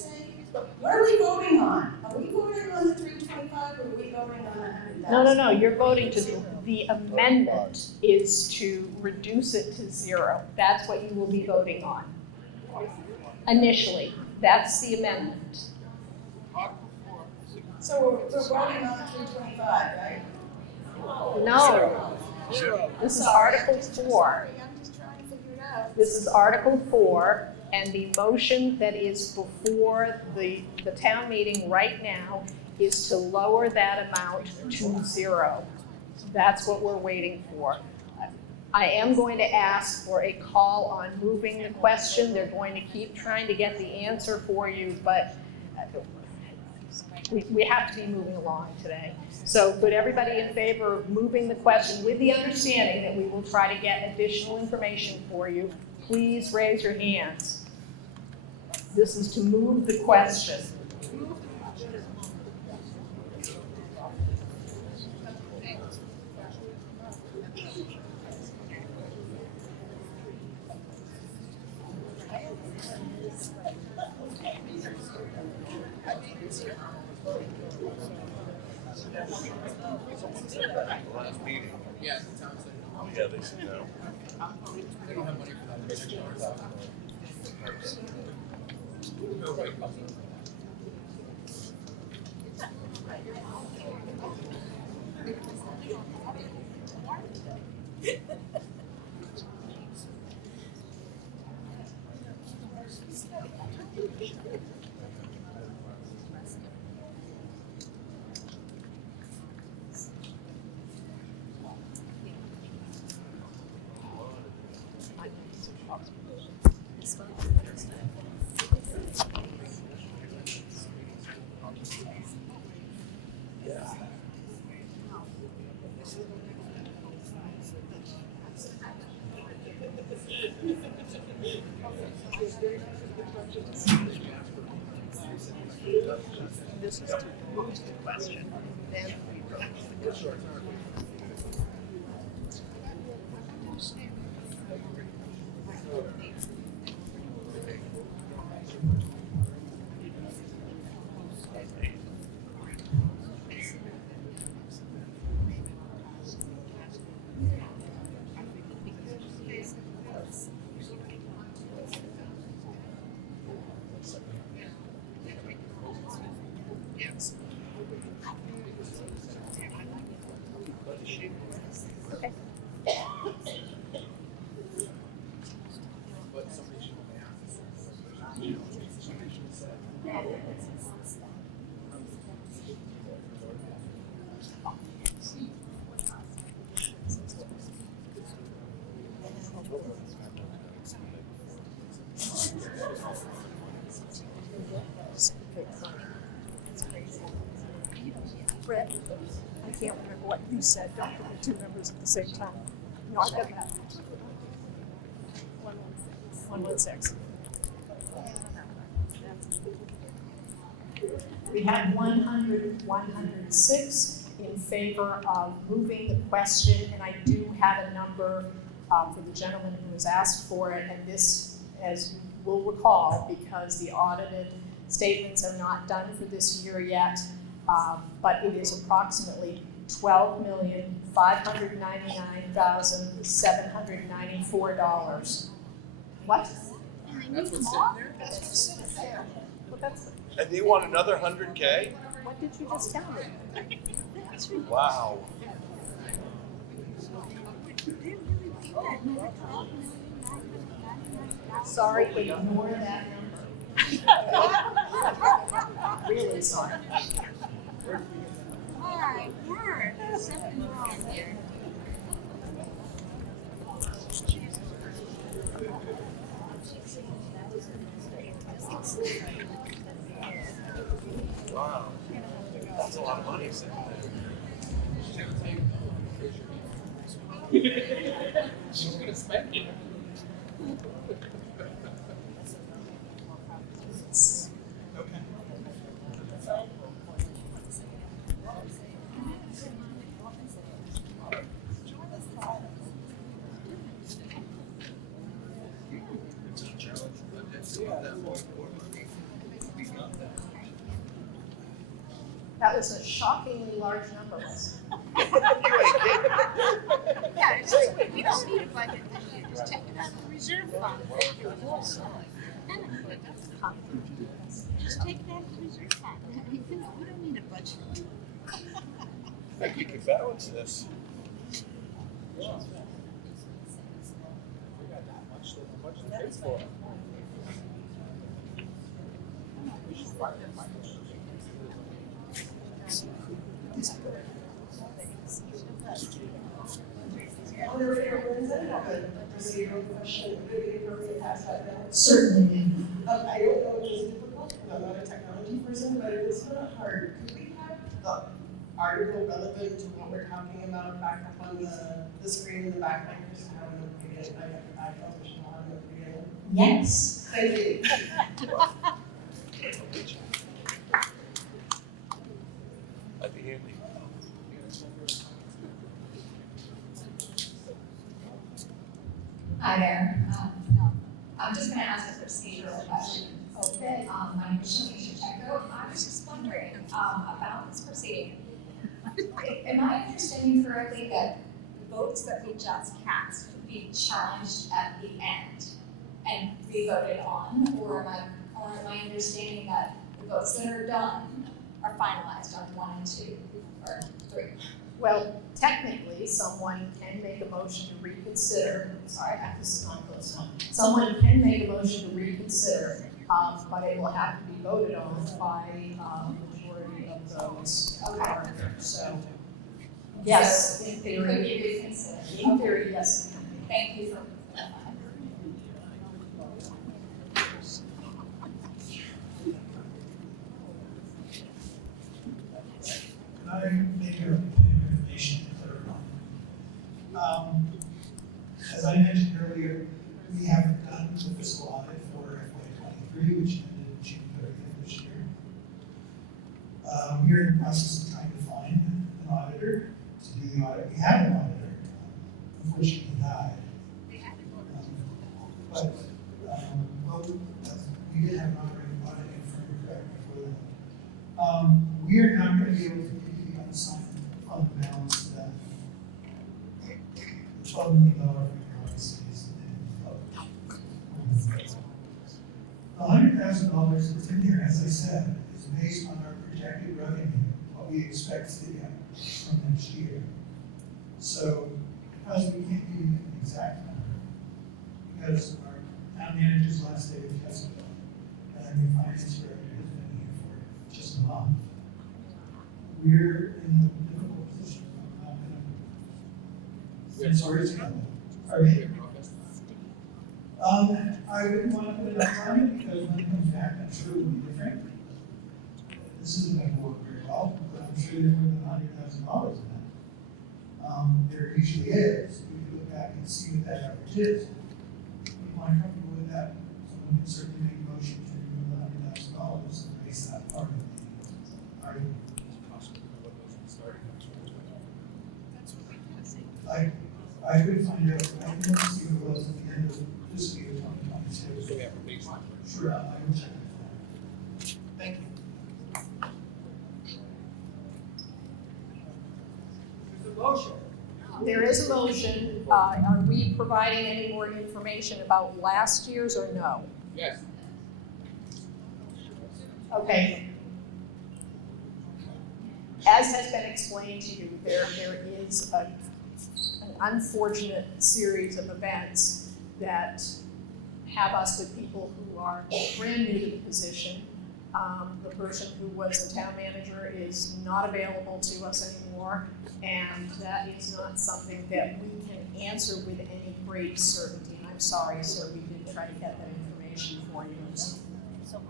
say, what are we voting on? Are we voting on the 325 or are we voting on 100,000? No, you're voting to, the amendment is to reduce it to zero. That's what you will be voting on. Initially, that's the amendment. So we're voting on the 325, right? No. This is Article 4. I'm just trying to figure it out. This is Article 4, and the motion that is before the town meeting right now is to lower that amount to zero. That's what we're waiting for. I am going to ask for a call on moving the question. They're going to keep trying to get the answer for you, but We have to be moving along today. So could everybody in favor of moving the question with the understanding that we will try to get additional information for you, please raise your hands. This is to move the question. Last meeting. Yeah, the town said. Yeah, they said no. They don't have money for that. This is to move the question. Then Brett, I can't remember what you said. Don't put the two numbers at the same time. No, I got that. 116. we had 106 in favor of moving the question, and I do have a number for the gentleman who has asked for it, and this, as we'll recall, because the audited statements are not done for this year yet, but it is approximately $12,599,794. What? That's what's sitting there? That's what's sitting there. Well, that's, And they want another 100K? what did you just tell me? Wow. Sorry, ignore that number. Really sorry. My word, there's something wrong here. Wow. That's a lot of money sitting there. She's gonna spend it. Okay. That was a shockingly large number, wasn't it? Yeah, it's just, we don't need a budget this year, just take it out of the reserve fund. Just take it out of the reserve fund. We don't need a budget. I think we can balance this. Certainly. I don't know if it's difficult, I'm not a technology person, but it is not hard. Could we have the article relevant to what we're talking about back up on the screen in the back there? Just to have it at the beginning. I got the back television on at the beginning. Yes. Thank you. That'd be handy. Hi there. I'm just going to ask a procedural question. Okay. My name is Shalisha Checo. I was just wondering about this proceeding. Am I understanding correctly that the votes that we just cast could be challenged at the end and re-voted on, or am I understanding that the votes that are done are finalized on 1 and 2 or 3? Well, technically, someone can make a motion to reconsider. Sorry, this is not close enough. Someone can make a motion to reconsider, but it will have to be voted on by the majority of those. Okay. So, yes, So in it could theory. be reconsidered. In theory, yes. it can be. Thank you for clarifying. Can I make a information to clarify? As I mentioned earlier, we haven't done the fiscal audit for FY23, which ended June 30th this year. We are in the process of trying to find an auditor to do the audit. We have an auditor, unfortunately he died. But we did have an auditing firm correct before that. We are not going to be able to give you the unassigned fund balance that the $12 million figure obviously is the $100,000 that's in here, as I said, is based on our projected revenue, what we expect to get from next year. So, because we can't give you an exact number, because our town manager's last day was yesterday, and the finance director has been here for just a month, we're in a difficult position. I'm not gonna. Sorry, I wouldn't want to put it up on it because when it comes back, I'm sure it will be different. This isn't going to work very well, but I'm sure there's more than $100,000 in that. There usually is. We can look back and see what that average is. If you are comfortable with that, someone can certainly make a motion to remove the $100,000 and raise that part of the argument. I would find out, I can only see what it was at the end of this year, 2022. So we have a baseline. Sure, I will check that. Thank you. There's a motion. There is a motion. Are we providing any more information about last year's or no? Yes. Okay. As has been explained to you, there is an unfortunate series of events that have us with people who are brand new to the position. The person who was the town manager is not available to us anymore, and that is not something that we can answer with any great certainty. And I'm sorry, sir, we did try to get that information for you.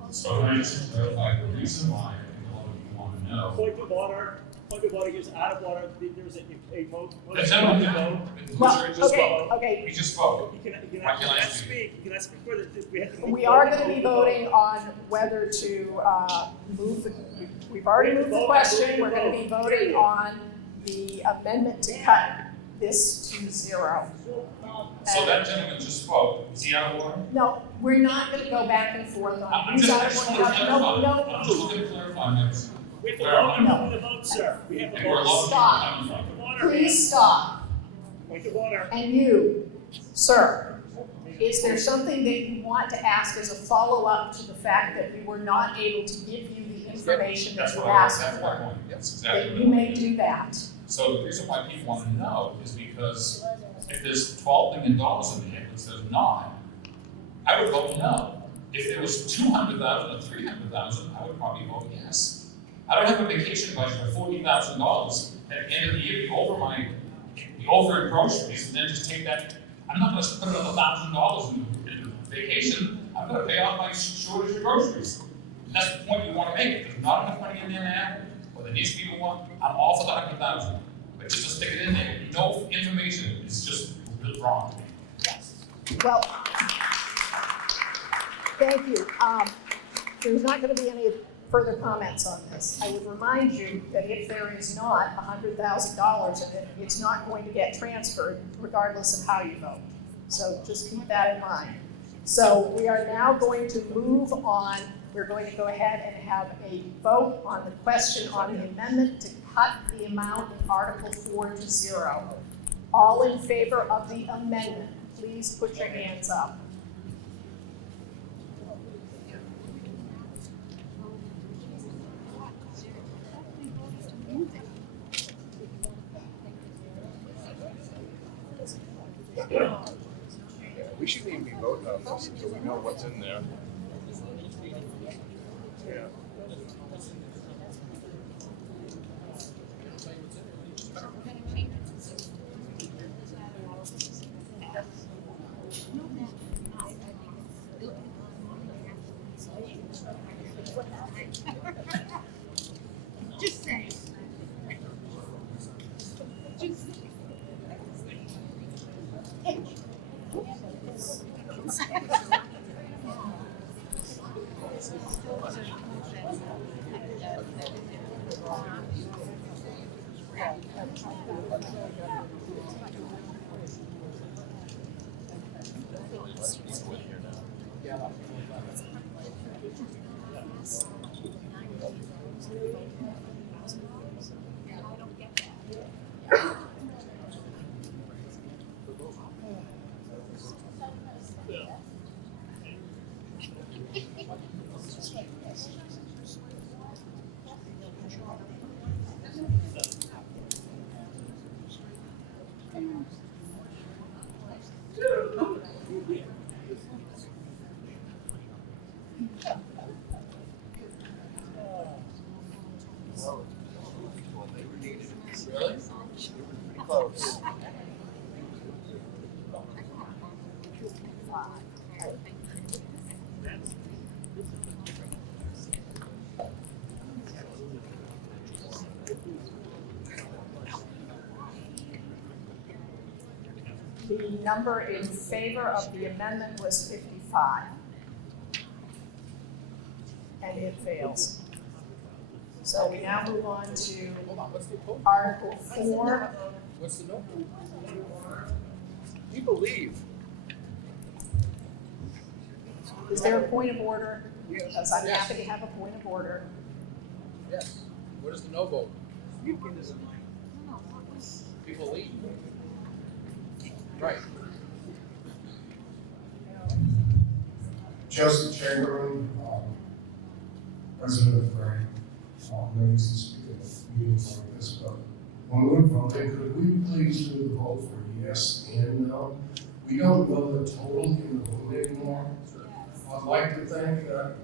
So can I just clarify the reason why a lot of you want to know? Point of order, is out of order, there's a vote. That's not what happened. Okay. We just spoke. You can speak further. We are going to be voting on whether to move the, we've already moved the question, we're going to be voting on the amendment to cut this to 0. So that gentleman just spoke, is he out of order? No, we're not going to go back and forth on I'm who's just, out I of just order. want to clarify. No. I'm just looking to clarify this. We have to vote, the vote, sir. We have to And we're vote. allowed Stop. to Point of order. Please stop. Point of order. And you, sir, is there something that you want to ask as a follow-up to the fact that we were not able to give you the information that That's you what I, asked that's my for? point, that's exactly That what you may do that. So the reason why people want to know is because if there's $12 million in the ambulance, there's not, I would vote no. If there was 200,000 or 300,000, I would probably vote yes. I don't have a vacation budget of $40,000 at the end of the year, be over in groceries, and then just take that. I'm not going to put another $1,000 in vacation. I'm going to pay off my shortage of groceries. that's the point you wanna make. If there's not enough money in there now, or there needs to be more, I'm all for the 100,000. But just to stick it in there, with no information, is just wrong. Well, thank you. There's not going to be any further comments on this. I would remind you that if there is not $100,000 in it, it's not going to get transferred regardless of how you vote. So just keep that in mind. So we are now going to move on. We're going to go ahead and have a vote on the question on the amendment to cut the amount in Article 4 to 0. All in favor of the amendment, please put your hands up. Yeah, we shouldn't even be voting on this until we know what's in there. Yeah. Just saying. Really? Pretty close. The number in favor of the amendment was 55. And it fails. So we now move on to Article 4. What's the no? You believe. Is there a point of order? Yes. Because I'm happy to have a point of order. Yes. What is the no vote? People leave. Right. Joseph Chamberlain, president of Grant. I'm used to speak at meetings like this, but when we're voting, could we please do the vote for yes and no? We don't know the total in the room anymore. I'd like to think that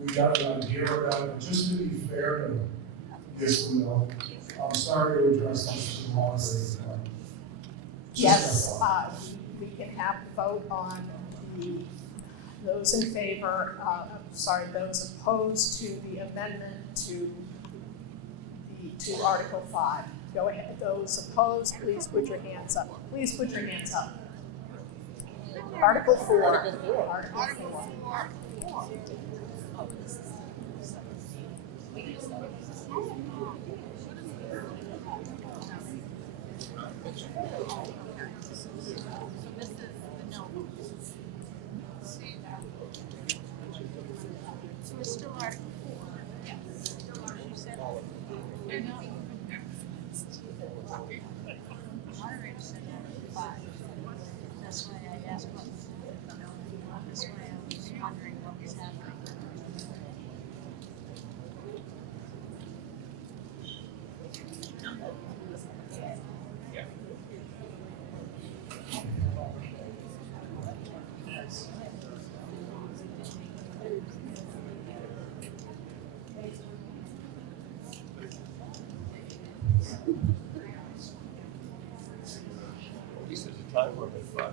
we got an idea about it, just to be fair to yes and no. I'm sorry to address this to the moderator. Yes, we can have the vote on those in favor, those opposed to the amendment to Article 5. Go ahead, those opposed, please put your hands up. Please put your hands up. Article 4. Article 4. So it's still Article 4. Yes. You said the moderator said Article 5. That's why I asked what was that's why I was wondering what was happening. At least there's a time limit, 5.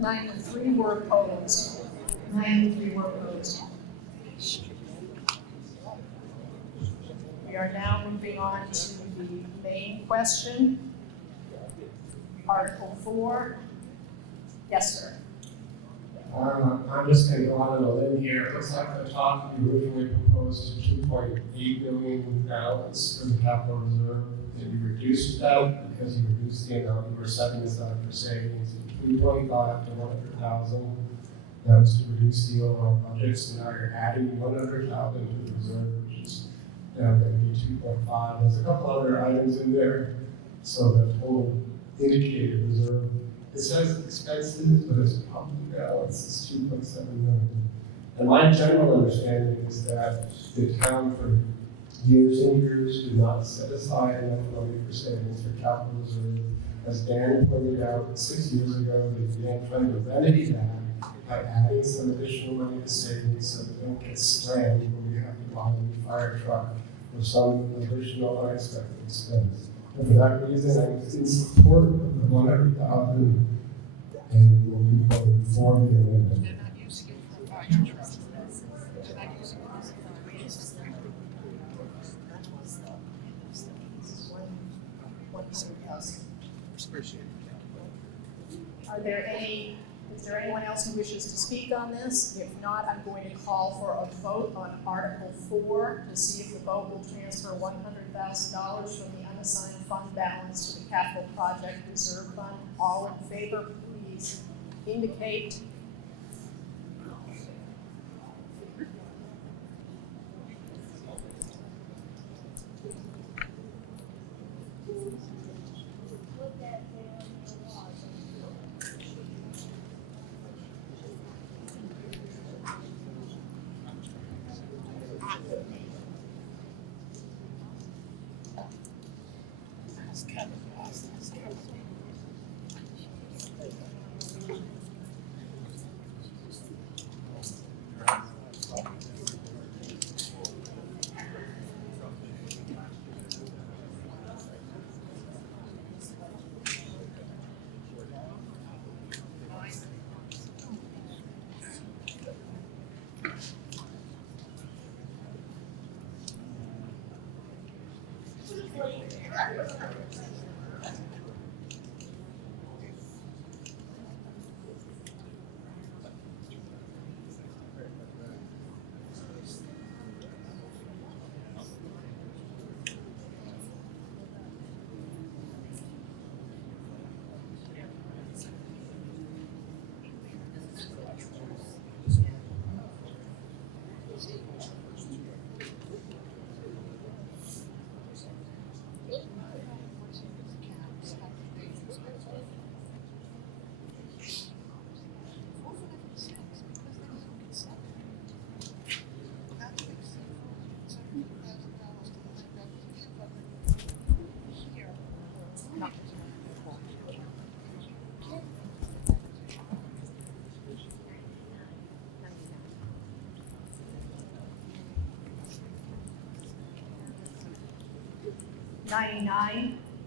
93 were opposed. 93 were opposed. We are now moving on to the main question. Article 4. Yes, sir. I'm just going to go on a limb here. It looks like the top you originally proposed $2.8 billion for the capital reserve. And you reduced that because you reduced the amount you were setting aside for savings from 325 to 100,000. That was to reduce the overall budget. So now you're adding 100,000 to the reserve, which is now going to be 2.5. There's a couple other items in there. So the total indicated reserve, it says expenses, but its probably balance is 2.7 million. And my general understanding is that the town for years and years did not set aside enough money for savings for capital reserve. As Dan pointed out, 6 years ago, they began trying to remedy that by adding some additional money to savings so that they don't get slammed when we have to buy a new fire truck or some additional unexpected expense. And for that reason, I'm in support of the 100,000 and will be voting for the amendment. They're not using it for fire trucks. They're not using it as a Is there anyone else who wishes to speak on this? If not, I'm going to call for a vote on Article 4 to see if the vote will transfer $100,000 from the unassigned fund balance to the capital project reserve fund. All in favor, please indicate.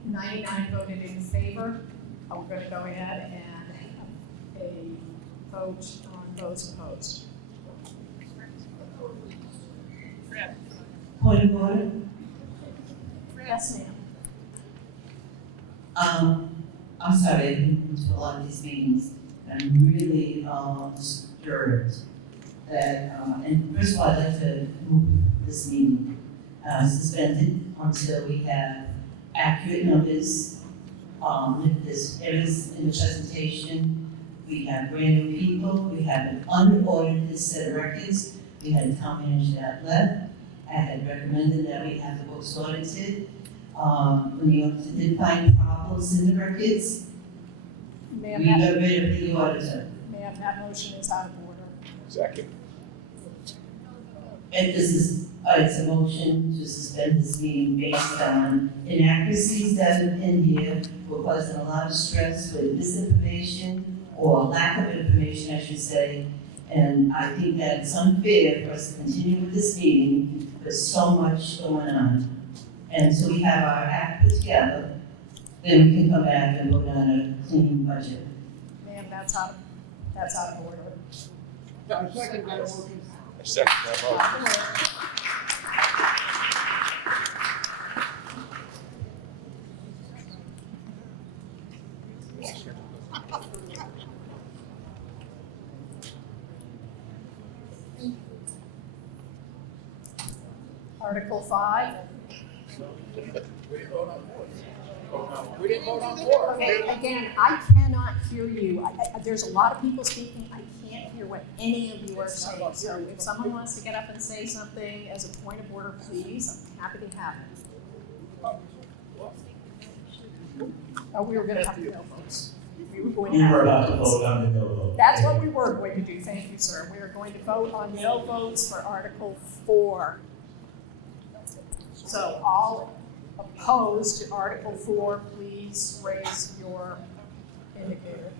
Ninety-nine voted in favor. We're going to go ahead and a vote on those opposed. Point of order. Yes, ma'am. I'm sorry, I've been to a lot of these meetings. I'm really disturbed that, and first of all, I'd like to move this meeting suspended until we have accurate numbers. There's errors in the presentation. We have brand new people. We have an unaudited set of records. We had a town manager that left. I had recommended that we have the books audited. when you did find problems in the records, Ma'am, we got rid of the auditor. Ma'am, that motion is out of order. Second. And this is, it's a motion to suspend this meeting based on inaccuracies that are in here, were causing a lot of stress with misinformation, or lack of information, I should say. And I think that it's unfair for us to continue with this meeting with so much going on. And so we have our act put together, then we can come back and vote on a clean budget. Ma'am, that's out of order. I second that motion. I second that motion. Article 5. We didn't vote on four. Okay, again, I cannot hear you. There's a lot of people speaking. I can't hear what any of you are saying. So if someone wants to get up and say something as a point of order, please, I'm happy to have it. Oh, we were going to have no votes. We were going to We have were about to vote on the no vote. That's what we were going to do. Thank you, sir. We are going to vote on no votes for Article 4. So all opposed to Article 4, please raise your indicator.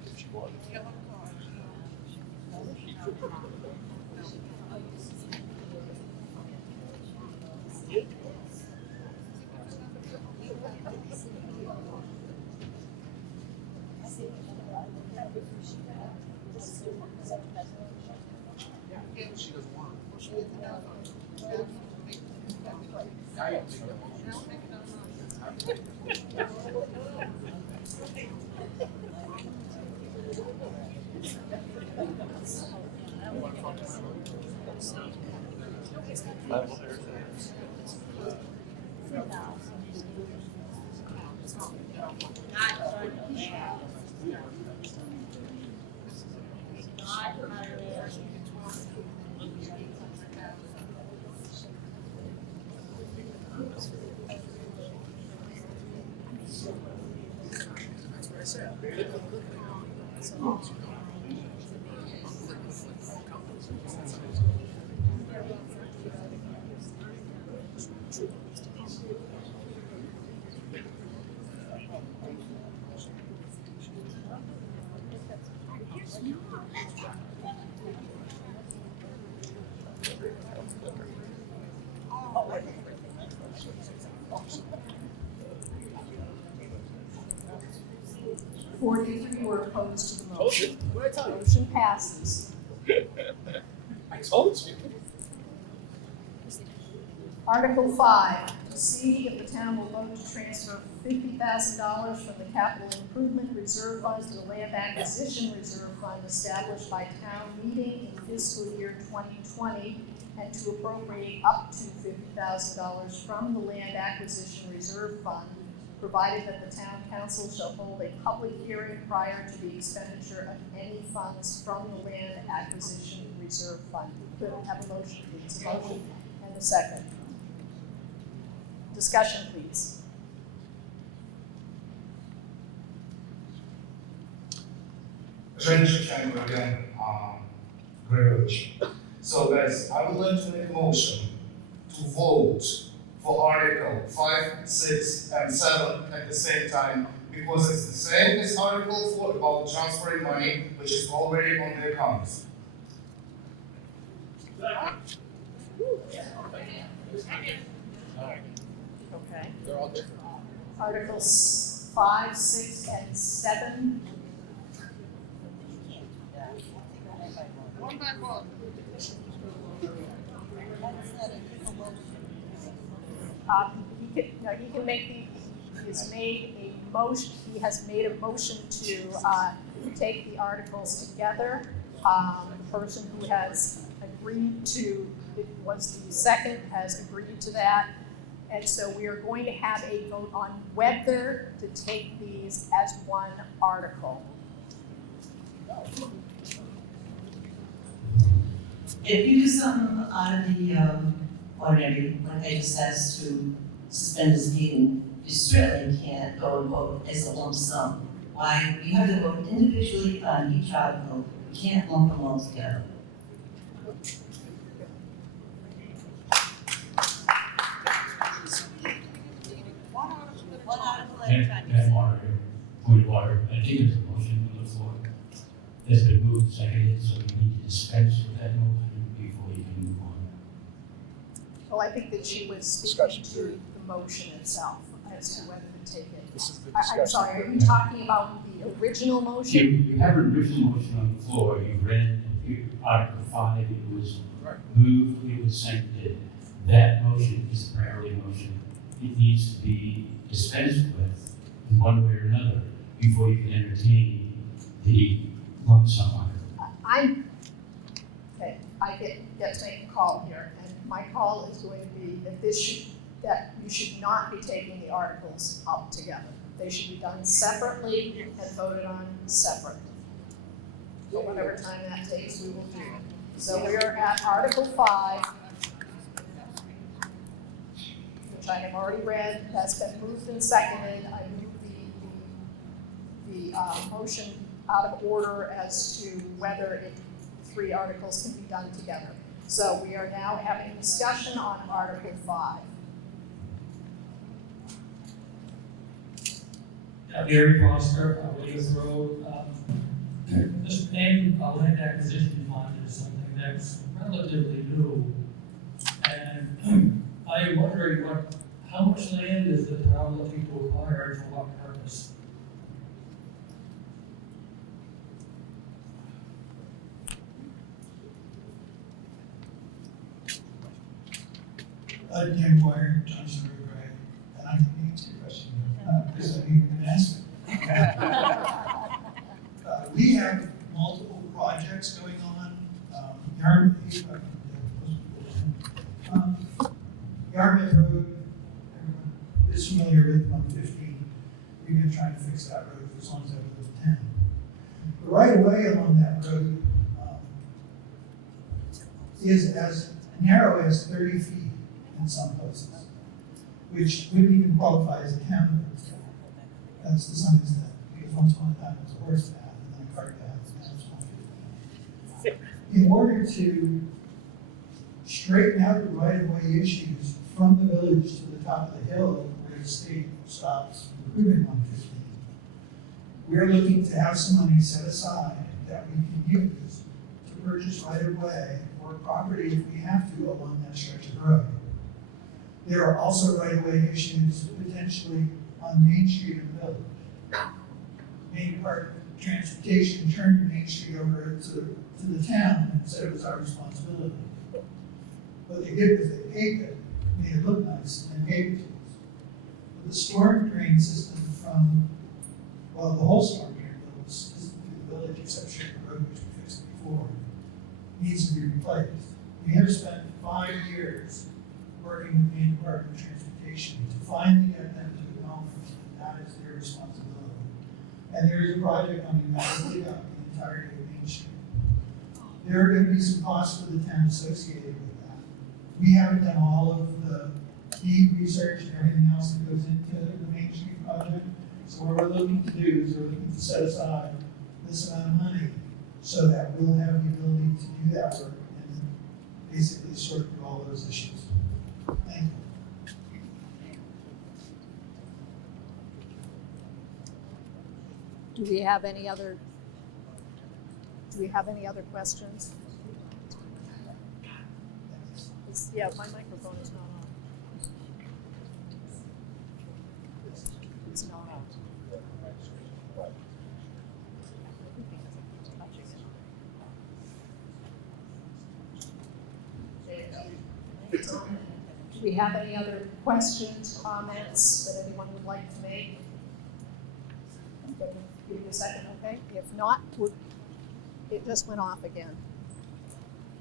You were opposed to the motion. Motion passes. I told you. Article 5, to see if the town will vote to transfer $50,000 from the capital improvement reserve funds to the land acquisition reserve fund established by town meeting in fiscal year 2020, and to appropriate up to $50,000 from the land acquisition reserve fund, provided that the town council shall hold a public hearing prior to the expenditure of any funds from the land acquisition reserve fund. Could I have a motion, please? A motion and a second. Discussion, please. Shevchenko again, Greenwich. So guys, I would like to make a motion to vote for Article 5, 6, and 7 at the same time, because it's the same as Article 4 about transferring money, which is already on the accounts. Okay. They're all different. Articles 5, 6, and 7. One by one. He can make he has made a motion to take the articles together. The person who has agreed to, it was the second, has agreed to that. And so we are going to have a vote on whether to take these as one article. If you do something out of the ordinary, like I just asked to suspend this meeting, you certainly can't go and vote as a lump sum. Why, you have to vote individually on each article, you can't lump them all together. Madam Moderator, point of order, I think there's a motion on the floor that's been moved and seconded, so you need to dispense with that motion before you can move on. Well, I think that she was speaking to the motion itself as to whether to take it. This is the I'm discussion. sorry, are you talking about the original motion? You have an original motion on the floor, you read Article 5, it was moved, it was seconded. That motion is a priority motion. It needs to be dispensed with in one way or another before you can entertain the lump sum article. I get to make a call here, and my call is going to be that you should not be taking the articles up together. They should be done separately and voted on separately. So whatever time that takes, we will do it. So we are at Article 5, which I have already read, has been moved and seconded. I moved the motion out of order as to whether three articles can be done together. So we are now having a discussion on Article 5. Gary Foster, Williams Road. This name, land acquisition fund is something that's relatively new. And I'm wondering how much land is the town looking to acquire and for what purpose? Dan Boyer, Johnson River Gray, and I can answer your question because I think you're going to ask me. We have multiple projects going on. Yarmouth Road, everyone is familiar with 150. We've been trying to fix that road for as long as I was in town. The right of way along that road is as narrow as 30 feet in some places, which wouldn't even qualify as a town road. That's to some extent, because once upon a time it was a horse path and then a cart path, and now it's 150. In order to straighten out the right-of-way issues from the village to the top of the hill where the state stops improving 150, we're looking to have some money set aside that we can use to purchase right-of-way or property if we have to along that stretch of road. There are also right-of-way issues potentially on Main Street in the village. Main Department of Transportation turned Main Street over to the town and said it was our responsibility. What they did was they paved it, made it look nice, and gave it to us. But the storm drain system the whole storm drain system through the village, except Shaker Road, which we fixed before, needs to be replaced. We have spent 5 years working with the Maine Department of Transportation to finally get them to acknowledge that that is their responsibility. And there is a project on the dig up the entirety of Main Street. There are going to be some costs for the town associated with that. We haven't done all of the deed research and everything else that goes into the Main Street project. So what we're looking to do is we're looking to set aside this amount of money so that we'll have the ability to do that work and basically sort through all those issues. Thank you. Do we have any other questions? Yeah, my microphone is not on. It's not on. Do we have any other questions, comments that anyone would like to make? Give you a second, okay? If not, it just went off again.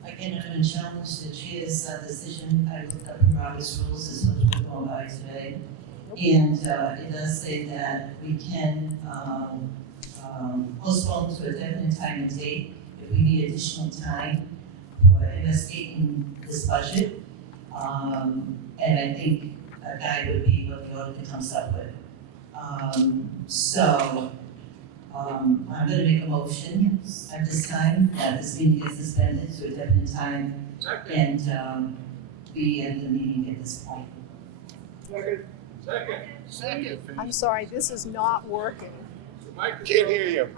Again, I'm going to challenge the chair's decision. I looked up in Robert's rules, this was been going by today. And it does say that we can postpone to a definite time and date if we need additional time for investigating this budget. And I think a guide would be what the auditor comes up with. I'm gonna make a motion at this time, that this meeting gets suspended to a definite time, and, we end the meeting at this point. Second. I'm sorry, this is not working. Can't hear you.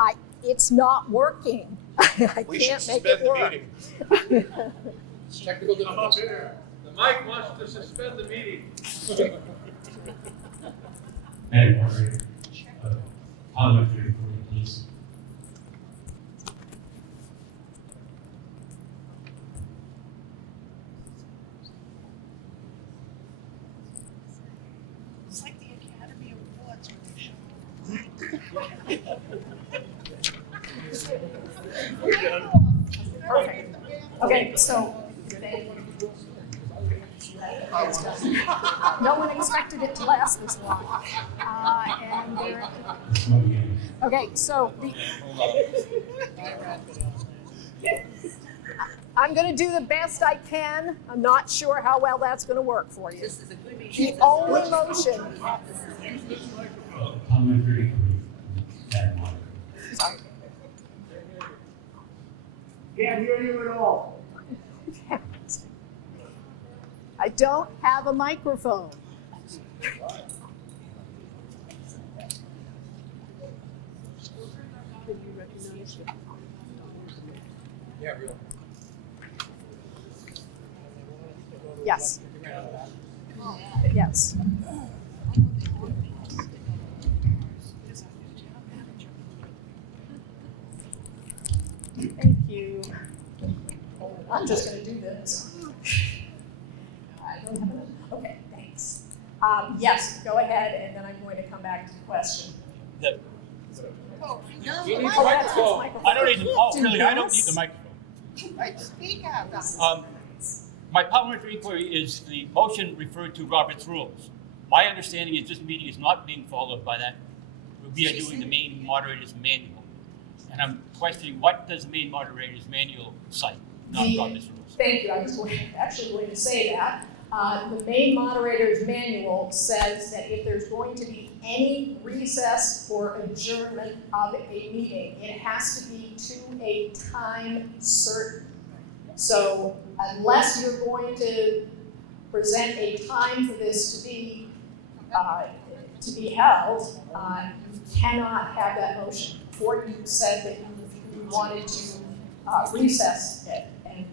It's not working. I We can't should make it suspend the work. meeting. Technical difficulties. The mic wants to suspend the meeting. Madam Moderator, parliamentary reporting, please. It's like the Academy Awards Perfect. Okay, so. No one expected it to last this long. Okay, so I'm going to do the best I can. I'm not sure how well that's going to work for you. The only motion. Parliamentary reporting, Madam Moderator. Sorry. Can't hear you at all. I don't have a microphone. Yeah, real. Yes. Yes. Thank you. I'm just going to do this. I don't have enough. Okay, thanks. Yes, go ahead, and then I'm going to come back to the question. You need the microphone. I don't need the, oh, really, I don't need the microphone. Right, speak out. My parliamentary inquiry is the motion referred to Robert's rules. My understanding is this meeting is not being followed by that. We are doing the main moderator's manual. And I'm questioning, what does the main moderator's manual cite, not Robert's rules? Thank you. I was actually going to say that. The main moderator's manual says that if there's going to be any recess or adjournment of a meeting, it has to be to a time certain. So unless you're going to present a time for this to be held, you cannot have that motion. Before you said that you wanted to recess it, and you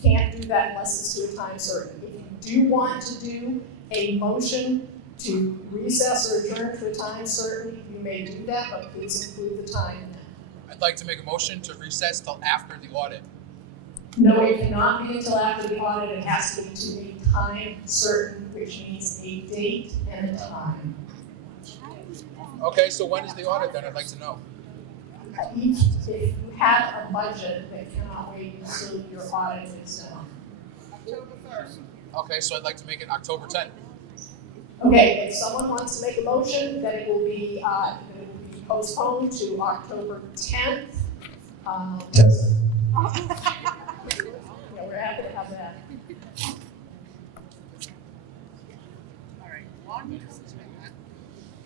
can't do that unless it's to a time certain. If you do want to do a motion to recess or adjourn to a time certain, you may do that, but please include the time in that. I'd like to make a motion to recess till after the audit. No, it cannot be until after the audit. It has to be to a time certain, which means a date and a time. Okay, so when is the audit then? I'd like to know. If you have a budget that cannot wait until your audit is done. October 1st. Okay, so I'd like to make it October 10th. Okay, if someone wants to make a motion, then it will be postponed to October 10th. Yes. Yeah, we're happy to have that. All right, why don't you suspend that?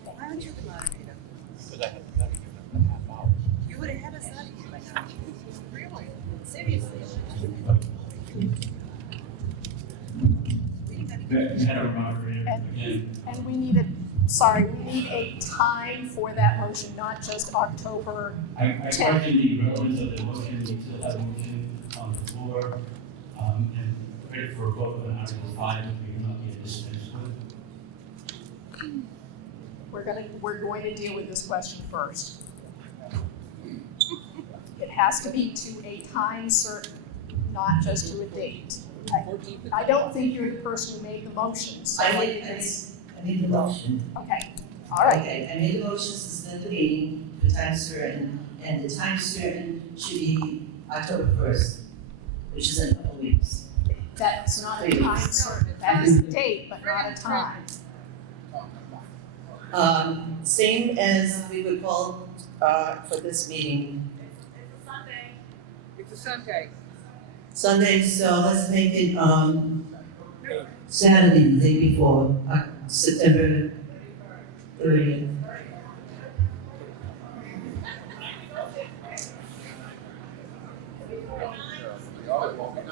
Why aren't you the moderator? Because I had to give them a half hour. You would have had us out of here by now. Really? Seriously? Madam Moderator, again, And we need a time for that motion, not just October I 10th. question the relevance of the motion. We still have a motion on the floor, and ready for a vote on Article 5, which we cannot be dispensed with. We're going to deal with this question first. It has to be to a time certain, not just to a date. I don't think you're the person who made the motion, so. I made the motion. Okay, all right. Okay, I made the motion to suspend the meeting to a time certain, and the time certain should be October 1st, which is in a couple weeks. That's not a time certain, that is a date, but not a time. Same as we would call, for this meeting, It's a Sunday. It's a Sunday. Sunday, so let's make it, Saturday, the day before, September 30th.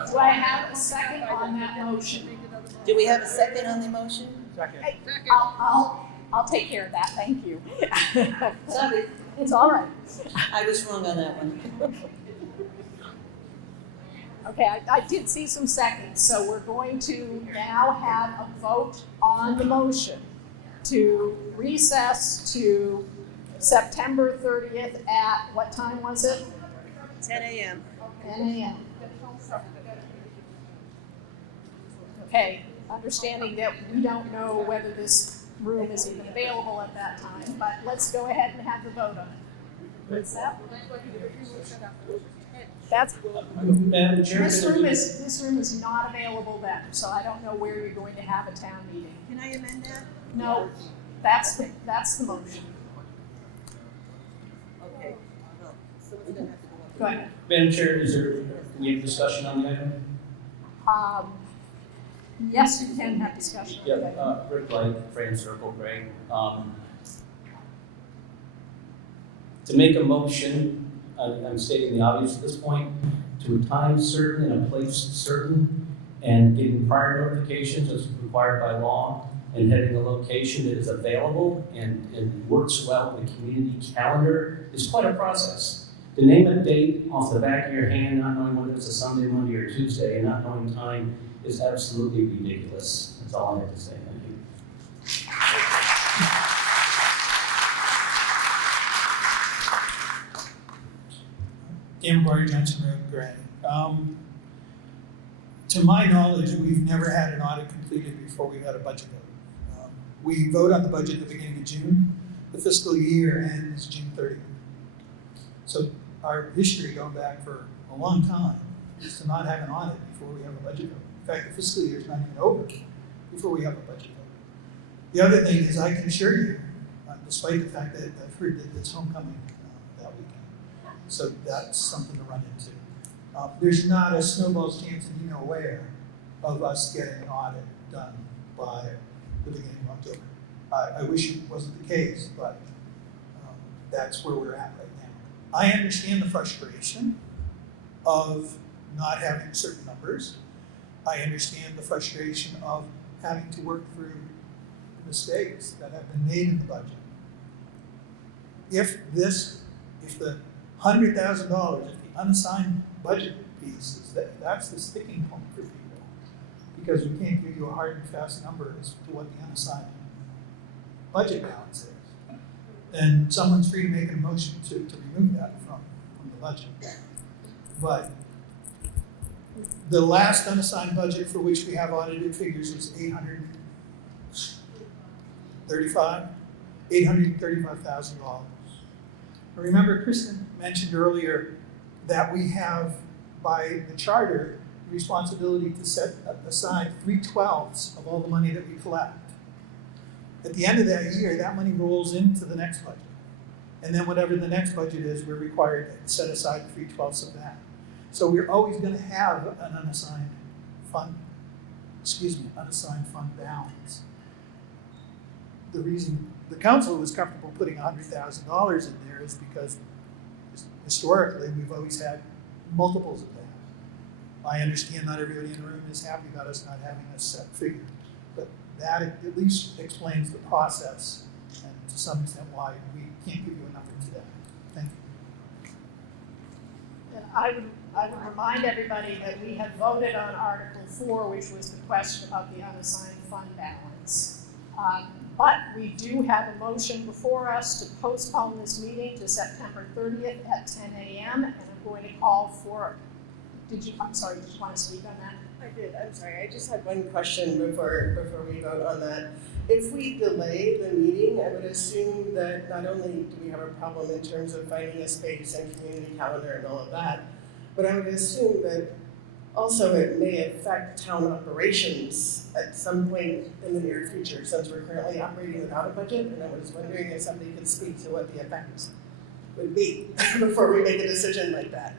Do I have a second on that motion? Do we have a second on the motion? Hey, I'll take care of that, thank you. Sorry. It's all right. I was wrong on that one. Okay, I did see some seconds, so we're going to now have a vote on the motion to recess to September 30th at, what time was it? 10 a.m. 10 a.m. Okay, understanding that we don't know whether this room is even available at that time, but let's go ahead and have the vote on it. What's that? That's, Madam Chair, this room is not available then, so I don't know where you're going to have a town meeting. Can I amend that? No, that's the motion. Okay. Well, someone's gonna have to go up. Go ahead. Madam Chair, is there any discussion on the item? Yes, you can have discussion. Yeah, Rick Light, Fran Circle, Greg. To make a motion, I'm stating the obvious at this point, to a time certain and a place certain, and giving prior notifications as required by law, and having a location that is available and works well with the community calendar is quite a process. To name a date off the back of your hand, not knowing whether it's a Sunday, Monday, or Tuesday, and not knowing time is absolutely ridiculous. That's all I have to say. Thank you. Dan McGuire, Johnson Road, Gray. To my knowledge, we've never had an audit completed before we had a budget vote. We vote on the budget at the beginning of June. The fiscal year ends June 30th. So our history going back for a long time is to not have an audit before we have a budget vote. In fact, the fiscal year is not even over before we have a budget vote. The other thing is I can assure you, despite the fact that I've heard that it's homecoming that weekend, so that's something to run into. There's not a snowball's chance in where of us getting an audit done by the beginning of October. I wish it wasn't the case, but that's where we're at right now. I understand the frustration of not having certain numbers. I understand the frustration of having to work through mistakes that have been made in the budget. If the $100,000, if the unassigned budget piece is that's the sticking point for people, because we can't give you a hard and fast number as to what the unassigned budget balance is, then someone's free to make a motion to remove that from the budget. But the last unassigned budget for which we have audited figures was $835,000. Remember, Kristen mentioned earlier that we have, by the charter, the responsibility to set aside 3/12 of all the money that we collect. At the end of that year, that money rolls into the next budget. And then whatever the next budget is, we're required to set aside 3/12 of that. So we're always going to have an unassigned fund balance. The reason the council was comfortable putting $100,000 in there is because historically we've always had multiples of that. I understand not everybody in the room is happy about us not having a set figure, but that at least explains the process and to some extent why we can't give you a number today. Thank you. And I would remind everybody that we have voted on Article 4, which was the question of the unassigned fund balance. But we do have a motion before us to postpone this meeting to September 30th at 10 a.m. And I'm going to call for, did you want to speak on that? I did, I'm sorry, I just had one question before we vote on that. If we delay the meeting, I would assume that not only do we have a problem in terms of finding a space and community calendar and all of that, but I would assume that also it may affect town operations at some point in the near future, since we're currently operating without a budget, and I was wondering if somebody could speak to what the effect would be before we make a decision like that.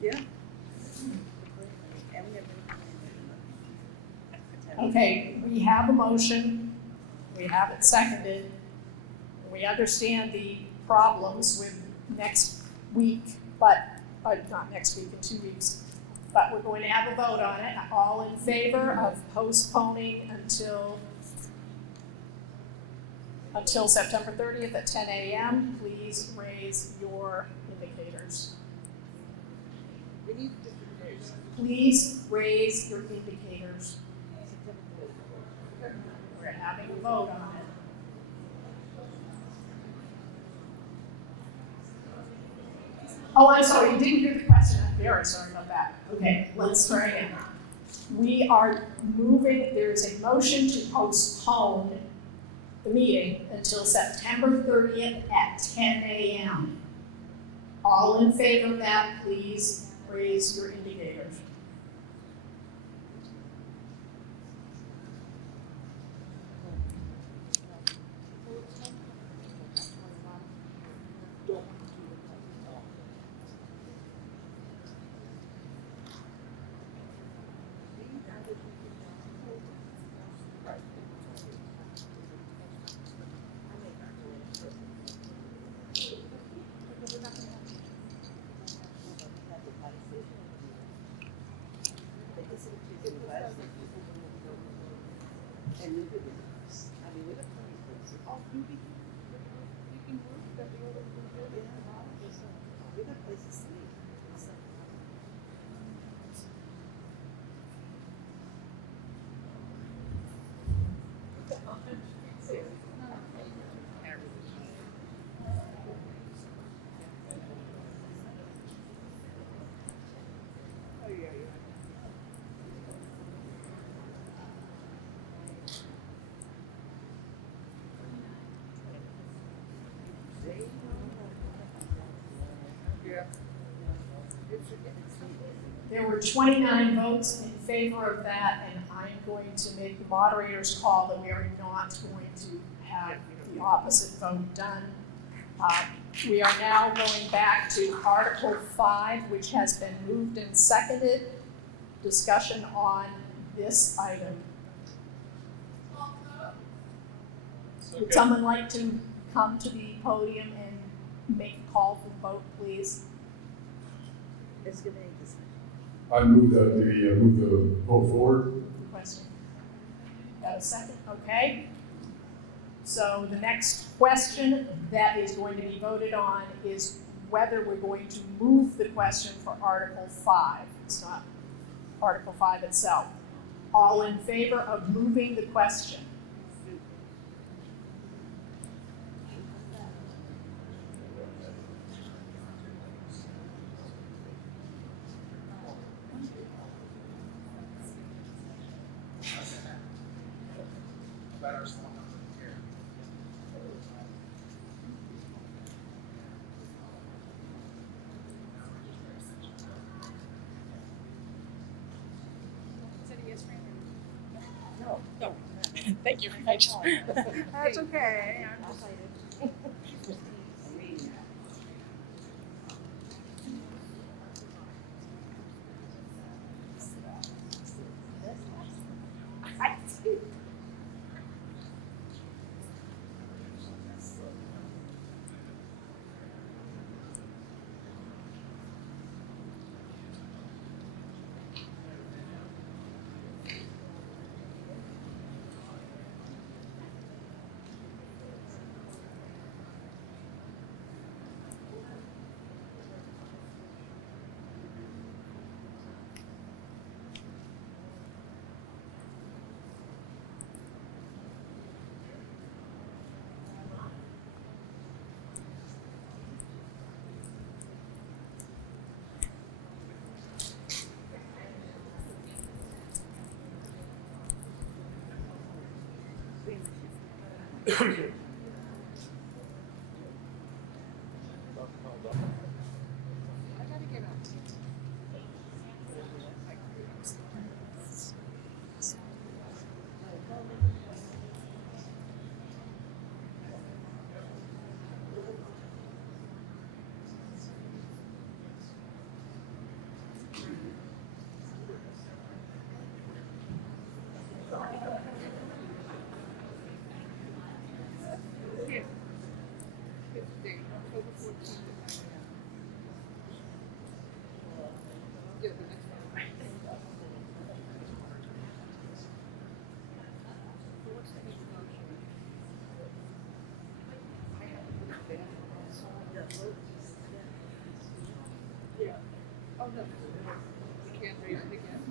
Yeah. Okay, we have a motion, we have it seconded. We understand the problems with next week, but, not next week, in 2 weeks. But we're going to have a vote on it. All in favor of postponing until September 30th at 10 a.m., please raise your indicators. We need different days. Please raise your indicators. We're having a vote on it. Oh, I'm sorry, you didn't hear the question. I'm very sorry about that. Okay, let's try again. We are moving, there's a motion to postpone the meeting until September 30th at 10 a.m. All in favor of that, please raise your indicators. There were 29 votes in favor of that, and I'm going to make the moderator's call that we are not going to have the opposite vote done. We are now going back to Article 5, which has been moved and seconded. Discussion on this item. Would someone like to come to the podium and make a call for the vote, please? I move that we move the vote forward. Question. Got a second? Okay. So the next question that is going to be voted on is whether we're going to move the question for Article 5. It's not Article 5 itself. All in favor of moving the question? No. Thank you. That's okay. I'm just Yeah, the next one. So what's the next motion? Yeah. Oh, no. We can't raise it again?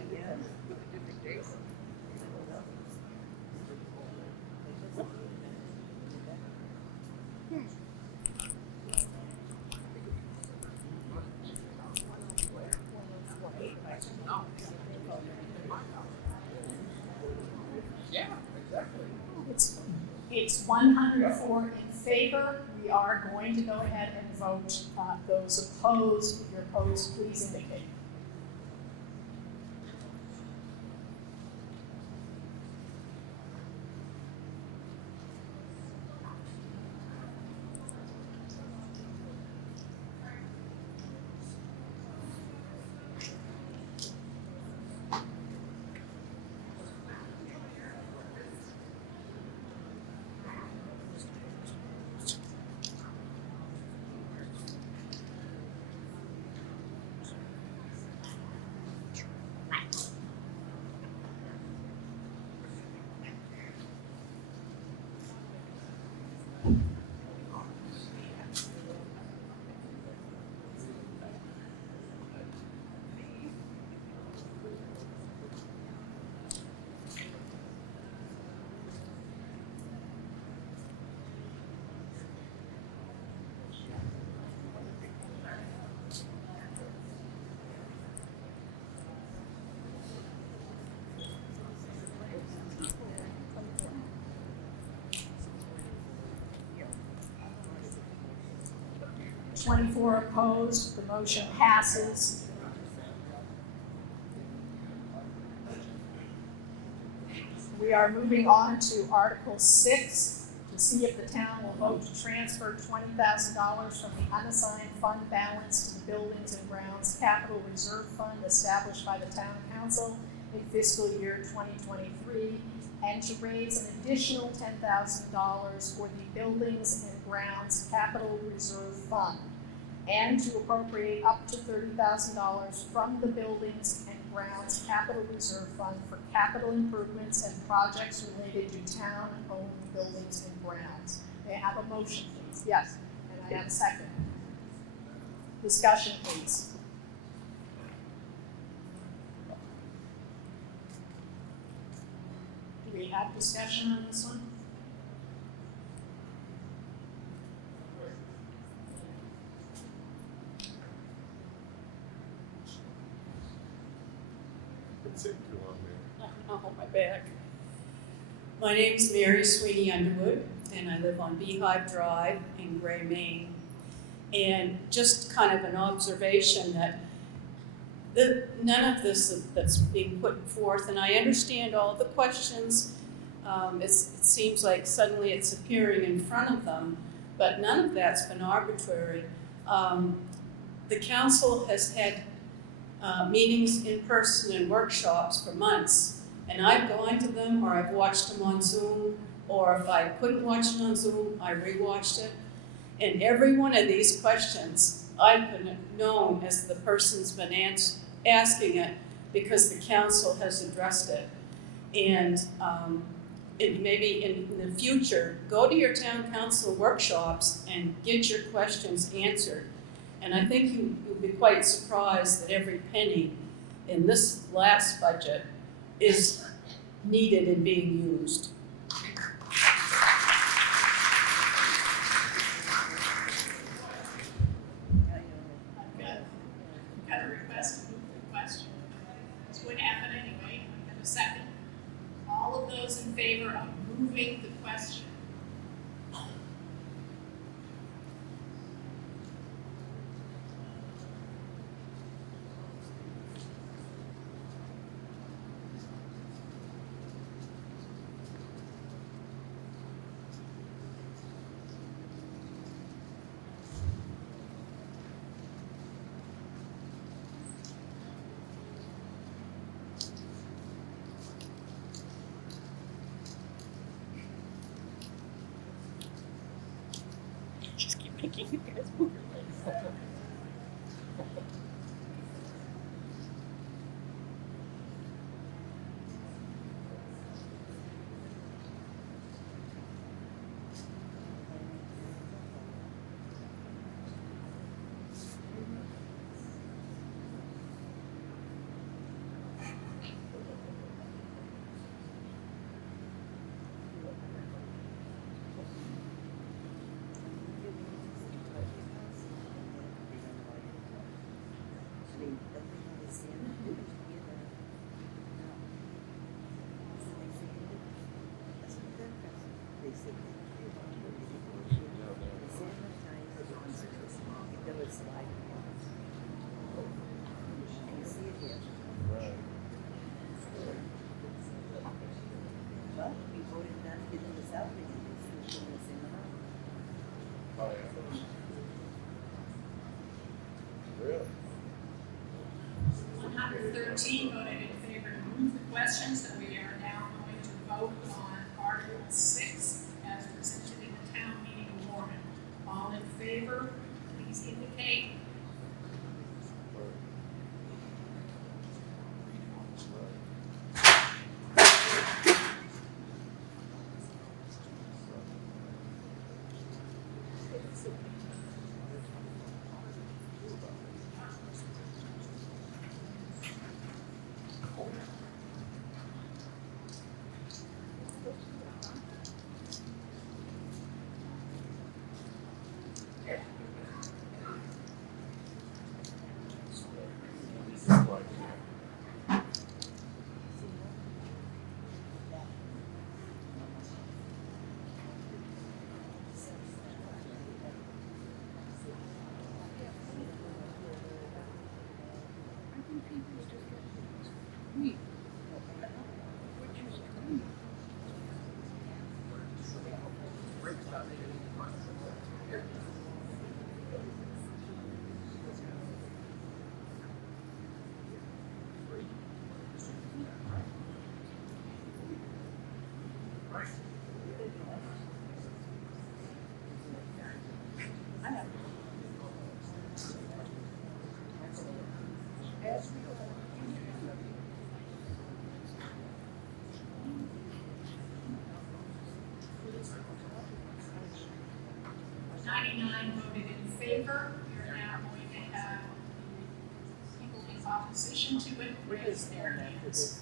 Again? With a different date? Yeah, exactly. It's 104 in favor. We are going to go ahead and vote. Those opposed, if you're opposed, please indicate. Twenty-four opposed, the motion passes. We are moving on to Article 6, to see if the town will vote to transfer $20,000 from the unassigned fund balance to the Buildings and Grounds Capital Reserve Fund established by the town council in fiscal year 2023, and to raise an additional $10,000 for the Buildings and Grounds Capital Reserve Fund, and to appropriate up to $30,000 from the Buildings and Grounds Capital Reserve Fund for capital improvements and projects related to town-owned buildings and grounds. May I have a motion, please? Yes, and I have a second. Discussion, please. Do we have discussion on this one? I'll hold my back. My name's Mary Sweeney Underwood, and I live on Beehive Drive in Gray, Maine. And just kind of an observation that none of this that's being put forth, and I understand all the questions, it seems like suddenly it's appearing in front of them, but none of that's been arbitrary. The council has had meetings in person and workshops for months, and I've gone to them or I've watched them on Zoom, or if I couldn't watch it on Zoom, I rewatched it. And every one of these questions, I've been known as the person's been asking it because the council has addressed it. And maybe in the future, go to your town council workshops and get your questions answered. And I think you'll be quite surprised that every penny in this last budget is needed and being used. Got a request to move the question. It's going to happen anyway. I'm going to second. All of those in favor of moving the question? making you guys move your legs. Voted in favor to move the questions, that we are now going to vote on Article 6 as presented in the town meeting warrant. All in favor, please indicate. Voted in favor. You're now going to have people in opposition to it raise their hands.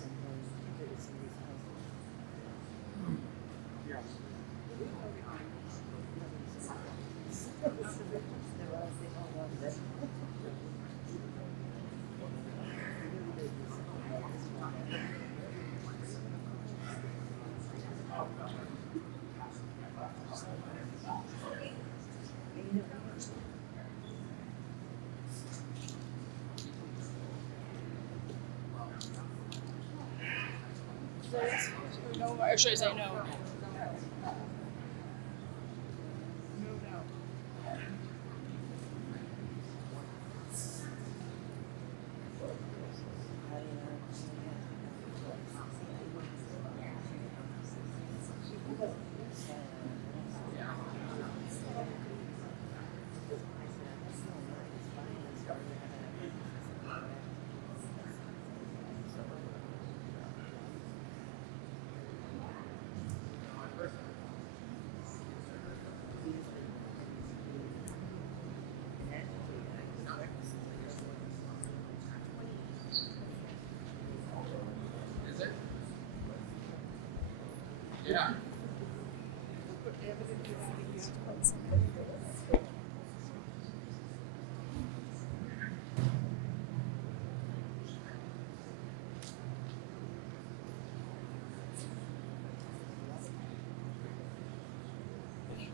No, or should I say no? Yeah.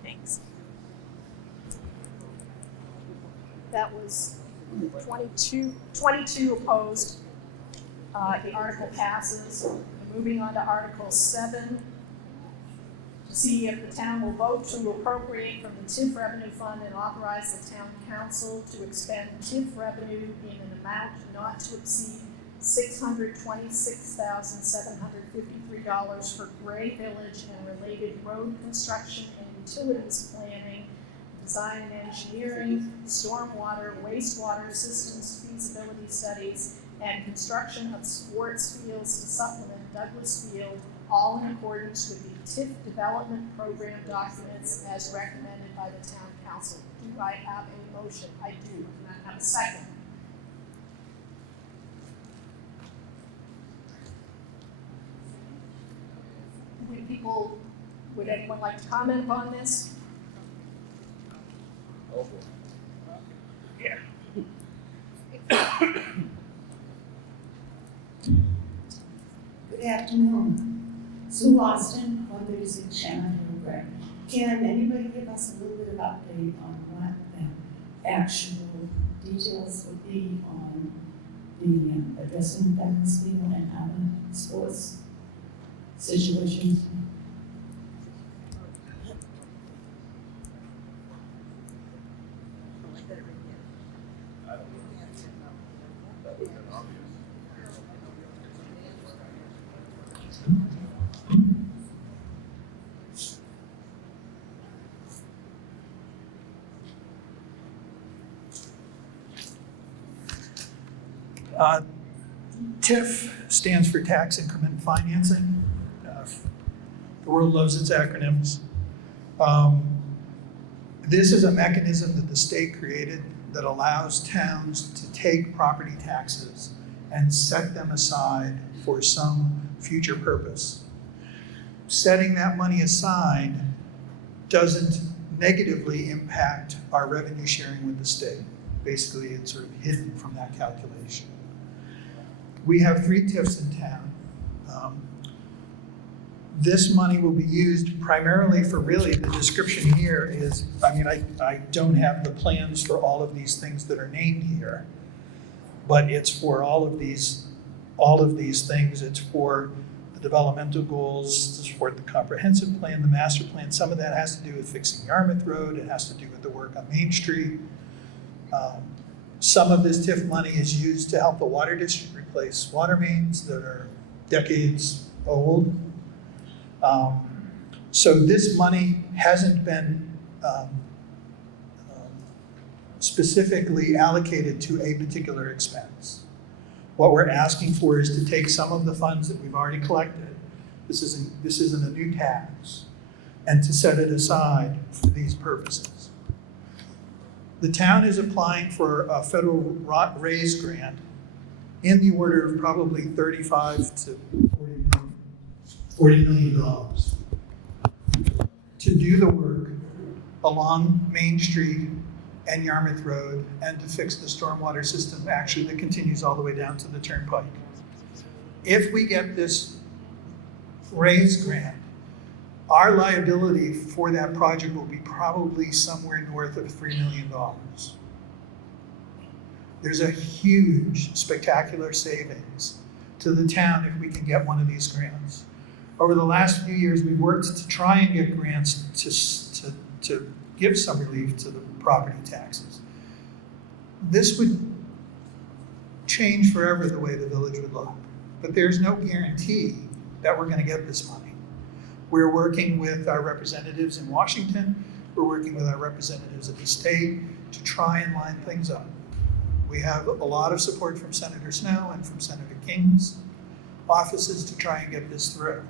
Thanks. That was 22 opposed. The article passes. Moving on to Article 7. To see if the town will vote to appropriate from the TIF revenue fund and authorize the town council to expend TIF revenue in an amount not to exceed $626,753 for Gray Village and related road construction and utilities planning. The design and engineering, stormwater, wastewater systems feasibility studies, and construction of sports fields to supplement Douglas Field, all in accordance with the TIF development program documents as recommended by the town council. Do I have a motion? I do. Can I have a second? Would anyone like to comment upon this? Oh, yeah. Good afternoon. Sue Austin, 136 Shannon Hill Gray. Can anybody give us a little bit of update on what the actual details would be on the addressing Douglas Field and other sports situations? TIF stands for Tax Increment Financing. The world loves its acronyms. This is a mechanism that the state created that allows towns to take property taxes and set them aside for some future purpose. Setting that money aside doesn't negatively impact our revenue sharing with the state. Basically, it's sort of hidden from that calculation. We have 3 TIFs in town. This money will be used primarily for, really, the description here is, I don't have the plans for all of these things that are named here, but it's for all of these things. It's for the developmental goals, to support the comprehensive plan, the master plan. Some of that has to do with fixing Yarmouth Road. It has to do with the work on Main Street. Some of this TIF money is used to help the water district replace water mains that are decades old. So this money hasn't been specifically allocated to a particular expense. What we're asking for is to take some of the funds that we've already collected, this isn't a new tax, and to set it aside for these purposes. The town is applying for a federal raise grant in the order of probably $35 to $40 million to do the work along Main Street and Yarmouth Road and to fix the stormwater system actually that continues all the way down to the turnpike. If we get this raise grant, our liability for that project will be probably somewhere north of $3 million. There's a huge, spectacular savings to the town if we can get one of these grants. Over the last few years, we've worked to try and get grants to give some relief to the property taxes. This would change forever the way the village would look, but there's no guarantee that we're going to get this money. We're working with our representatives in Washington. We're working with our representatives at the state to try and line things up. We have a lot of support from Senator Snow and from Senator King's offices to try and get this through.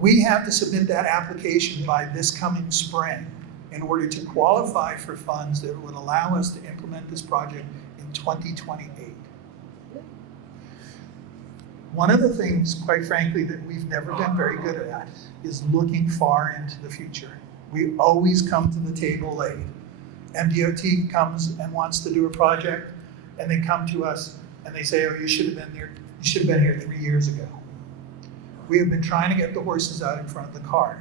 We have to submit that application by this coming spring in order to qualify for funds that would allow us to implement this project in 2028. One of the things, quite frankly, that we've never been very good at is looking far into the future. We always come to the table late. MDOT comes and wants to do a project, and they come to us and they say, oh, you should have been there. You should have been here 3 years ago. We have been trying to get the horses out in front of the cart,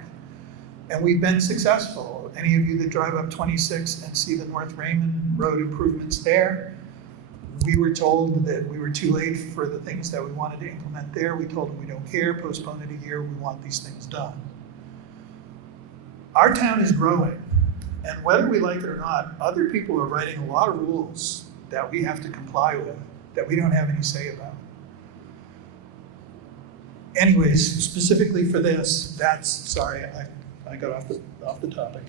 and we've been successful. Any of you that drive up 26 and see the North Raymond Road improvements there, we were told that we were too late for the things that we wanted to implement there. We told them we don't care, postpone it a year, we want these things done. Our town is growing, and whether we like it or not, other people are writing a lot of rules that we have to comply with, that we don't have any say about. Anyways, specifically for this, sorry, I got off the topic.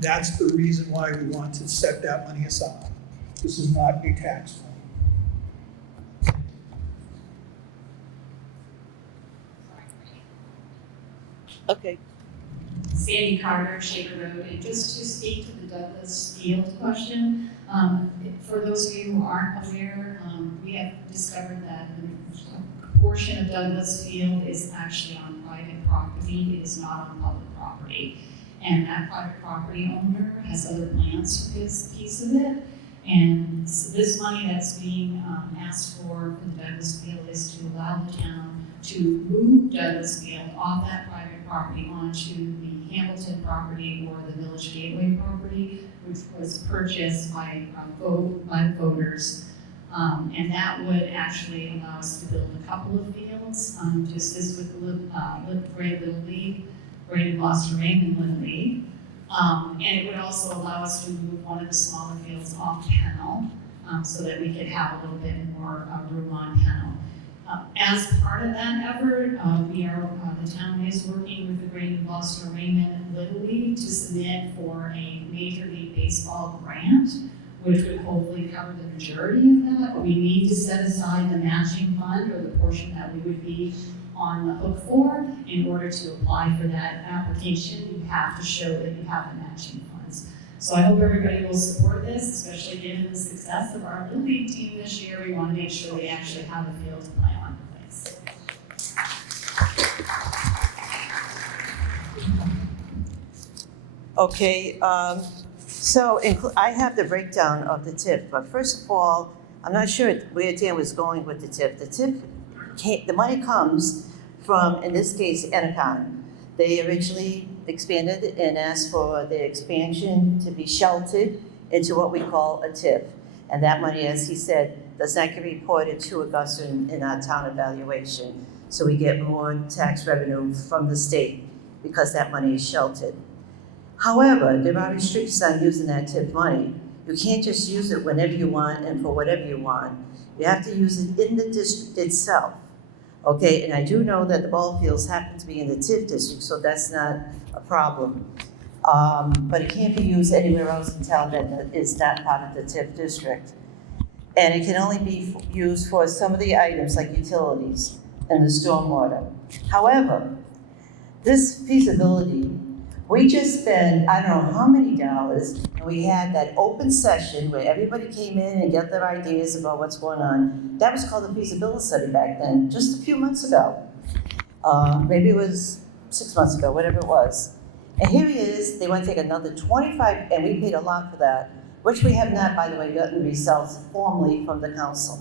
That's the reason why we want to set that money aside. This is not a tax money. Okay. Sandy Carter, Shaker Road, and just to speak to the Douglas Field question, for those of you who aren't aware, we have discovered that a portion of Douglas Field is actually on private property, it is not on public property. And that private property owner has other plans for his piece of it. And so this money that's being asked for the Douglas Field is to allow the town to move Douglas Field off that private property onto the Hamilton property or the Village Gateway property, which was purchased by the voters. And that would actually allow us to build a couple of fields to assist with the Great Little League, Great Gloucester Raymond Little League. And it would also allow us to move one of the smaller fields off Pennell so that we could have a little bit more room on Pennell. As part of that effort, the town is working with the Great Gloucester Raymond Little League to submit for a Major League Baseball grant, which would hopefully cover the majority of that. We need to set aside the matching fund or the portion that we would be on the hook for. In order to apply for that application, you have to show that you have the matching funds. So I hope everybody will support this, especially given the success of our Little League team this year. We want to make sure we actually have a field to play on in place. Okay, so I have the breakdown of the TIF, but first of all, I'm not sure where Dan was going with the TIF. The TIF, the money comes from, in this case, Enacon. They originally expanded and asked for the expansion to be sheltered into what we call a TIF. And that money, as he said, does not get reported to Augusta in our town evaluation. So we get more tax revenue from the state because that money is sheltered. However, there are restrictions on using that TIF money. You can't just use it whenever you want and for whatever you want. You have to use it in the district itself. Okay, and I do know that the ball fields happen to be in the TIF district, so that's not a problem. But it can't be used anywhere else in town that is not part of the TIF district. And it can only be used for some of the items like utilities and the stormwater. However, this feasibility, we just spent, I don't know how many dollars, and we had that open session where everybody came in and got their ideas about what's going on. That was called a feasibility study back then, just a few months ago. Maybe it was 6 months ago, whatever it was. And here he is, they want to take another 25, and we paid a lot for that, which we have not, by the way, gotten results formally from the council.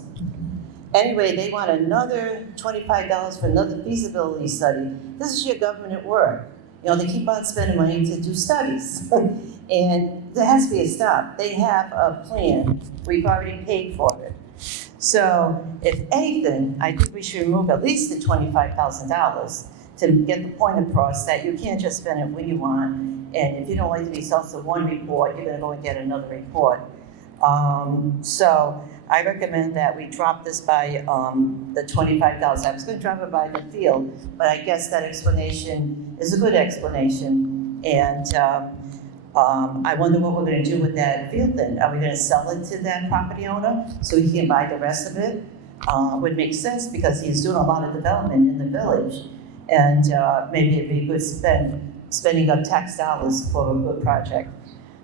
Anyway, they want another $25 for another feasibility study. This is your government at work. You know, they keep on spending money to do studies. And there has to be a stop. They have a plan. We've already paid for it. So if anything, I think we should remove at least the $25,000 to get the point across that you can't just spend it when you want. And if you don't like the results of one report, you're gonna go and get another report. So I recommend that we drop this by the $25,000. I was gonna drop it by the field, but I guess that explanation is a good explanation. And I wonder what we're gonna do with that field then. Are we gonna sell it to that property owner so he can buy the rest of it? Would make sense because he's doing a lot of development in the village. And maybe it'd be a good spending of tax dollars for a good project.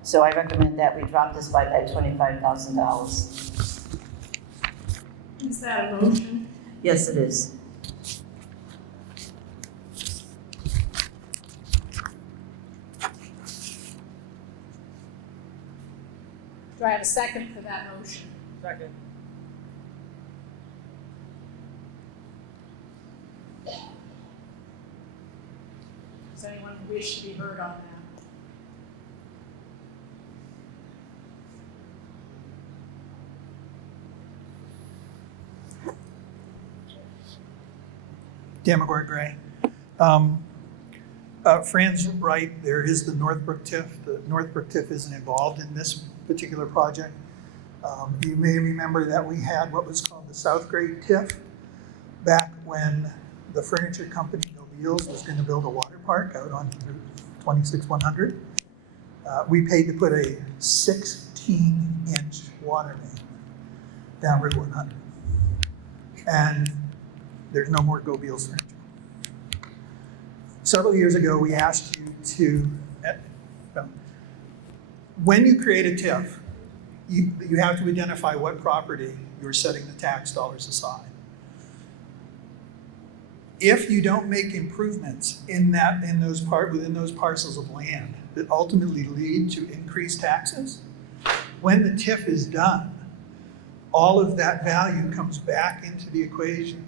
So I recommend that we drop this by that $25,000. Is that a motion? Yes, it is. Do I have a second for that motion? Second. Does anyone wish to be heard on that? Dan McGuire Gray. Fran's right, there is the Northbrook TIF. The Northbrook TIF isn't involved in this particular project. You may remember that we had what was called the South Grade TIF back when the furniture company Nobiles was going to build a water park out on Route 26-100. we paid to put a 16-inch water main down Route 100. And there's no more Go Beals furniture. Several years ago, we asked you to, when you create a TIF, you have to identify what property you're setting the tax dollars aside. If you don't make improvements within those parcels of land that ultimately lead to increased taxes, when the TIF is done, all of that value comes back into the equation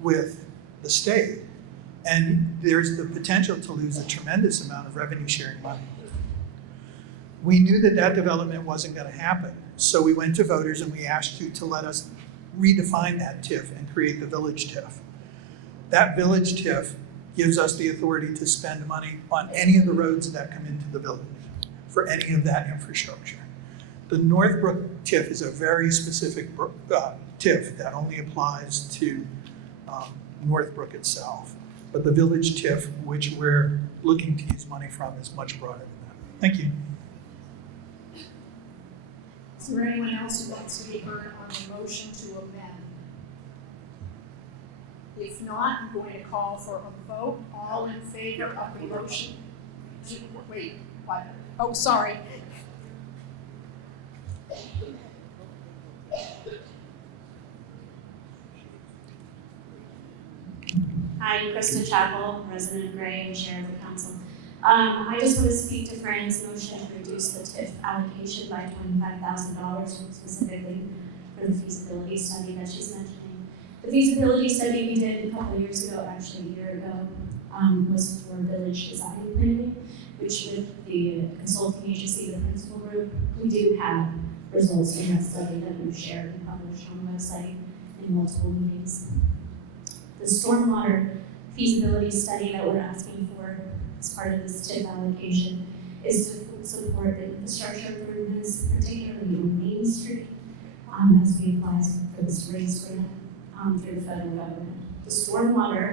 with the state. And there's the potential to lose a tremendous amount of revenue sharing money. We knew that that development wasn't going to happen. So we went to voters and we asked you to let us redefine that TIF and create the village TIF. That village TIF gives us the authority to spend money on any of the roads that come into the village for any of that infrastructure. The Northbrook TIF is a very specific TIF that only applies to Northbrook itself. But the village TIF, which we're looking to use money from, is much broader than that. Thank you. Is there anyone else who wants to be heard on the motion to amend? If not, I'm going to call for a vote. All in favor of the motion? Wait, what? Oh, sorry. Hi, Krista Chappell, resident of Gray and chair of the council. I just want to speak to Fran's motion to reduce the TIF allocation by $25,000 specifically for the feasibility study that she's mentioning. The feasibility study we did a couple of years ago, actually a year ago, was for village design planning, which with the consulting agency, the principal group, we do have results from that study that we've shared and published on the website in multiple meetings. The stormwater feasibility study that we're asking for as part of this TIF allocation is to support the infrastructure improvements, particularly on Main Street, as we apply for this raise grant through the federal government. The stormwater,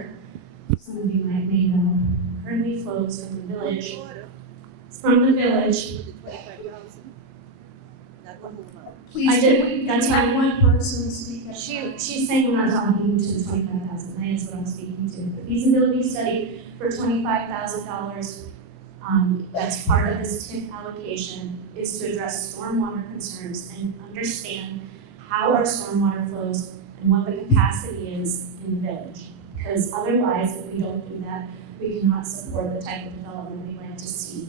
some of you may know, currently flows from the village. Please, that's right. One person speak. She's saying we're not talking to the 25,000. That is what I'm speaking to. The feasibility study for $25,000, that's part of this TIF allocation, is to address stormwater concerns and understand how our stormwater flows and what the capacity is in the village. Because otherwise, if we don't do that, we cannot support the type of development we'd like to see,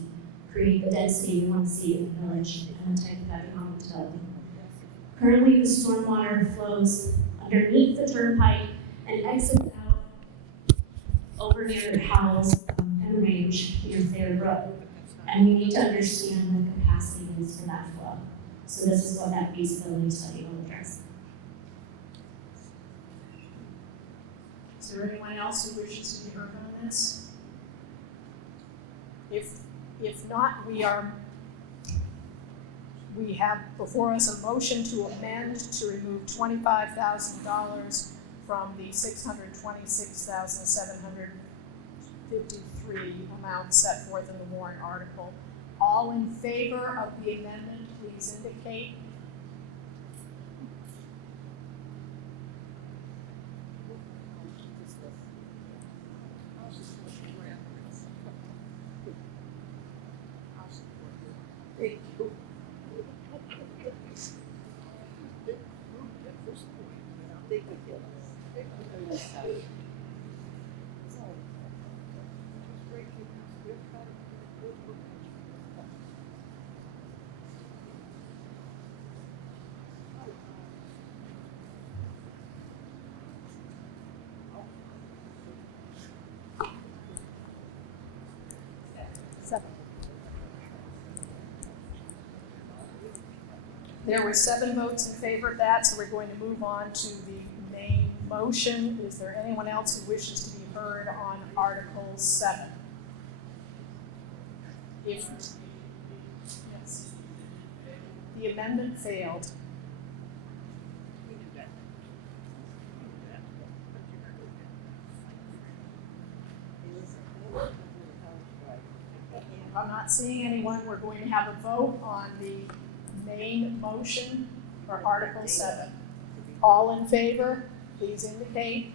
create the density we want to see in the village, and the type of economic development. Currently, the stormwater flows underneath the turnpike and exits out over near Howells and Range near Fair Brook. And we need to understand what the capacity is for that flow. So this is what that feasibility study will address. Is there anyone else who wishes to be heard on this? If not, we have before us a motion to amend to remove $25,000 from the $626,753 amount set forth in the warrant article. All in favor of the amendment, please indicate. Thank you. There were 7 votes in favor of that, so we're going to move on to the main motion. Is there anyone else who wishes to be heard on Article 7? Yes. The amendment failed. I'm not seeing anyone, we're going to have a vote on the main motion for Article 7. All in favor, please indicate.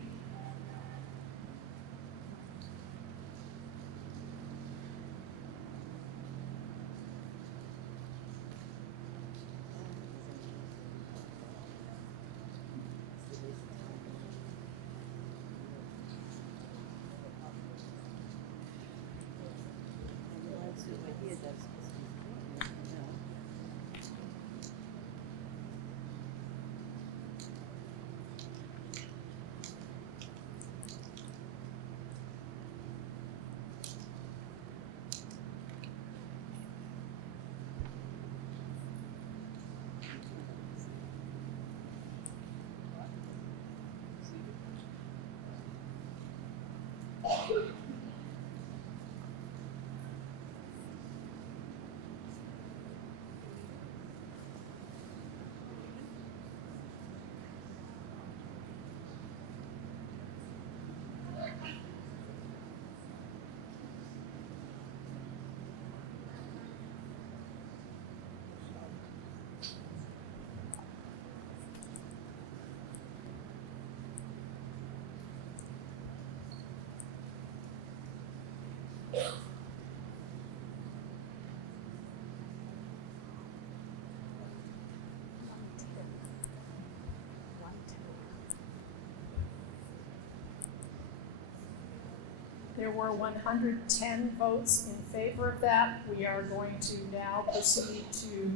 There were 110 votes in favor of that. We are going to now proceed to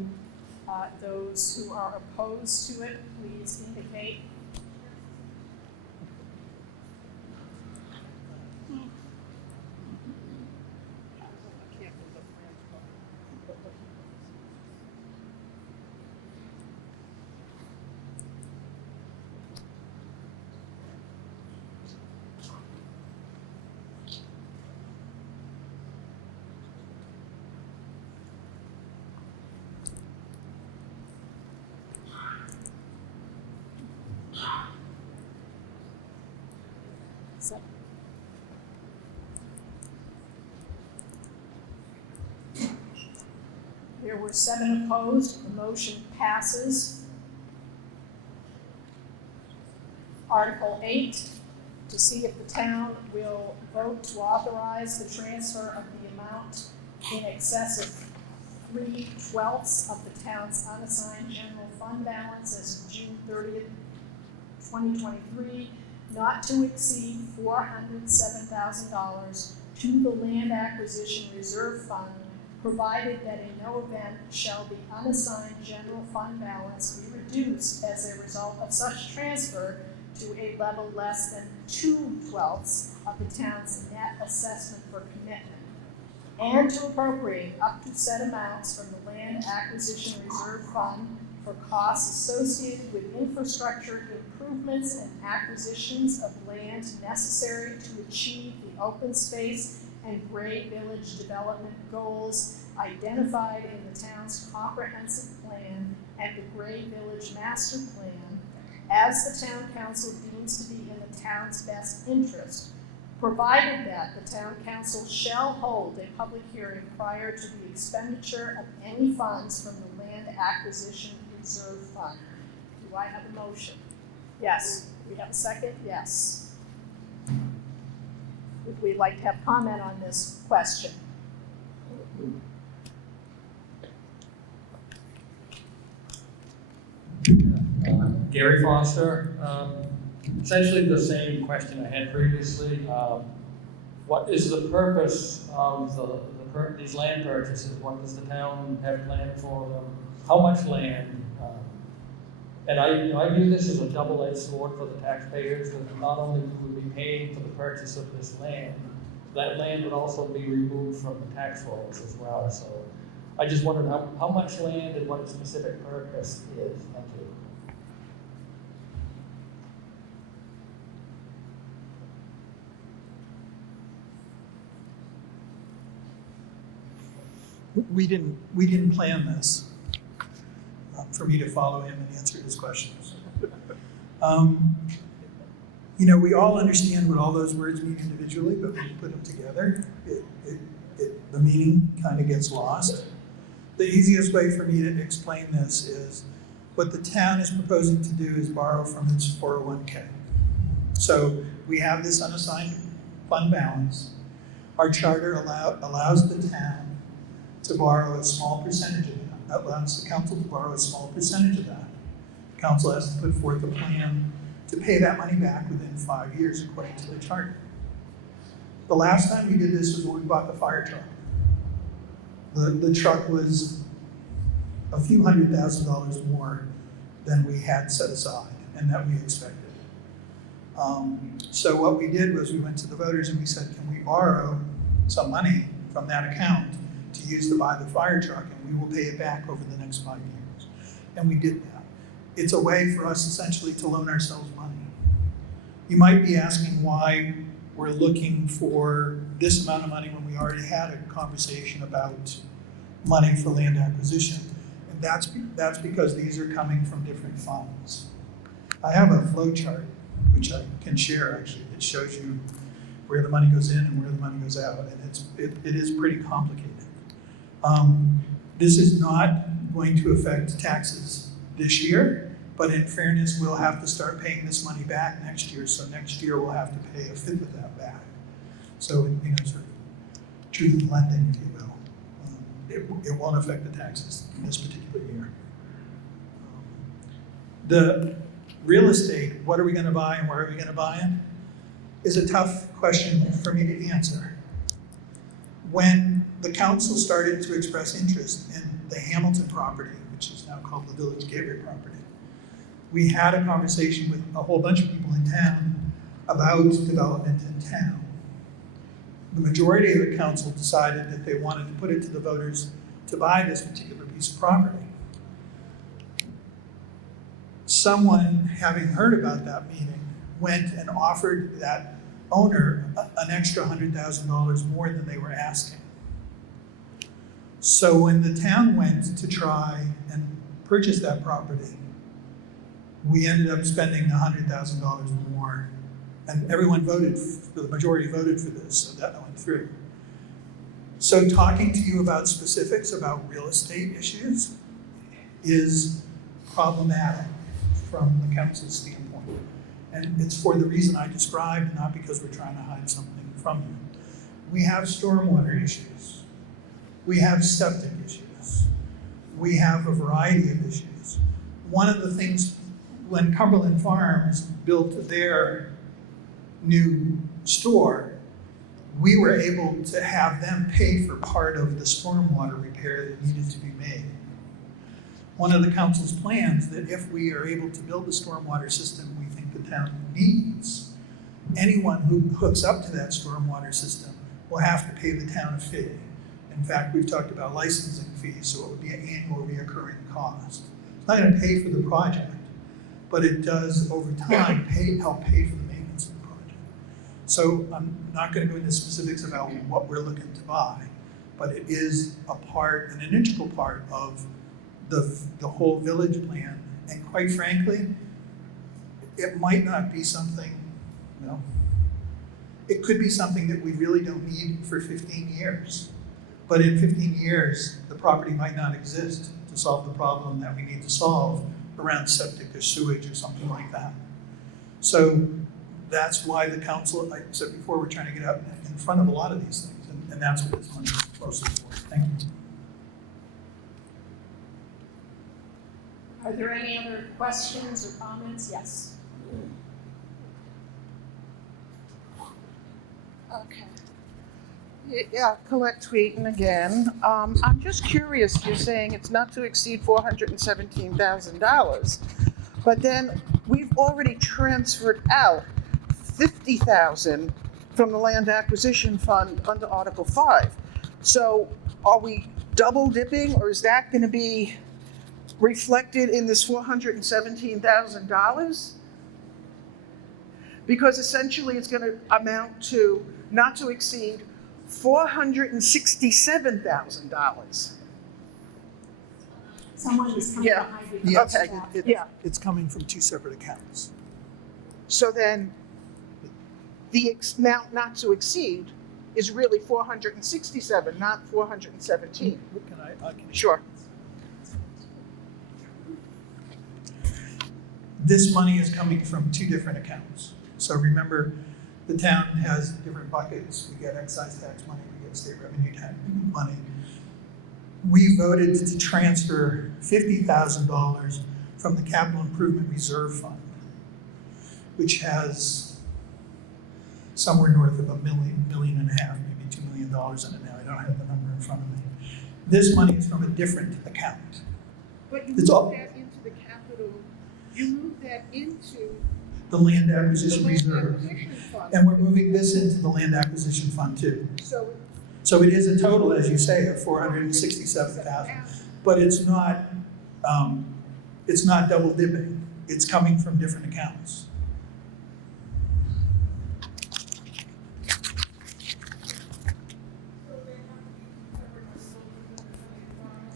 those who are opposed to it. Please indicate. There were 7 opposed. The motion passes. Article 8, to see if the town will vote to authorize the transfer of the amount in excess of 3/12 of the town's unassigned general fund balance as of June 30th, 2023, not to exceed $407,000 to the Land Acquisition Reserve Fund, provided that in no event shall the unassigned general fund balance be reduced as a result of such transfer to a level less than 2/12 of the town's net assessment for commitment, and to appropriate up to said amounts from the Land Acquisition Reserve Fund for costs associated with infrastructure improvements and acquisitions of land necessary to achieve the open space and Gray Village development goals identified in the town's comprehensive plan and the Gray Village master plan, as the town council deems to be in the town's best interest, provided that the town council shall hold a public hearing prior to the expenditure of any funds from the Land Acquisition Reserve Fund. Do I have a motion? Yes. Do we have a second? Yes. Would we like to have comment on this question? Gary Foster. Essentially the same question I had previously. What is the purpose of these land purchases? What does the town have planned for them? How much land? And I view this as a double-edged sword for the taxpayers, because not only would we be paying for the purchase of this land, that land would also be removed from the tax rolls as well. So I just wondered how much land and what its specific purpose is. Thank you. We didn't plan this for me to follow him and answer his questions. We all understand what all those words mean individually, but when you put them together, the the meaning kind of gets lost. The easiest way for me to explain this is what the town is proposing to do is borrow from its 401k. So we have this unassigned fund balance. Our charter allows the town to borrow a small percentage of that, allows the council to borrow a small percentage of that. Council has to put forth a plan to pay that money back within 5 years according to the charter. The last time we did this was when we bought the fire truck. The truck was a few $100,000 more than we had set aside and that we expected. So what we did was we went to the voters and we said, can we borrow some money from that account to use to buy the fire truck, and we will pay it back over the next 5 years. And we did that. It's a way for us essentially to loan ourselves money. You might be asking why we're looking for this amount of money when we already had a conversation about money for land acquisition. And that's because these are coming from different funds. I have a flow chart, which I can share actually. It shows you where the money goes in and where the money goes out, and it is pretty complicated. This is not going to affect taxes this year, but in fairness, we'll have to start paying this money back next year, so next year we'll have to pay a fifth of that back. So, sort of truth in lending, if you will. It won't affect the taxes in this particular year. The real estate, what are we gonna buy and where are we gonna buy it, is a tough question for me to answer. When the council started to express interest in the Hamilton property, which is now called the Village Gateway property, we had a conversation with a whole bunch of people in town about development in town. The majority of the council decided that they wanted to put it to the voters to buy this particular piece of property. Someone, having heard about that meeting, went and offered that owner an extra $100,000 more than they were asking. So when the town went to try and purchase that property, we ended up spending $100,000 more, and everyone voted, the majority voted for this, so that went through. So talking to you about specifics about real estate issues is problematic from the council's standpoint. And it's for the reason I described, not because we're trying to hide something from you. We have stormwater issues. We have septic issues. We have a variety of issues. One of the things, when Cumberland Farms built their new store, we were able to have them pay for part of the stormwater repair that needed to be made. One of the council's plans that if we are able to build the stormwater system we think the town needs, anyone who hooks up to that stormwater system will have to pay the town a fee. In fact, we've talked about licensing fees, so it would be an annual reoccurring cost. It's not going to pay for the project, but it does over time help pay for the maintenance of the project. So I'm not going to go into specifics about what we're looking to buy, but it is a part, an integral part of the whole village plan. And quite frankly, it might not be something, it could be something that we really don't need for 15 years. But in 15 years, the property might not exist to solve the problem that we need to solve around septic or sewage or something like that. So that's why the council, like I said before, we're trying to get out in front of a lot of these things, and that's what this money is mostly for. Thank you. Are there any other questions or comments? Yes. Okay. Yeah, Colette Tweeten again. I'm just curious, you're saying it's not to exceed $417,000, but then we've already transferred out $50,000 from the land acquisition fund under Article 5. So are we double dipping, or is that going to be reflected in this $417,000? Because essentially it's going to amount to not to exceed $467,000. Someone is coming behind you. Yes, Okay. It's coming from two separate accounts. So then the amount not to exceed is really 467, not 417. Can I can Sure. This money is coming from two different accounts. So remember, the town has different buckets. We get excise tax money, we get state revenue tax money. We voted to transfer $50,000 from the Capital Improvement Reserve Fund, which has somewhere north of $1.5 million, maybe $2 million in it now. I don't have the number in front of me. This money is from a different account. But you It's all- moved that into the capital, you moved that into The land acquisition the land reserve. acquisition fund. And we're moving this into the land acquisition fund too. So So it is a total, as you say, of 467,000, but it's not double dipping. It's coming from different accounts.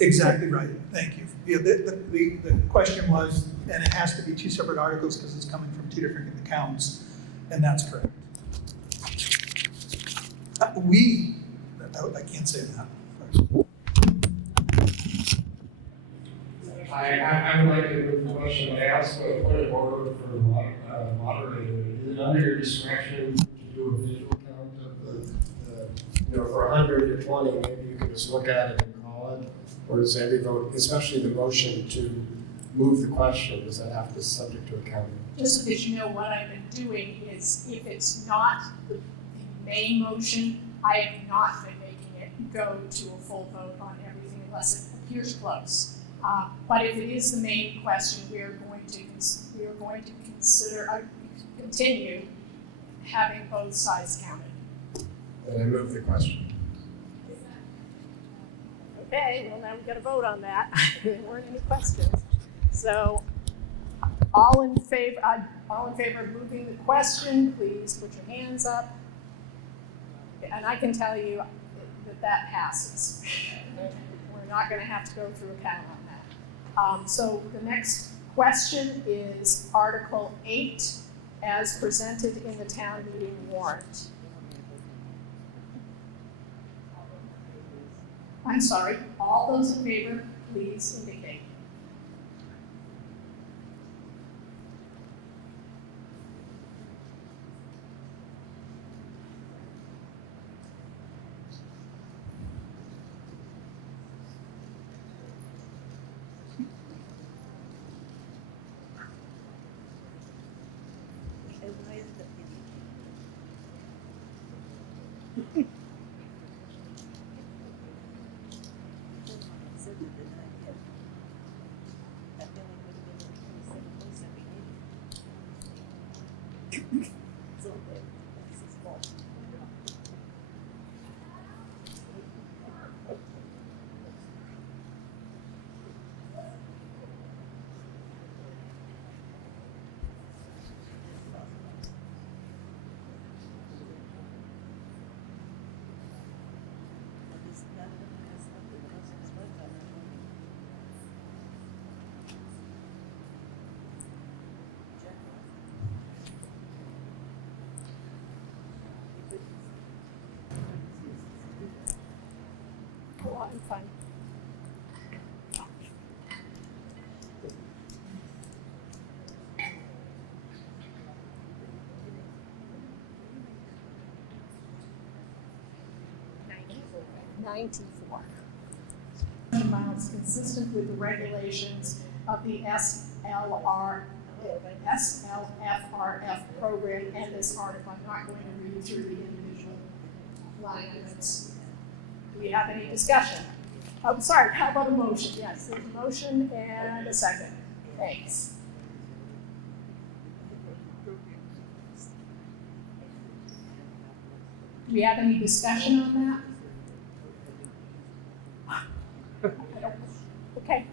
Exactly right, thank you. Yeah, the question was, and it has to be two separate articles because it's coming from two different accounts, and that's correct. I can't say that. I would like to move the question. I asked for a point of order for the moderator. Is it under your discretion to do a visual count of the for 100 or 20, maybe you can just look at it and call it? Or does every vote, especially the motion to move the question, does that have to be subject to accounting? Just so that you know, what I've been doing is, if it's not the main motion, I have not been making it go to a full vote on everything unless it appears close. But if it is the main question, we are going to continue having both sides counted. And I move the question. Okay, well now we've got to vote on that. There weren't any questions. So, all in favor of moving the question, please put your hands up. And I can tell you that passes. We're not going to have to go through a count on that. So the next question is Article 8 as presented in the town meeting warrant. I'm sorry, all those in favor, please indicate. I'm fine. $94. Amounts consistent with the regulations of the SLFRF program and this article. I'm not going to read through the individual line items. Do we have any discussion? Oh, sorry, how about a motion? Yes, there's a motion and a second. Thanks. Do we have any discussion on that? Okay.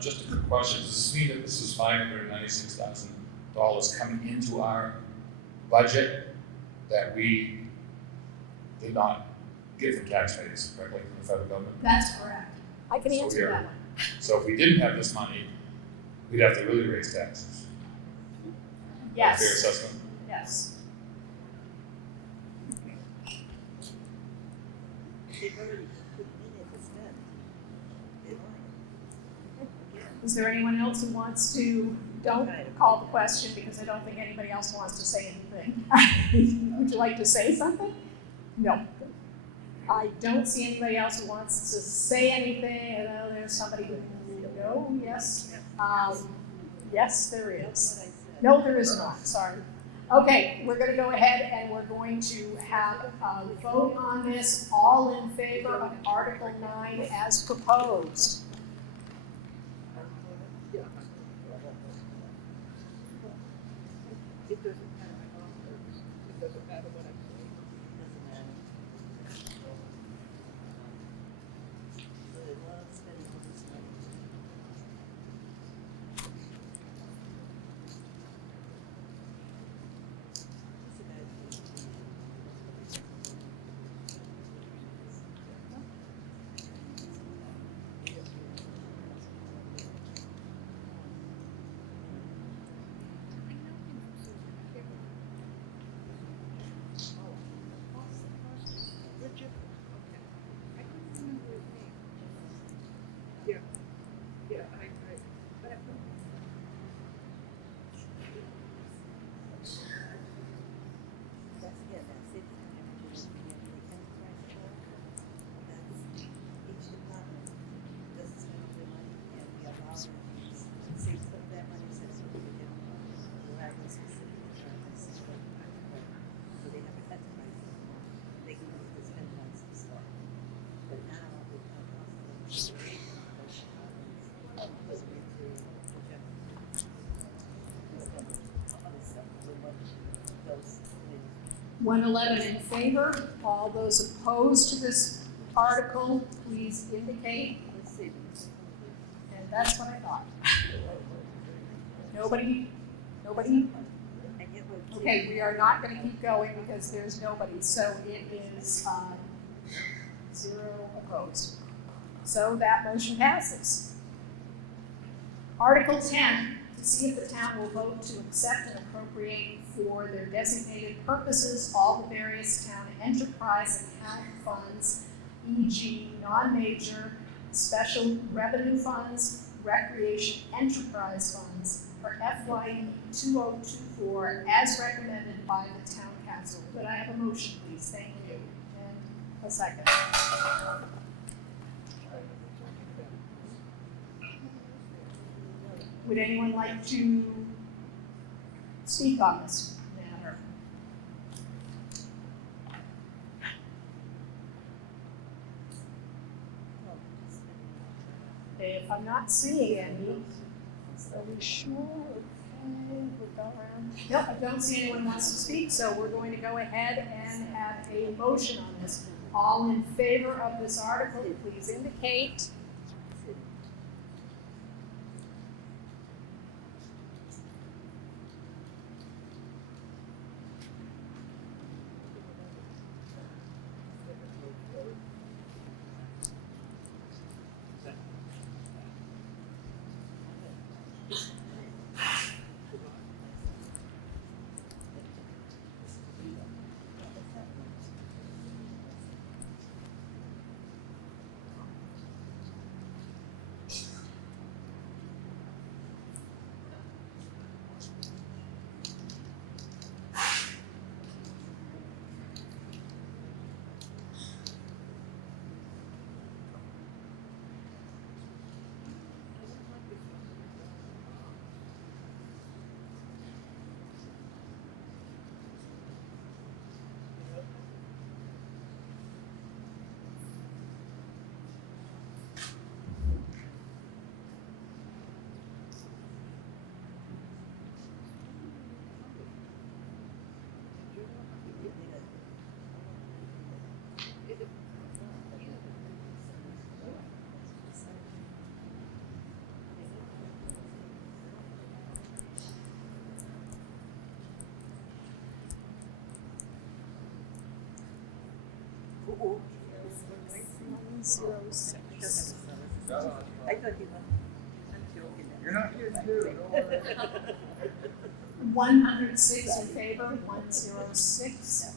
Just a quick question. Does this mean that this is $596,000 coming into our budget that we did not get from taxpayers, correctly, from the federal government? That's correct. I can So answer we are- that one. So if we didn't have this money, we'd have to really raise taxes. Yes. Fair assessment? Yes. Is there anyone else who wants to, don't call the question because I don't think anybody else wants to say anything. Would you like to say something? No. I don't see anybody else who wants to say anything. I know there's somebody who, no, yes. Yes, there is. No, there is not, sorry. Okay, we're gonna go ahead and we're going to have a vote on this. All in favor of Article 9 as proposed? It doesn't matter. It doesn't matter what I say. $111 in favor. All those opposed to this article, please indicate. And that's what I thought. Nobody? Okay, we are not going to keep going because there's nobody. So it is 0 opposed. So that motion passes. Article 10, to see if the town will vote to accept and appropriate for their designated purposes all the various town enterprise account funds, e.g. non-major, special revenue funds, recreation enterprise funds for FYE 2024 as recommended by the town council. Could I have a motion, please? Thank you. And a second. Would anyone like to speak on this matter? If I'm not seeing any, are we sure? Okay, we'll go around. Nope, I don't see anyone who wants to speak, so we're going to go ahead and have a motion on this. All in favor of this article, please indicate. Oh, 106. I thought he was. I'm joking. You're not kidding too, don't worry. 106 in favor, 106.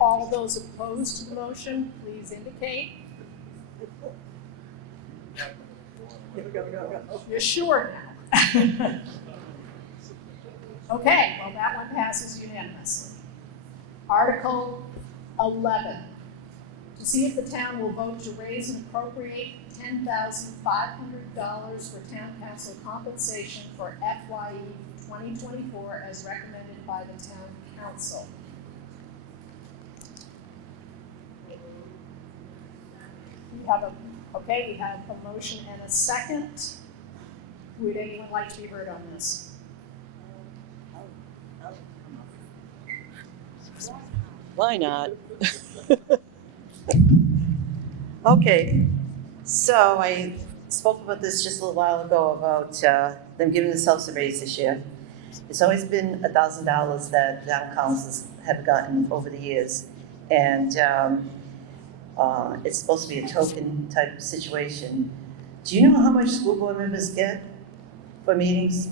All those opposed to the motion, please indicate. You're sure now? Okay, well, that one passes unanimously. Article 11, to see if the town will vote to raise and appropriate $10,500 for town council compensation for FYE 2024 as recommended by the town council. We have a motion and a second. Would anyone like to be heard on this? Why not? Okay, so I spoke about this just a little while ago about them giving themselves a raise this year. It's always been $1,000 that town councils have gotten over the years. And it's supposed to be a token type situation. Do you know how much school board members get for meetings?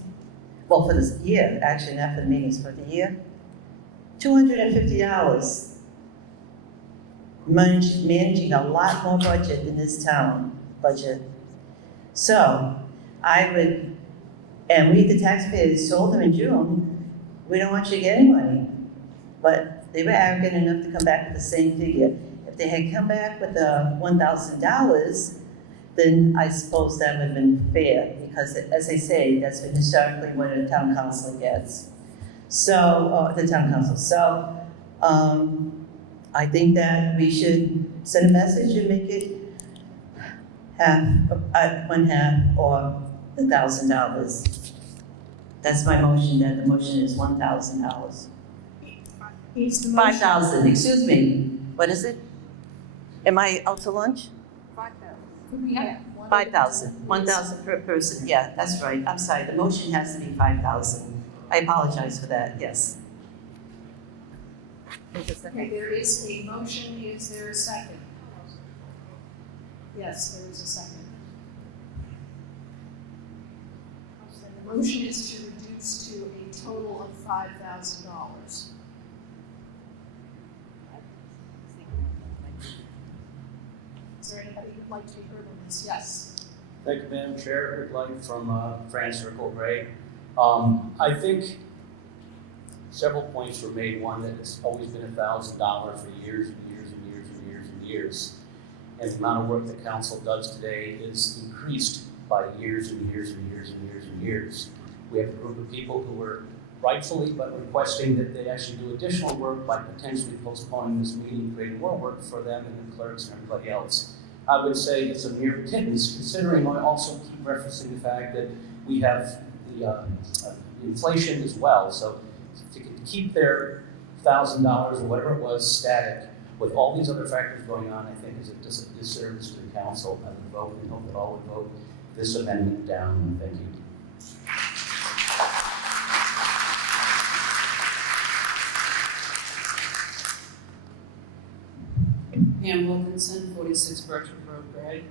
Well, for this year, actually, not for the meetings, for the year. $250. Managing a lot more budget than this town budget. So I would, and we the taxpayers told them in June, we don't want you to get any money. But they were arrogant enough to come back with the same figure. If they had come back with the $1,000, then I suppose that would have been fair, because as I say, that's been historically what a town council gets. So, the town council. So, I think that we should send a message and make it one half or $1,000. That's my motion, that the motion is $1,000. $5,000, excuse me. What is it? Am I out to lunch? 5,000. 1,000 per person. Yeah, that's right. I'm sorry. The motion has to be 5,000. I apologize for that. Yes. Okay, there is a motion. Is there a second? Yes, there is a second. And the motion is to reduce to a total of $5,000. Is there anybody who'd like to be heard on this? Yes. Thank you, Madam Chair. Rick Light from France Circle Gray. I think several points were made. One, that it's always been $1,000 for years and years and years and years and years. And the amount of work that council does today is increased by years and years and years and years and years. We have a group of people who were rightfully but requesting that they actually do additional work by potentially postponing this meeting, creating more work for them and the clerks and everybody else. I would say it's a mere pittance, considering I also keep referencing the fact that we have the inflation as well. So to keep their $1,000 or whatever it was static with all these other factors going on, I think is a disservice to the council. I would vote and hope that all would vote this amendment down. Thank you. Pam Wilkinson, 46 Birchwood Road, Gray.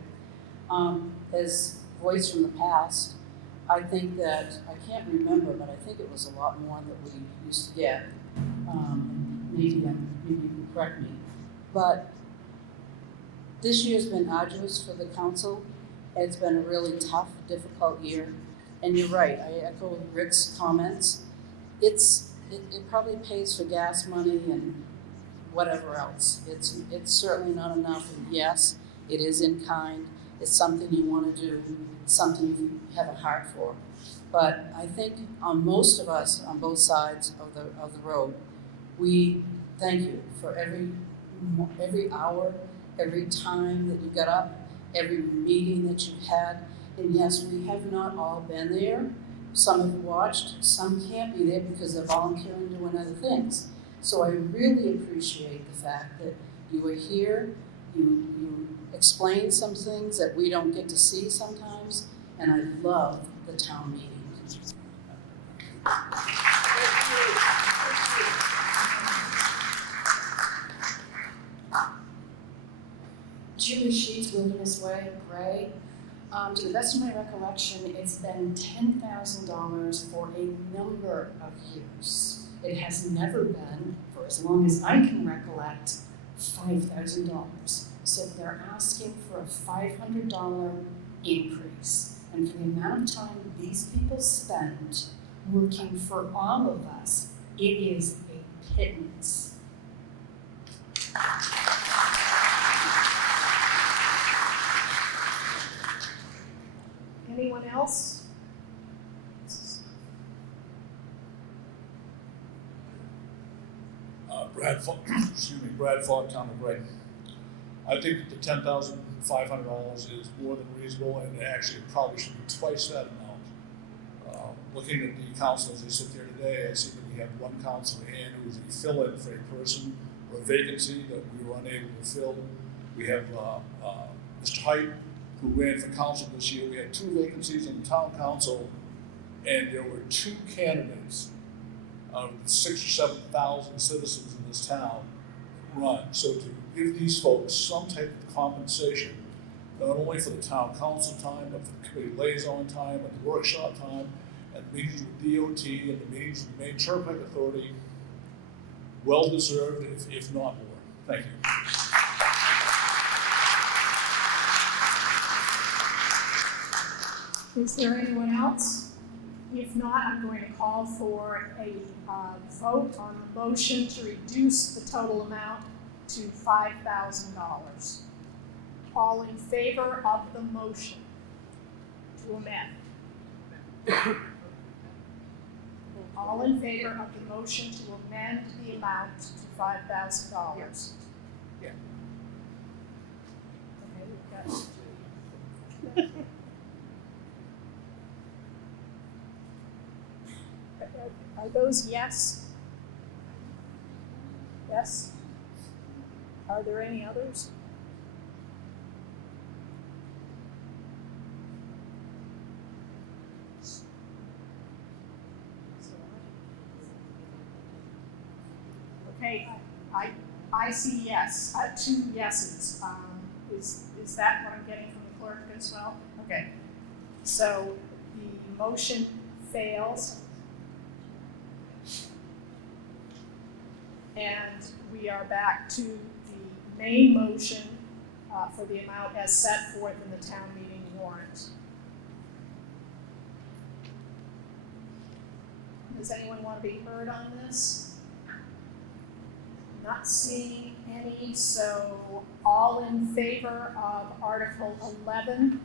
As voice from the past, I think that, I can't remember, but I think it was a lot more that we used to get. Maybe you can correct me. But this year's been arduous for the council. It's been a really tough, difficult year. And you're right, I echo Rick's comments. It probably pays for gas money and whatever else. It's certainly not enough, and yes, it is in kind. It's something you want to do, something you have a heart for. But I think on most of us, on both sides of the road, we thank you for every hour, every time that you got up, every meeting that you've had. And yes, we have not all been there. Some have watched, some can't be there because they're volunteering doing other things. So I really appreciate the fact that you were here, you explained some things that we don't get to see sometimes, and I love the town meeting. Julie Sheets, Wilderness Way, Gray. To the best of my recollection, it's been $10,000 for a number of years. It has never been, for as long as I can recollect, $5,000. So they're asking for a $500 increase. And for the amount of time these people spend working for all of us, it is a pittance. Anyone else? Brad Fogg, Town of Gray. I think that the $10,500 is more than reasonable, and actually it probably should be twice that amount. Looking at the council as they sit there today, I see that we have one councilor, Ann, who is a fill-in for a person or a vacancy that we were unable to fill. We have Mr. Height, who ran for council this year. We had 2 vacancies in the town council, and there were 2 candidates out of the 6,000 or 7,000 citizens in this town run. So to give these folks some type of compensation, not only for the town council time, but for the committee liaison time, and the workshop time, and meetings with DOT, and the meetings with the Maine Turnpike Authority, well deserved, if not more. Thank you. Is there anyone else? If not, I'm going to call for a vote on the motion to reduce the total amount to $5,000. All in favor of the motion to amend? All in favor of the motion to amend the amount to $5,000? Yeah. Okay, we've got. Are those yes? Yes? Are there any others? Okay, I see yes, 2 yeses. Is that what I'm getting from the clerk as well? Okay, so the motion fails. And we are back to the main motion for the amount as set forth in the town meeting warrant. Does anyone want to be heard on this? Not seeing any, so all in favor of Article 11?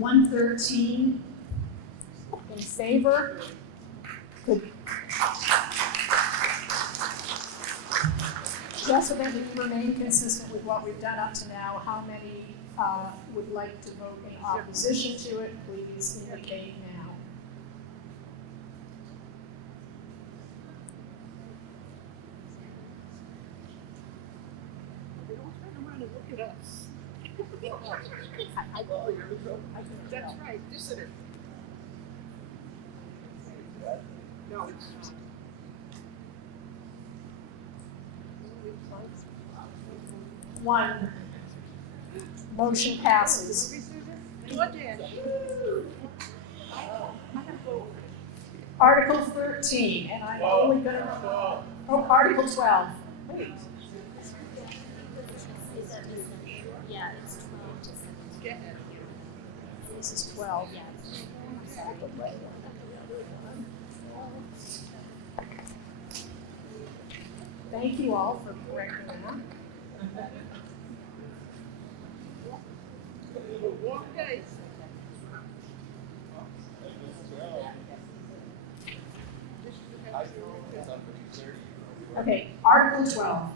$113 in favor. Good. Just so that we remain consistent with what we've done up to now, how many would like to vote in opposition to it, please indicate now. They don't turn around and look at us. That's right, visitor. No, it's not. One. Motion passes. Article 13, and I'm only gonna, Article 12. Wait. Yeah, it's 12 to 17. This is 12. Thank you all for correcting that. Okay, Article 12.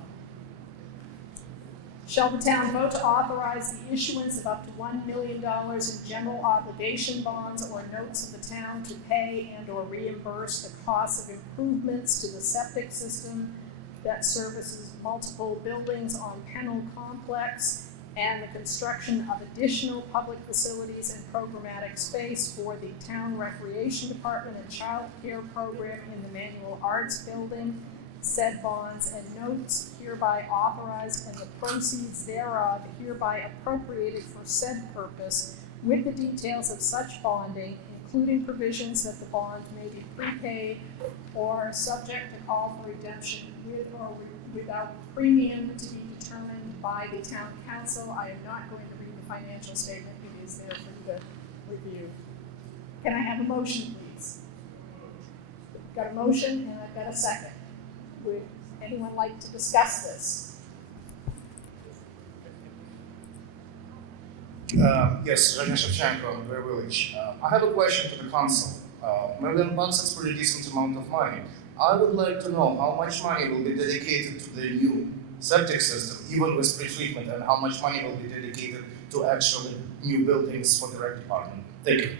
Shall the town vote to authorize the issuance of up to $1 million in general obligation bonds or notes of the town to pay and or reimburse the cost of improvements to the septic system that services multiple buildings on Pennell Complex and the construction of additional public facilities and programmatic space for the town recreation department and child care program in the Manual Arts Building, said bonds and notes hereby authorized and the proceeds thereof hereby appropriated for said purpose, with the details of such bonding, including provisions that the bond may be prepaid or subject to call for redemption with or without premium to be determined by the town council. I am not going to read the financial statement, it is there for you to review. Can I have a motion, please? Got a motion and I've got a second. Would anyone like to discuss this? Yes, Rania Shevchenko, Bear Village. I have a question to the council. $1 million is a pretty decent amount of money. I would like to know how much money will be dedicated to the new septic system, even with pre-treatment, and how much money will be dedicated to actually new buildings for the rec department. Thank you.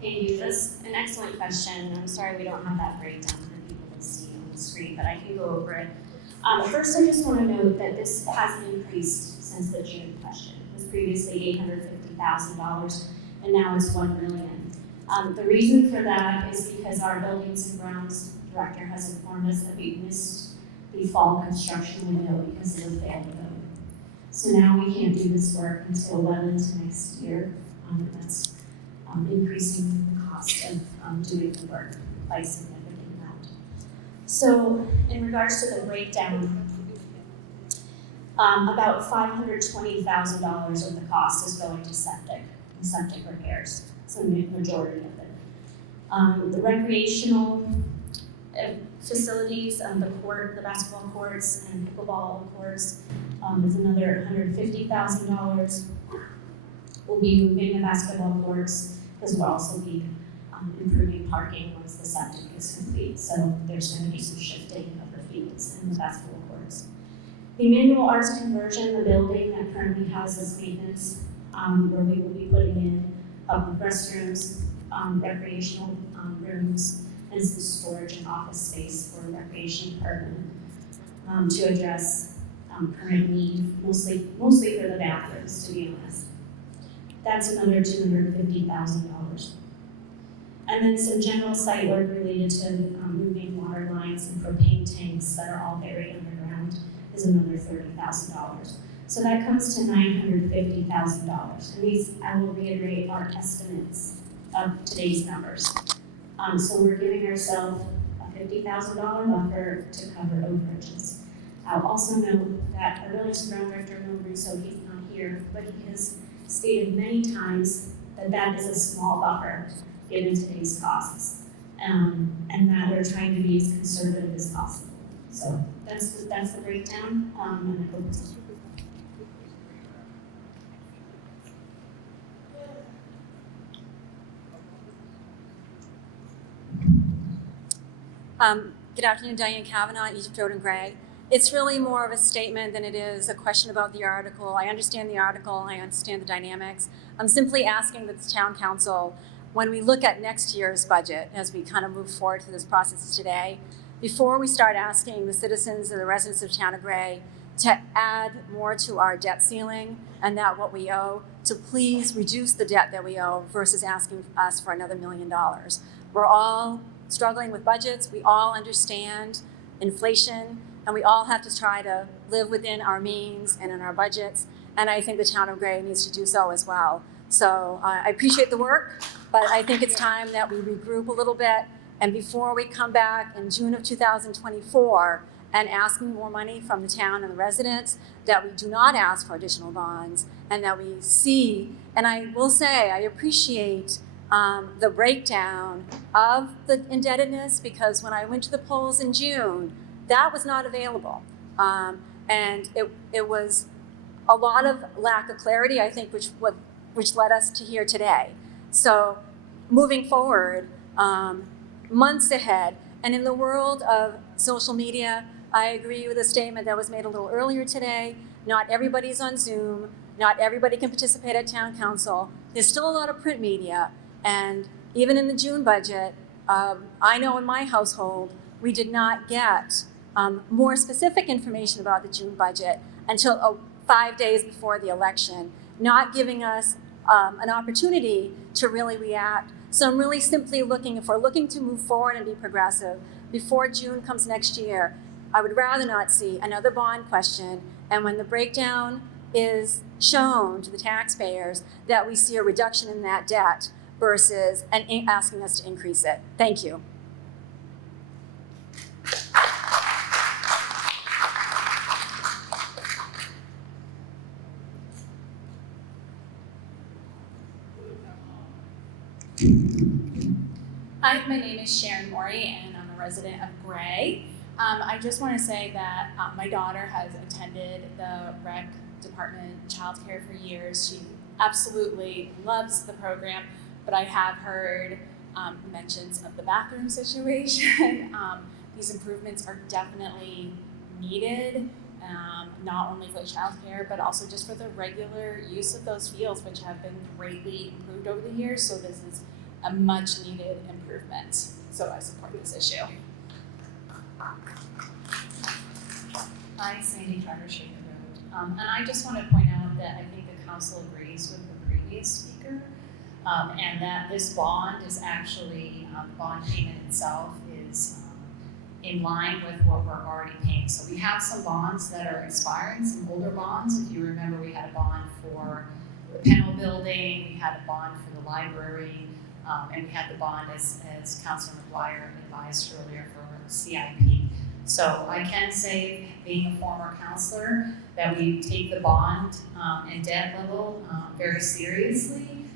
Thank you. That's an excellent question. I'm sorry we don't have that breakdown for people to see on the screen, but I can go over it. First, I just want to note that this has increased since the June question. It was previously $850,000, and now it's $1 million. The reason for that is because our Buildings and Grounds Director has informed us that we missed the fall construction window because of the failed code. So now we can't do this work until well into next year. That's increasing the cost of doing the work by a significant amount. So in regards to the breakdown, about $520,000 of the cost is going to septic repairs, so the majority of it. The recreational facilities, the basketball courts and pickleball courts, is another $150,000. We'll be moving the basketball courts because we'll also be improving parking once the septic is complete. So there's going to be some shifting of the fields in the basketball courts. The Manual Arts conversion, the building that currently houses maintenance, where we will be putting in public restrooms, recreational rooms, and some storage and office space for the recreation department to address current need, mostly for the bathrooms, to be honest. That's another $250,000. And then some general site work related to moving water lines and propane tanks that are all buried underground is another $30,000. So that comes to $950,000. And these, I will reiterate, are estimates of today's numbers. So we're giving ourselves a $50,000 buffer to cover overages. I'll also note that our Buildings and Ground Director, Mel Russo, he's not here, but he has stated many times that that is a small buffer given today's costs, and that we're trying to be as conservative as possible. So that's the breakdown, and I hope it's Good afternoon, Diane Kavanaugh, Egypt Road and Gray. It's really more of a statement than it is a question about the article. I understand the article, I understand the dynamics. I'm simply asking that the town council, when we look at next year's budget, as we kind of move forward through this process today, before we start asking the citizens and the residents of Town of Gray to add more to our debt ceiling and that what we owe, to please reduce the debt that we owe versus asking us for another $1 million. We're all struggling with budgets, we all understand inflation, and we all have to try to live within our means and in our budgets, and I think the Town of Gray needs to do so as well. So I appreciate the work, but I think it's time that we regroup a little bit, and before we come back in June of 2024 and asking more money from the town and the residents, that we do not ask for additional bonds, and that we see, and I will say, I appreciate the breakdown of the indebtedness, because when I went to the polls in June, that was not available. And it was a lot of lack of clarity, I think, which led us to here today. So moving forward, months ahead, and in the world of social media, I agree with a statement that was made a little earlier today. Not everybody's on Zoom, not everybody can participate at town council. There's still a lot of print media, and even in the June budget, I know in my household, we did not get more specific information about the June budget until 5 days before the election, not giving us an opportunity to really react. So I'm really simply looking, if we're looking to move forward and be progressive, before June comes next year, I would rather not see another bond question, and when the breakdown is shown to the taxpayers, that we see a reduction in that debt versus asking us to increase it. Thank you. Hi, my name is Sharon Morey, and I'm a resident of Gray. I just want to say that my daughter has attended the rec department childcare for years. She absolutely loves the program, but I have heard mentions of the bathroom situation. These improvements are definitely needed, not only for childcare, but also just for the regular use of those fields, which have been greatly improved over the years. So this is a much needed improvement. So I support this issue. Hi, Sandy Carter, Shaker Road. And I just want to point out that I think the council agrees with the previous speaker, and that this bond is actually, the bond payment itself is in line with what we're already paying. So we have some bonds that are expiring, some older bonds. If you remember, we had a bond for the Pennell building, we had a bond for the library, and we had the bond, as Councilor McGuire advised earlier, for CIP. So I can say, being a former counselor, that we take the bond and debt level very seriously.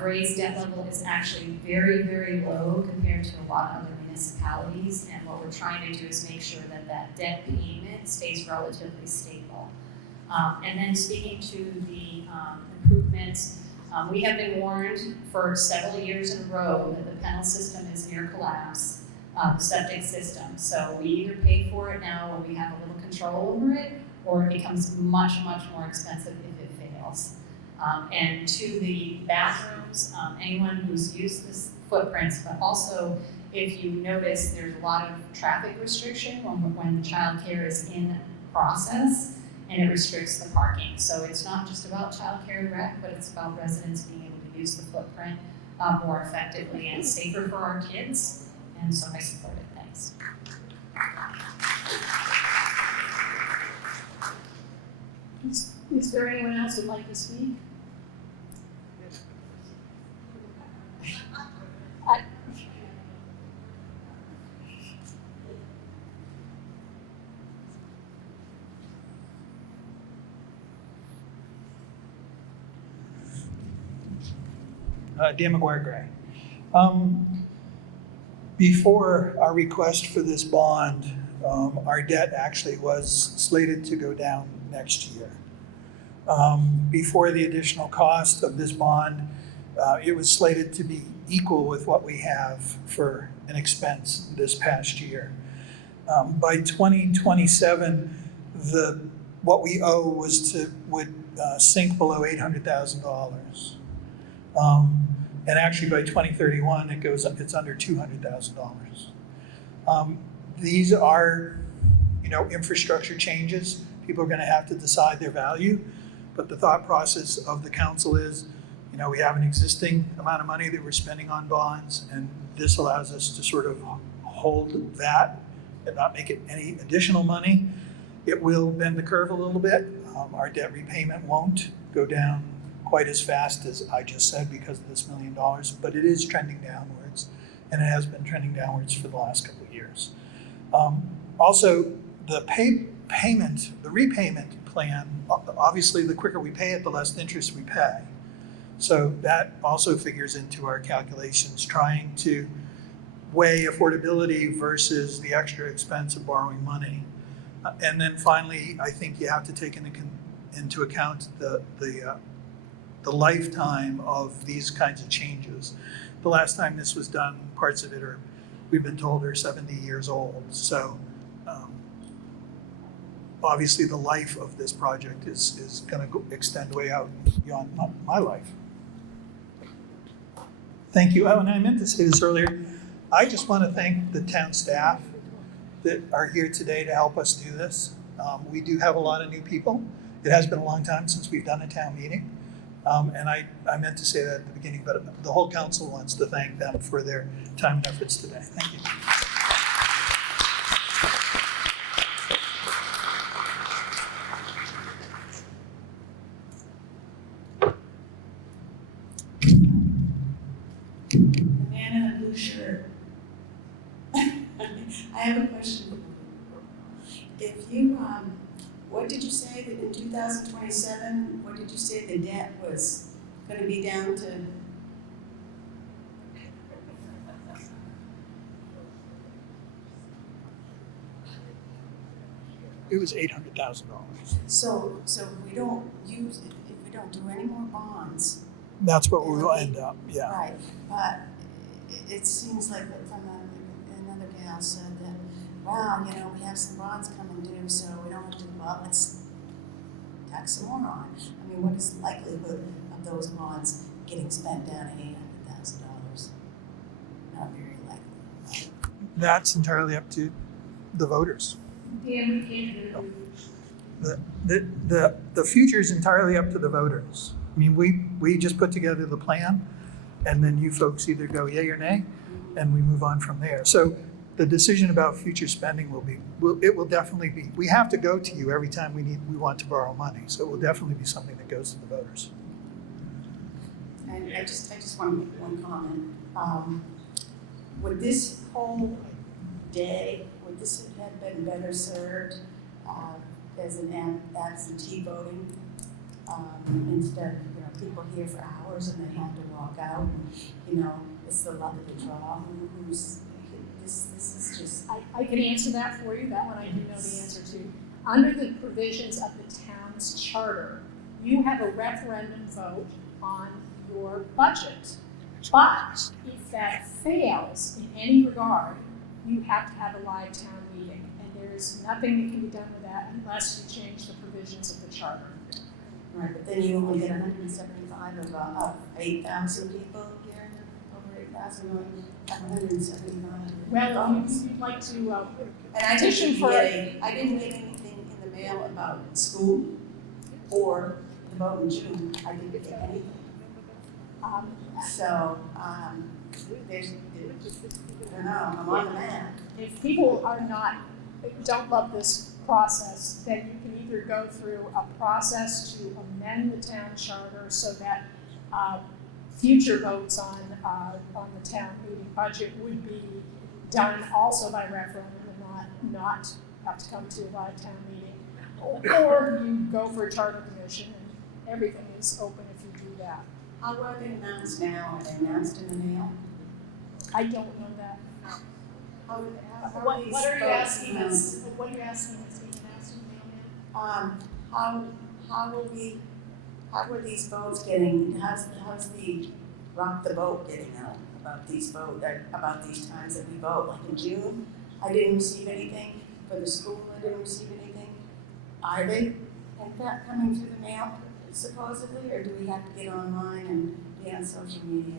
Gray's debt level is actually very, very low compared to a lot of other municipalities, and what we're trying to do is make sure that that debt payment stays relatively stable. And then speaking to the improvements, we have been warned for several years in a row that the Pennell system is near collapse. The septic system. So we either pay for it now when we have a little control over it, or it becomes much, much more expensive if it fails. And to the bathrooms, anyone who's used this footprints, but also if you notice there's a lot of traffic restriction when the child care is in process, and it restricts the parking. So it's not just about child care and rec, but it's about residents being able to use the footprint more effectively and safer for our kids. And so I support it. Thanks. Is there anyone else who'd like to speak? Dan McGuire Gray. Before our request for this bond, our debt actually was slated to go down next year. Before the additional cost of this bond, it was slated to be equal with what we have for an expense this past year. By 2027, what we owe would sink below $800,000. And actually by 2031, it's under $200,000. These are, infrastructure changes. People are going to have to decide their value, but the thought process of the council is, we have an existing amount of money that we're spending on bonds, and this allows us to sort of hold that and not make it any additional money. It will bend the curve a little bit. Our debt repayment won't go down quite as fast as I just said because of this $1 million, but it is trending downwards, and it has been trending downwards for the last couple of years. Also, the repayment plan, obviously the quicker we pay it, the less interest we pay. So that also figures into our calculations, trying to weigh affordability versus the extra expense of borrowing money. And then finally, I think you have to take into account the lifetime of these kinds of changes. The last time this was done, parts of it we've been told are 70 years old. So obviously the life of this project is going to extend way out beyond my life. Thank you. Oh, and I meant to say this earlier. I just want to thank the town staff that are here today to help us do this. We do have a lot of new people. It has been a long time since we've done a town meeting. And I meant to say that at the beginning, but the whole council wants to thank them for their time and efforts today. Thank you. The man in the blue shirt. I have a question. If you, what did you say that in 2027, what did you say the debt was going to be down to? It was $800,000. So if we don't use it, if we don't do any more bonds. That's what we will end up, yeah. Right, but it seems like that from another gal said that, wow, we have some bonds coming due, so we don't have to, well, let's tack some more on. I mean, what is the likelihood of those bonds getting spent down to $800,000? Not very likely, right? That's entirely up to the voters. Dan, we can't do The future is entirely up to the voters. I mean, we just put together the plan, and then you folks either go yay or nay, and we move on from there. So the decision about future spending will definitely be, we have to go to you every time we want to borrow money. So it will definitely be something that goes to the voters. And I just want to make one comment. Would this whole day, would this have been better served as an absentee voting instead of people here for hours and they have to walk out? And, it's the luck of the draw. This is just. I can answer that for you. That one I do know the answer to. Under the provisions of the town's charter, you have a referendum vote on your budget. But if that fails in any regard, you have to have a live town meeting. And there's nothing that can be done with that unless you change the provisions of the charter. Right, but then you only get 175 of 8,000 people here, over 8,000, 175. Well, if you'd like to and petition for it. I didn't get anything in the mail about school or the vote in June. I didn't get anything. There's, I don't know, I'm on the map. If people don't love this process, then you can either go through a process to amend the town charter so that future votes on the town meeting budget would be done also by referendum and not have to come to a live town meeting. Or you go for a charter commission and everything is open if you do that. How are they announced now? Are they announced in the mail? I don't know that. What are you asking us? What are you asking us to be announced in the mail? How are these votes getting? How's the rock the boat getting out about these times that we vote. Like in June, I didn't receive anything. For the school, I didn't receive anything. Are they, in fact, coming through the mail supposedly, or do we have to get online and be on social media?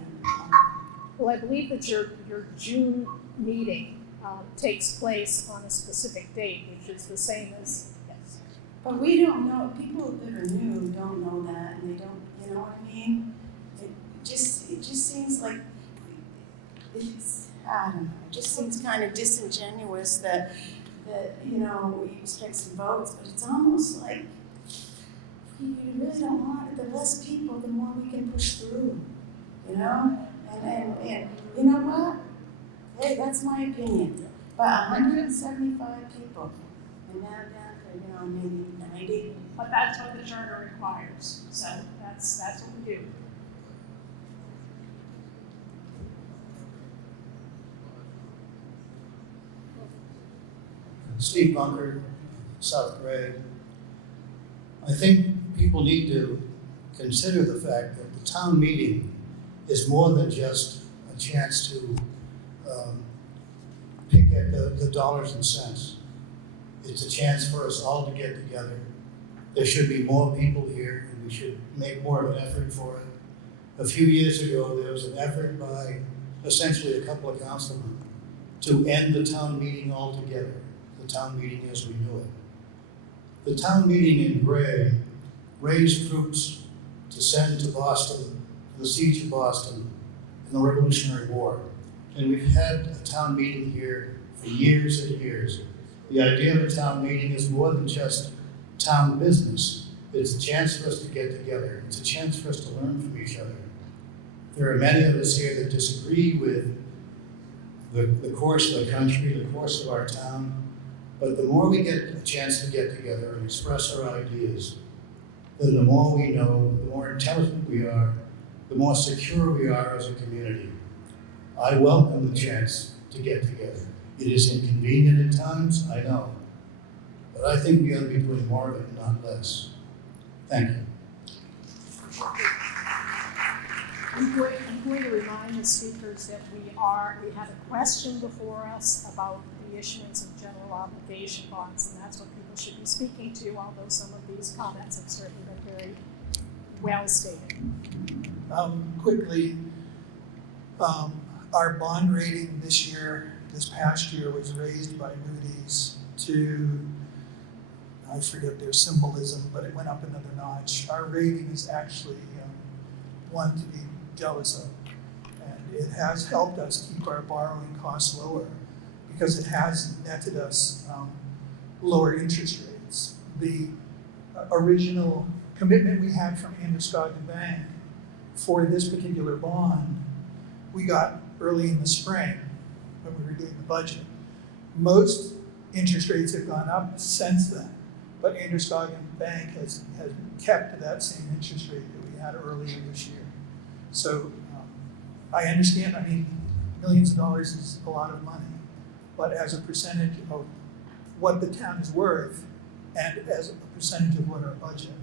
Well, I believe that your June meeting takes place on a specific date, which is the same as, yes. But we don't know, people that are new don't know that, and they don't, you know what I mean? It just seems like, I don't know, it just seems kind of disingenuous that, you know, we expect some votes, but it's almost like you really don't want it. The less people, the more we can push through, you know? And you know what? Hey, that's my opinion. But 175 people, and now down to, you know, maybe 90. But that's what the charter requires, so that's what we do. Steve Bunker, South Gray. I think people need to consider the fact that the town meeting is more than just a chance to pick at the dollars and cents. It's a chance for us all to get together. There should be more people here, and we should make more of an effort for it. A few years ago, there was an effort by essentially a couple of councilmen to end the town meeting altogether, the town meeting as we knew it. The town meeting in Gray raised troops to send to Boston, the siege of Boston in the Revolutionary War. And we've had a town meeting here for years and years. The idea of a town meeting is more than just town business. It's a chance for us to get together. It's a chance for us to learn from each other. There are many of us here that disagree with the course of the country, the course of our town, but the more we get a chance to get together and express our ideas, then the more we know, the more intelligent we are, the more secure we are as a community. I welcome the chance to get together. It is inconvenient at times, I know, but I think we ought to be doing more of it, not less. Thank you. I'm going to remind the speakers that we have a question before us about the issuance of general obligation bonds, and that's what people should be speaking to, although some of these comments have certainly been very well stated. Quickly, our bond rating this past year was raised by Moody's to, I forget their symbolism, but it went up another notch. Our rating is actually one to be jealous of. And it has helped us keep our borrowing costs lower because it has netted us lower interest rates. The original commitment we had from Androscoggin Bank for this particular bond, we got early in the spring when we were doing the budget. Most interest rates have gone up since then, but Androscoggin Bank has kept that same interest rate that we had earlier this year. So I understand, I mean, millions of dollars is a lot of money, but as a percentage of what the town is worth and as a percentage of what our budget,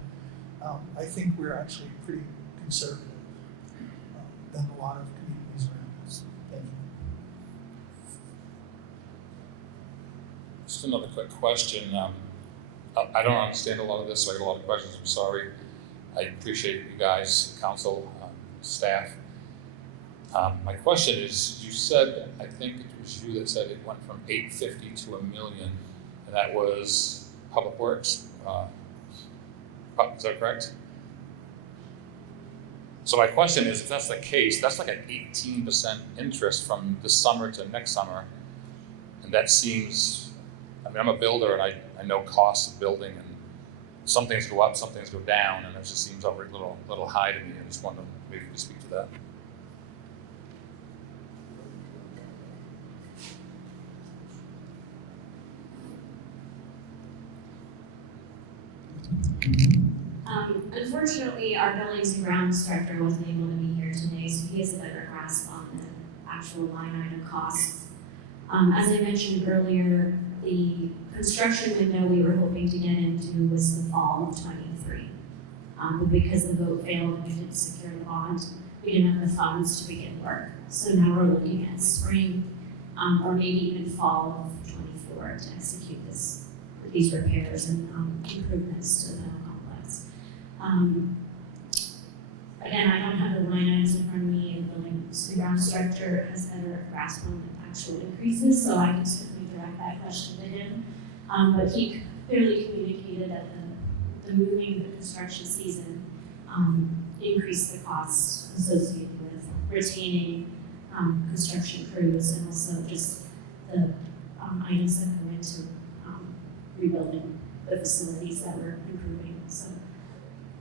I think we're actually pretty conservative than a lot of communities around us. Thank you. Just another quick question. I don't understand a lot of this, so I got a lot of questions. I'm sorry. I appreciate you guys, council, staff. My question is, you said, I think it was you that said it went from 850 to $1 million, and that was Public Works. Is that correct? So my question is, if that's the case, that's like an 18% interest from this summer to next summer, and that seems, I mean, I'm a builder and I know costs of building, and some things go up, some things go down, and it just seems a little high to me. I just wanted to maybe speak to that. Unfortunately, our buildings and grounds director wasn't able to be here today, so he has a better grasp on the actual line item costs. As I mentioned earlier, the construction window we were hoping to get into was the fall of '23. But because the vote failed and we didn't secure the bond, we didn't have the funds to begin work. So now we're looking at spring, or maybe even fall of 24 to execute these repairs and improvements to the dental complex. Again, I don't have the line items in front of me, and the grounds director has better grasp on the actual increases, so I can certainly direct that question to him. But he clearly communicated that the moving of the construction season increased the costs associated with retaining construction crews, and also just the items that go into rebuilding the facilities that we're improving. So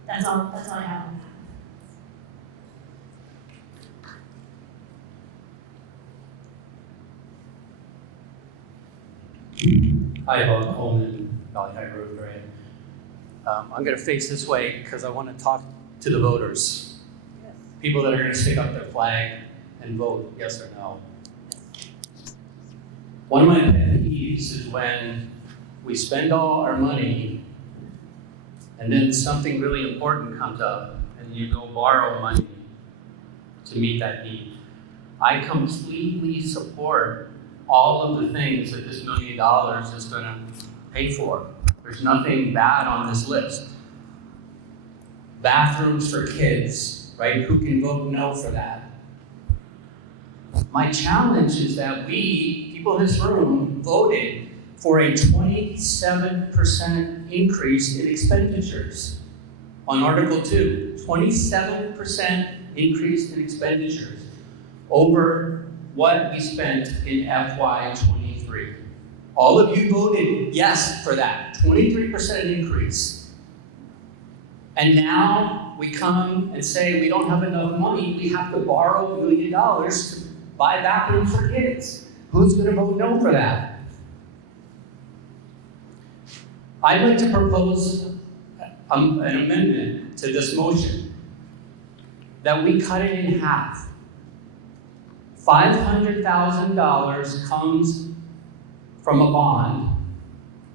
that's all I have on that. Hi, Bob Coleman, Valley High Road Grant. I'm going to face this way because I want to talk to the voters. Yes. People that are going to stick up their flag and vote yes or no. One of my pet peeves is when we spend all our money and then something really important comes up and you go borrow money to meet that need. I completely support all of the things that this $1 million is going to pay for. There's nothing bad on this list. Bathrooms for kids, right? Who can vote no for that? My challenge is that we, people in this room, voted for a 27% increase in expenditures on Article 2. 27% increase in expenditures over what we spent in FY23. All of you voted yes for that, 23% increase. And now we come and say we don't have enough money, we have to borrow $1 million to buy bathrooms for kids. Who's going to vote no for that? I'd like to propose an amendment to this motion that we cut it in half. $500,000 comes from a bond,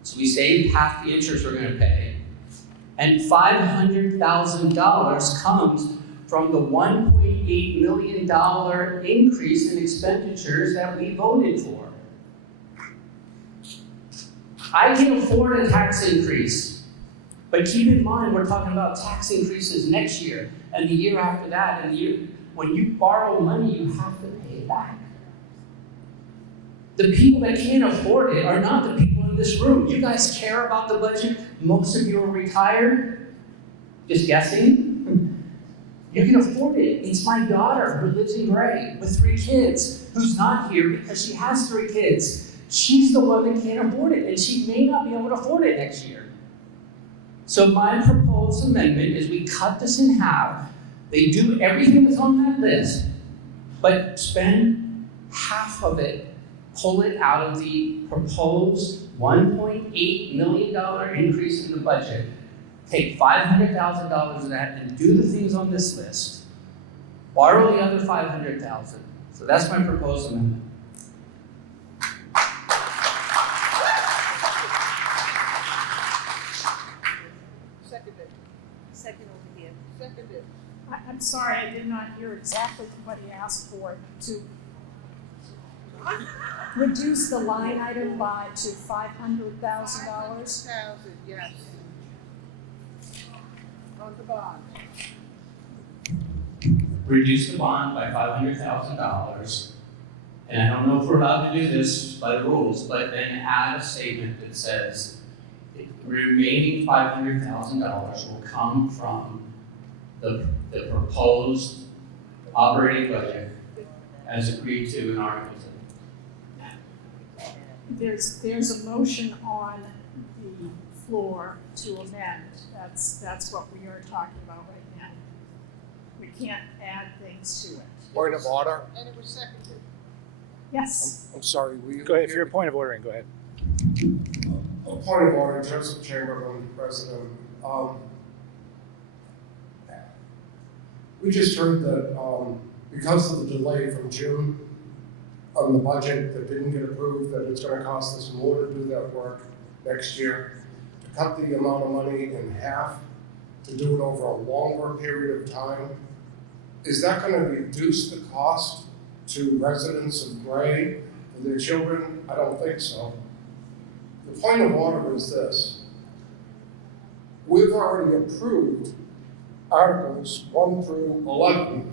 so we save half the interest we're going to pay, and $500,000 comes from the $1.8 million increase in expenditures that we voted for. I can afford a tax increase, but keep in mind we're talking about tax increases next year and the year after that, and the year. When you borrow money, you have to pay it back. The people that can't afford it are not the people in this room. You guys care about the budget. Most of you are retired. Just guessing. You can afford it. It's my daughter who lives in Gray with 3 kids, who's not here because she has 3 kids. She's the one that can't afford it, and she may not be able to afford it next year. So my proposed amendment is we cut this in half. They do everything that's on that list, but spend half of it, pull it out of the proposed $1.8 million increase in the budget, take $500,000 of that and do the things on this list, borrow the other $500,000. So that's my proposed amendment. Second over here. Seconded. I'm sorry, I did not hear exactly what he asked for, to reduce the line item to $500,000. $500,000, yes. On the bond. Reduce the bond by $500,000, and I don't know if we're allowed to do this by the rules, but then add a statement that says the remaining $500,000 will come from the proposed operating budget as agreed to in Article 2. There's a motion on the floor to amend. That's what we are talking about right now. We can't add things to it. Point of order. And it was seconded. Yes. I'm sorry, will you? Go ahead, if you're a point of ordering, go ahead. A point of order, Joseph Chamberlain, President. We just heard that because of the delay from June on the budget that didn't get approved, that it's going to cost us more to do that work next year. To cut the amount of money in half, to do it over a longer period of time, is that gonna reduce the cost to residents of Gray for their children? I don't think so. The point of order is this. We've already approved Articles 1 through 11.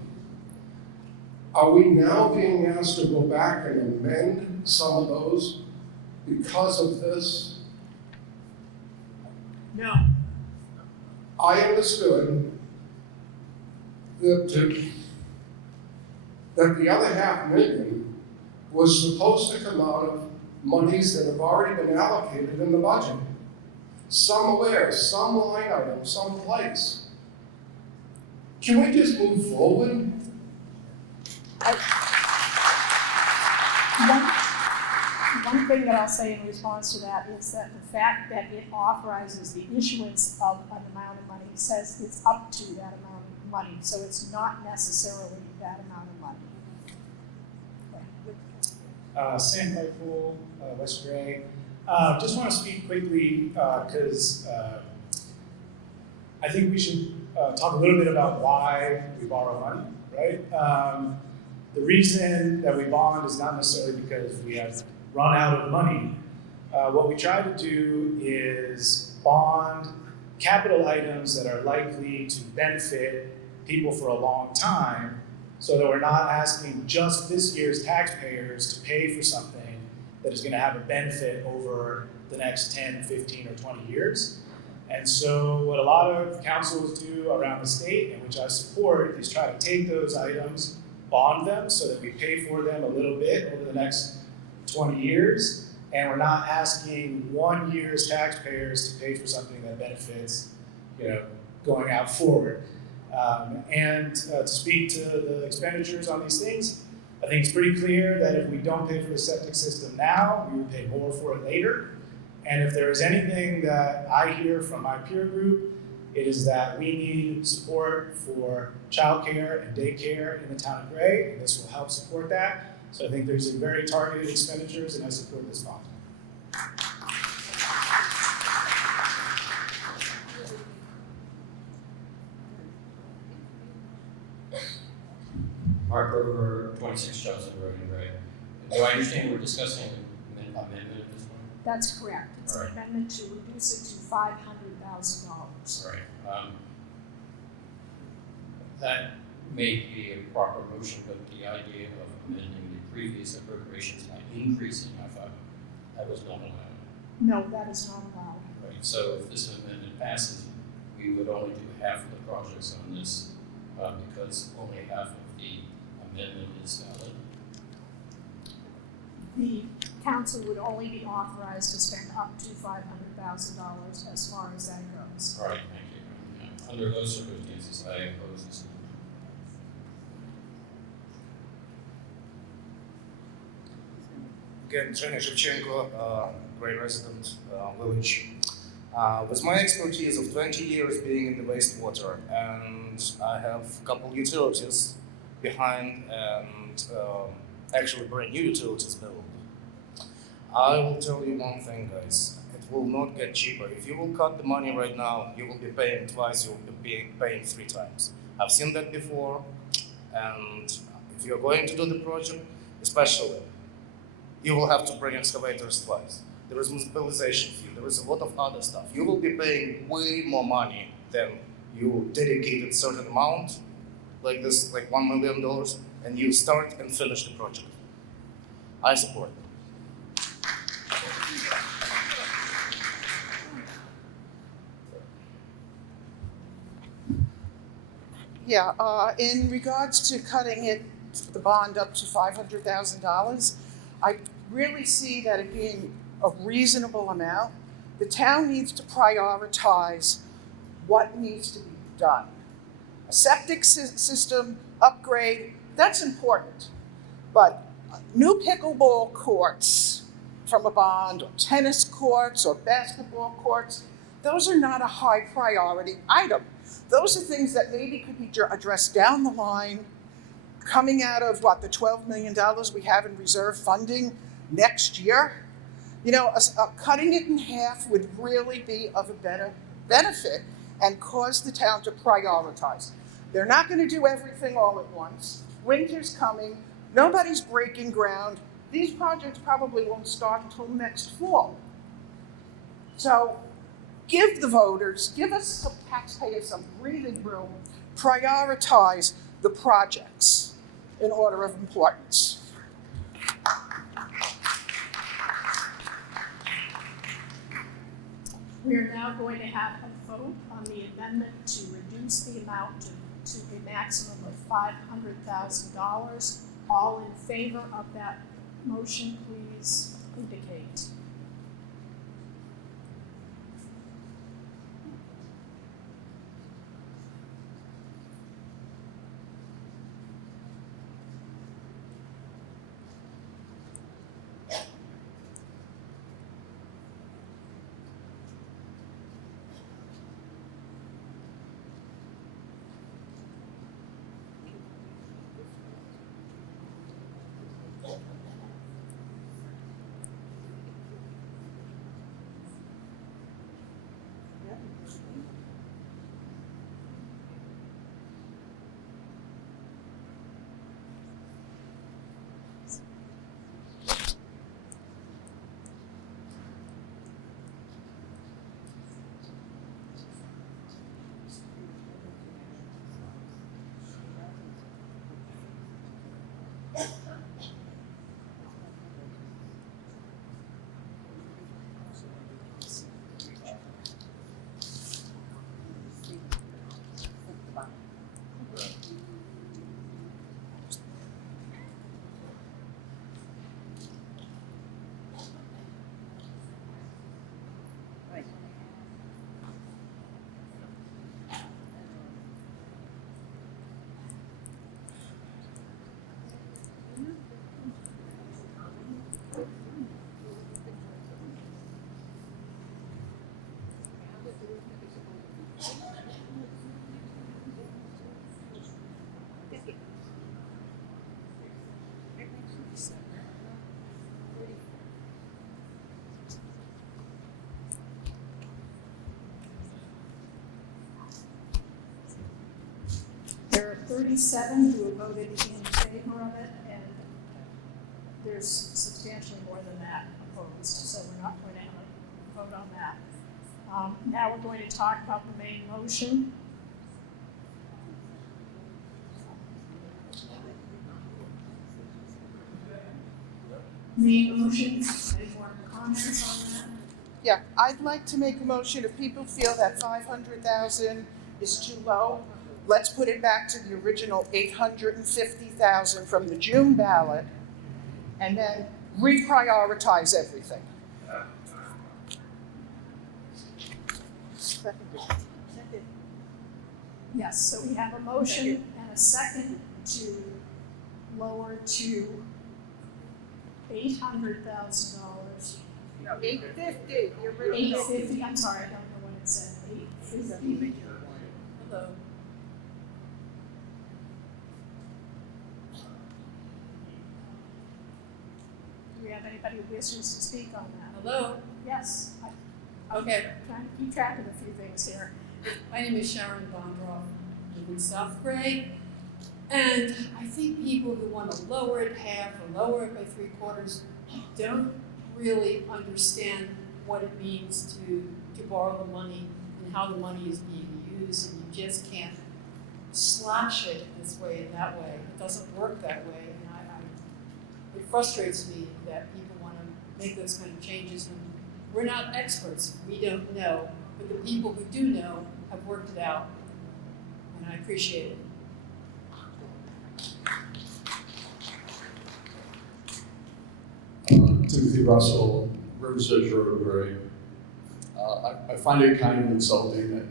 Are we now being asked to go back and amend some of those because of this? No. I understood that the other $500,000 was supposed to come out of monies that have already been allocated in the budget. Somewhere, some line item, someplace. Can we just move forward? One thing that I'll say in response to that is that the fact that it authorizes the issuance of an amount of money says it's up to that amount of money, so it's not necessarily that amount of money. Sam Claypool, West Gray. Just want to speak quickly because I think we should talk a little bit about why we borrow money, right? The reason that we bond is not necessarily because we have run out of money. What we try to do is bond capital items that are likely to benefit people for a long time, so that we're not asking just this year's taxpayers to pay for something that is going to have a benefit over the next 10, 15, or 20 years. And so what a lot of councils do around the state, and which I support, is try to take those items, bond them so that we pay for them a little bit over the next 20 years, and we're not asking 1 year's taxpayers to pay for something that benefits, going out forward. To speak to the expenditures on these things, I think it's pretty clear that if we don't pay for the septic system now, we will pay more for it later. And if there is anything that I hear from my peer group, it is that we need support for childcare and daycare in the town of Gray, and this will help support that. So I think there's a very targeted expenditures, and I support this bond. Mark Rover, 26 Johnson Road in Gray. Do I understand we're discussing an amendment at this point? That's correct. It's an amendment to reduce it to $500,000. Right. That may be a proper motion, but the idea of amending the previous appropriations by increasing, I thought that was not allowed. No, that is not allowed. Right. So if this amendment passes, we would only do half of the projects on this because only half of the amendment is valid. The council would only be authorized to spend up to $500,000 as far as that goes. All right, thank you. Yeah. Under those circumstances, I oppose this. Again, Zhenya Shevchenko, Gray resident, village. With my expertise of 20 years being in the wastewater, and I have a couple utilities behind, and actually brand new utilities built. I will tell you one thing, guys. It will not get cheaper. If you will cut the money right now, you will be paying twice, you will be paying 3 times. I've seen that before, and if you're going to do the project, especially, you will have to bring excavators twice. There is municipalization fee, there is a lot of other stuff. You will be paying way more money than you dedicated certain amount, like this, like $1 million, and you start and finish the project. I support it. Yeah, in regards to cutting it, the bond up to $500,000, I really see that it being a reasonable amount. The town needs to prioritize what needs to be done. A septic system upgrade, that's important. But new pickleball courts from a bond, or tennis courts, or basketball courts, those are not a high priority item. Those are things that maybe could be addressed down the line, coming out of the $12 million we have in reserve funding next year. Cutting it in half would really be of a better benefit and cause the town to prioritize. They're not going to do everything all at once. Winter's coming. Nobody's breaking ground. These projects probably won't start until next fall. So give the voters, give us some taxpayers some breathing room, prioritize the projects in order of importance. We are now going to have a vote on the amendment to reduce the amount to a maximum of $500,000. All in favor of that motion, please indicate. There are 37 who have voted in favor of it, and there's substantially more than that opposed, so we're not going to have a vote on that. Now we're going to talk about the main motion. Main motion, any more comments on that? Yeah, I'd like to make a motion if people feel that 500,000 is too low, let's put it back to the original 850,000 from the June ballot and then reprioritize everything. Yes, so we have a motion and a second to lower to $800,000. No, 850. You're really 850. I'm sorry, I don't know what it said. 850. Hello. Do we have anybody who wishes to speak on that? Hello. Yes. Okay. Trying to keep track of a few things here. My name is Sharon Bondroff, live in South Gray, and I think people who want to lower it half or lower it by 3/4 don't really understand what it means to borrow the money and how the money is being used, and you just can't slash it this way and that way. It doesn't work that way, and it frustrates me that people want to make those kind of changes when we're not experts. We don't know, but the people who do know have worked it out, and I appreciate it. Timothy Russell, Riverside Road, Gray. I find it kind of insulting that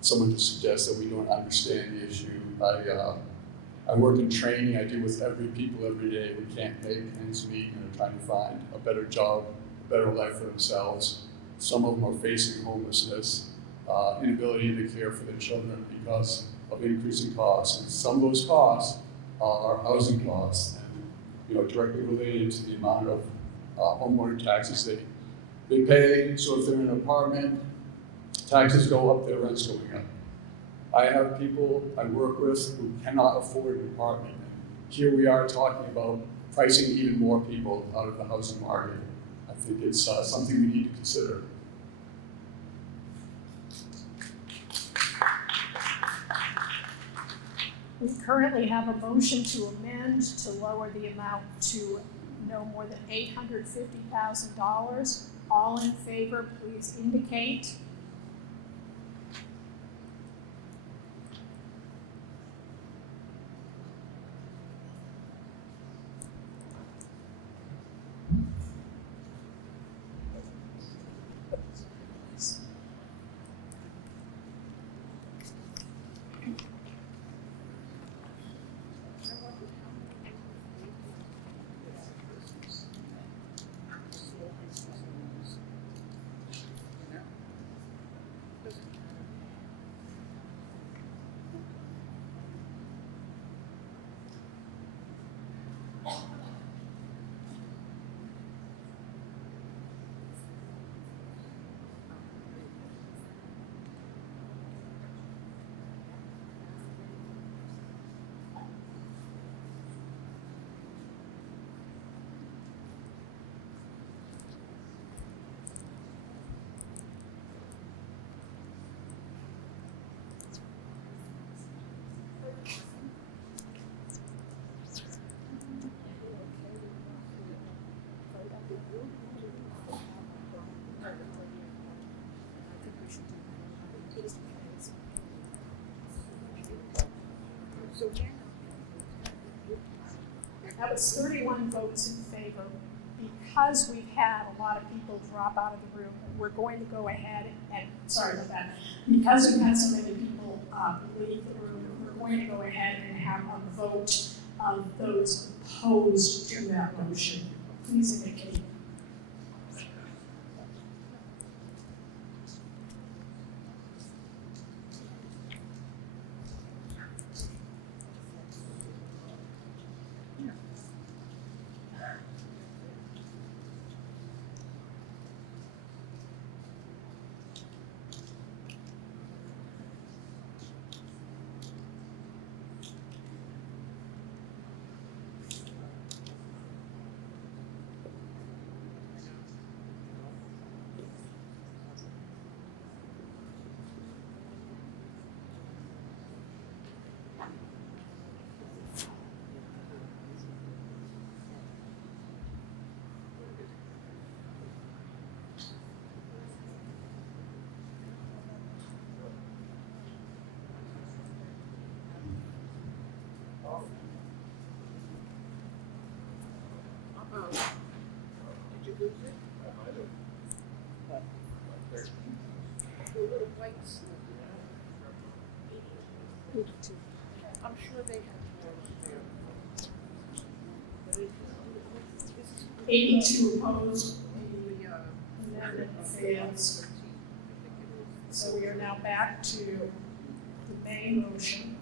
someone just suggests that we don't understand the issue. I work in training. I deal with people every day who can't make ends meet and are trying to find a better job, a better life for themselves. Some of them are facing homelessness, inability to care for their children because of increasing costs. And some of those costs are housing costs, and directly related to the amount of homeowner taxes they pay. So if they're in an apartment, taxes go up, their rent's going up. I have people I work with who cannot afford an apartment. Here we are talking about pricing even more people out of the housing market. I think it's something we need to consider. We currently have a motion to amend to lower the amount to no more than $850,000. All in favor, please indicate. That was 31 votes in favor. Because we've had a lot of people drop out of the room, we're going to go ahead and, sorry about that, because we've had so many people leave the room, we're going to go ahead and have a vote of those opposed to that motion. Please indicate. Did you lose it? What? The little white slip. 82. I'm sure they have more there. But this is 82 opposed, the amendment fails. So we are now back to the main motion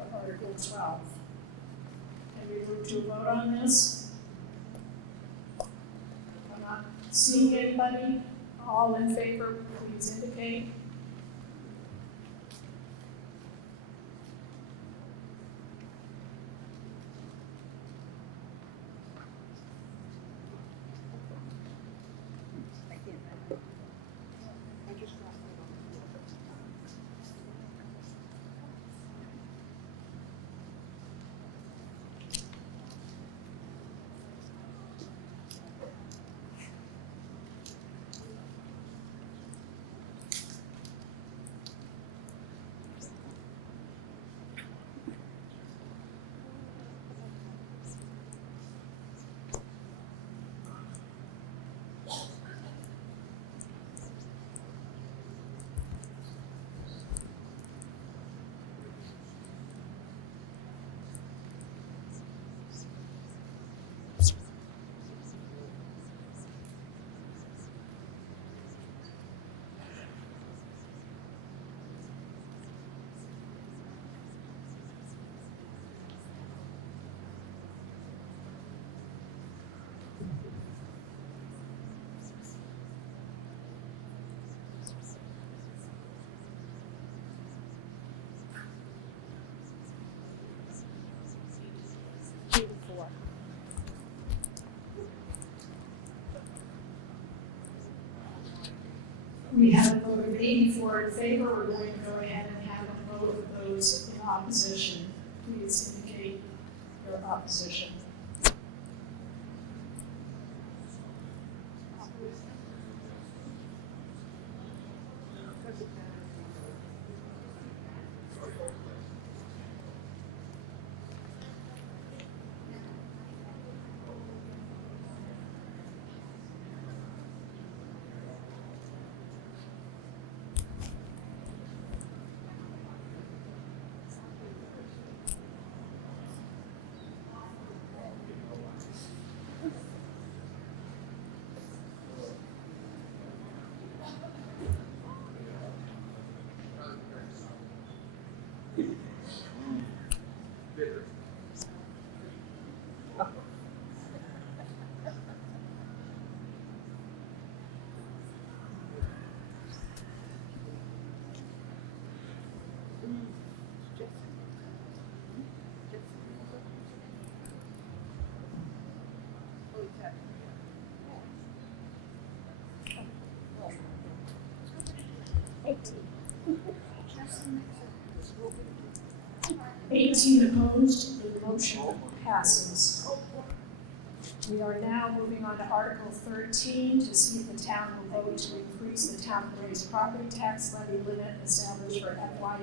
of Article 12. Can we move to a vote on this? I'm not seeing anybody. All in favor, please indicate. We have a vote of 84 in favor. We're going to go ahead and have a vote of those in opposition. Please indicate your opposition. Opposed, the motion passes. We are now moving on to Article 13 to see if the town will vote to increase the town of Gray's property tax levy limit established for FYE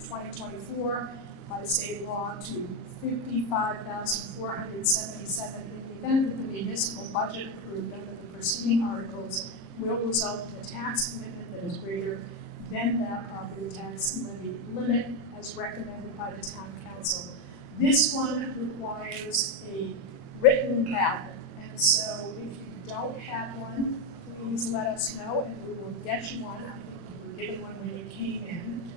2024 by state law to $55,477 in the event that the municipal budget approved under the preceding articles will result in a tax commitment that is greater than that property tax levy limit as recommended by the town council. This one requires a written ballot, and so if you don't have one, please let us know and we will get you one. I think you were given one when you came in.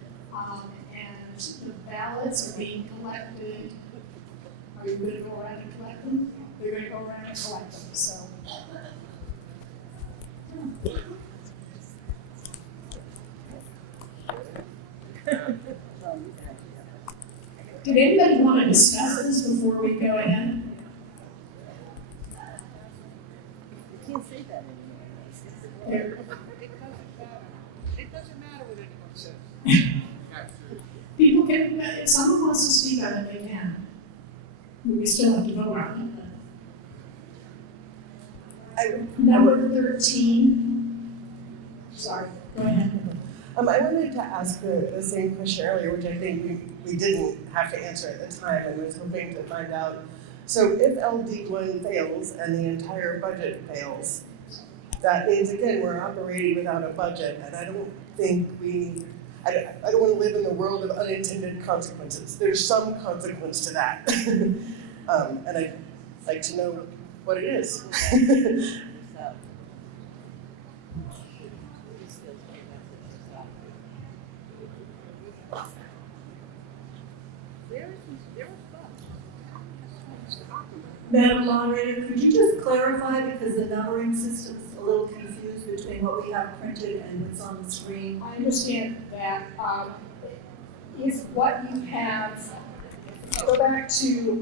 And the ballots are being collected. Are you going to go around and collect them? They're going to go around and collect them, so. Did anybody want to discuss this before we go ahead? You can't say that anymore. It doesn't matter what anyone says. People can, if someone wants to speak on it, they can. We still have to vote on it. Number 13. Sorry, go ahead. I wanted to ask the same question earlier, which I think we didn't have to answer at the time, and was hoping to find out. So if LD1 fails and the entire budget fails, that means, again, we're operating without a budget, and I don't think I don't want to live in the world of unintended consequences. There's some consequence to that. And I'd like to know what it is. Madam Moderator, could you just clarify, because the numbering system's a little confused between what we have printed and what's on the screen? I understand that if what you have, go back to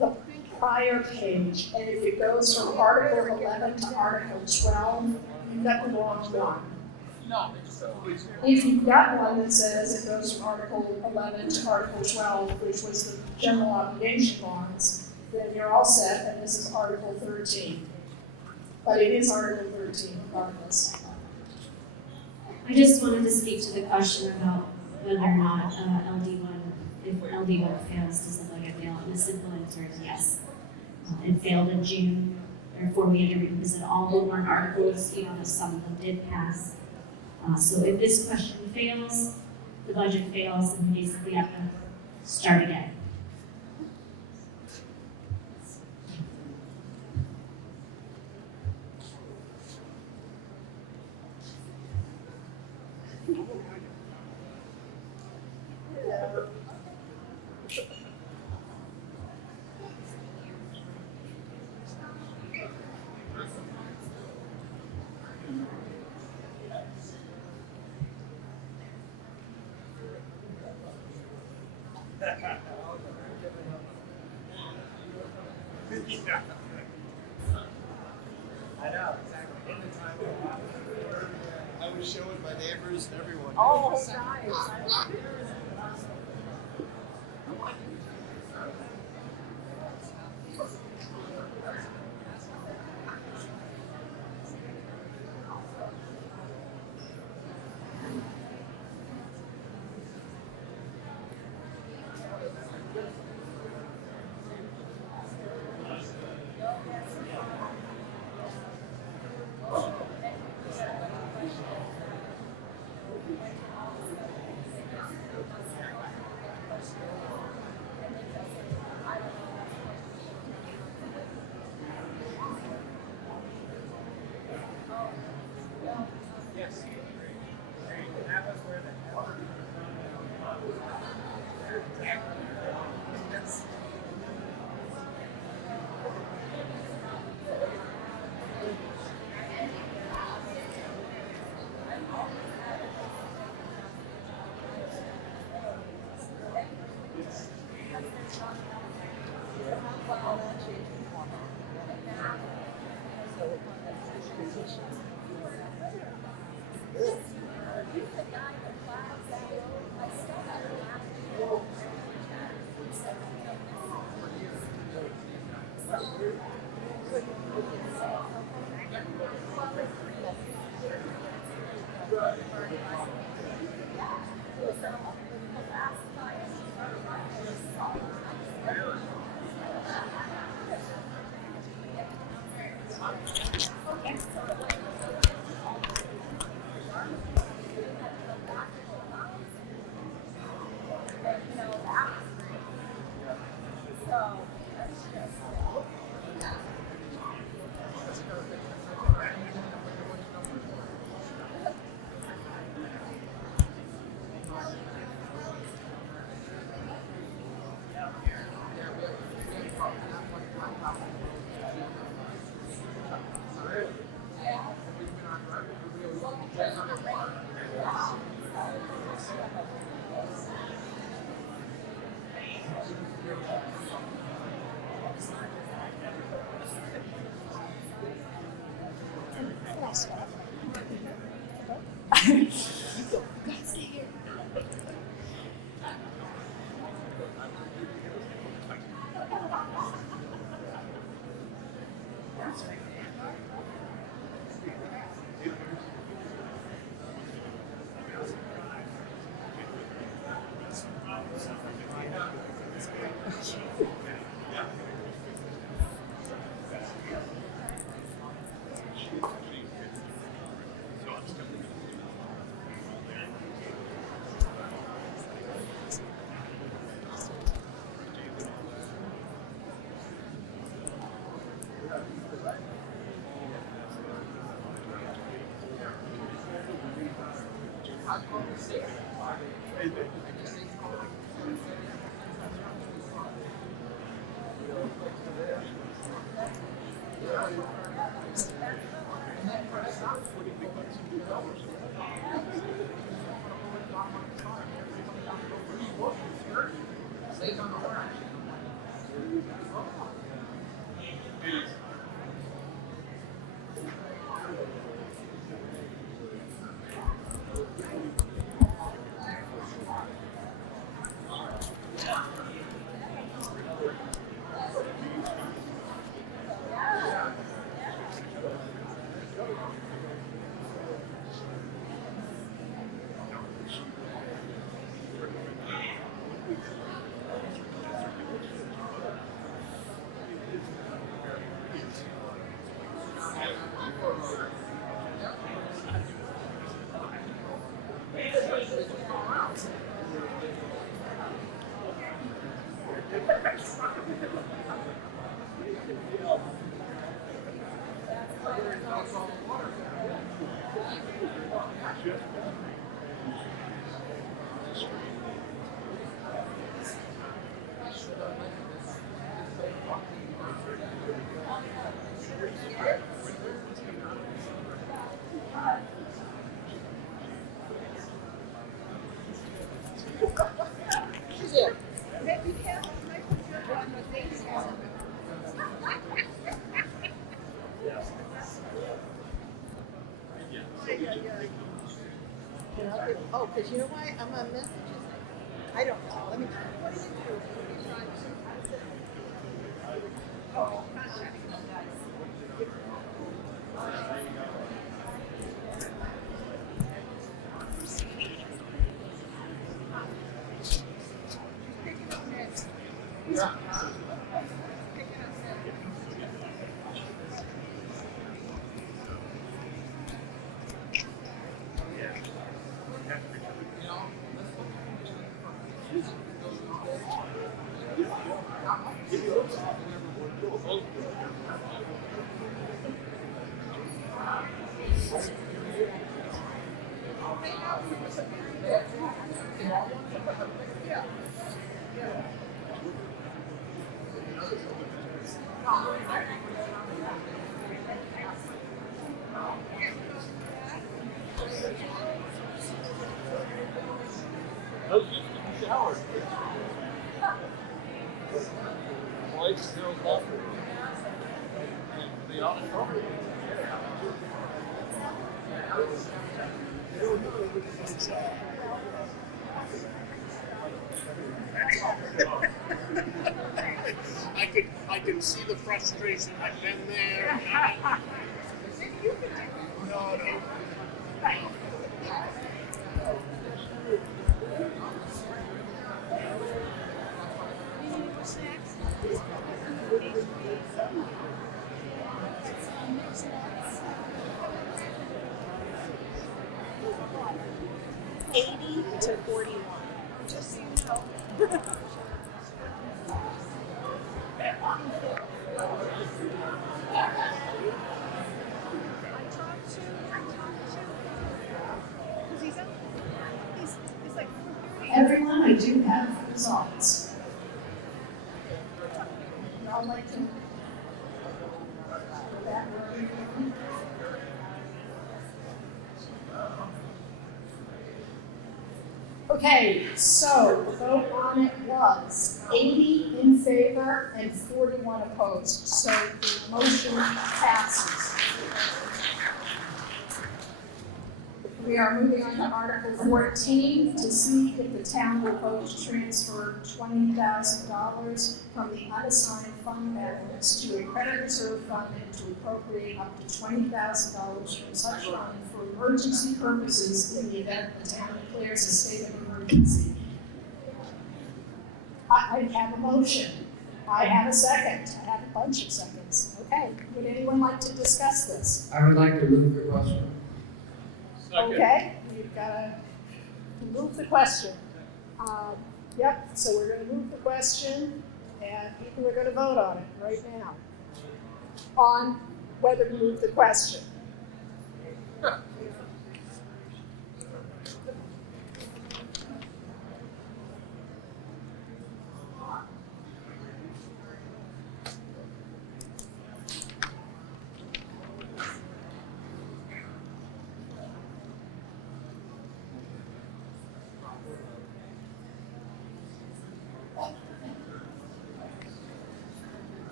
the prior page, and if it goes from Article 11 to Article 12, you've got the wrong one. No. If you've got one that says it goes from Article 11 to Article 12, which was the general obligation bonds, then you're all set, and this is Article 13. But it is Article 13 regardless. I just wanted to speak to the question about whether or not LD1, if LD1 fails, does the budget fail? And the simple answer is yes. It failed in June, therefore we had to revisit all the warrant articles, even though some of them did pass. So if this question fails, the budget fails, then we basically have to start again. neighbors and everyone. Oh, nice. And I'll give, oh, because you know why? I'm on messages. I don't know. Let me, what do you do? What do you try to? Oh, contact you guys. Picking up next. Yeah. Picking up next. I can see the frustration. I've been there. No, no. To 41. Just so you know. Everyone, I do have results. I'd like to. Okay, so the vote on it was 80 in favor and 41 opposed. So the motion passes. We are moving on to Article 14 to see if the town will vote to transfer $20,000 from the unassigned fund balance to a credit reserve fund and to appropriate up to $20,000 from such fund for emergency purposes in the event the town declares a state of emergency. I have a motion. I have a second. I have a bunch of seconds. Okay, would anyone like to discuss this? I would like to move the question. Okay, we've got to move the question. Yep, so we're going to move the question, and people are going to vote on it right now. On whether to move the question.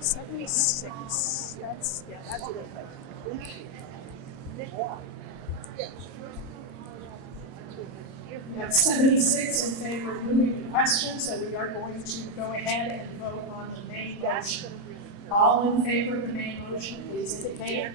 $76. That's a good question. We have 76 in favor of moving the question, so we are going to go ahead and vote on the main motion. All in favor of the main motion, please indicate.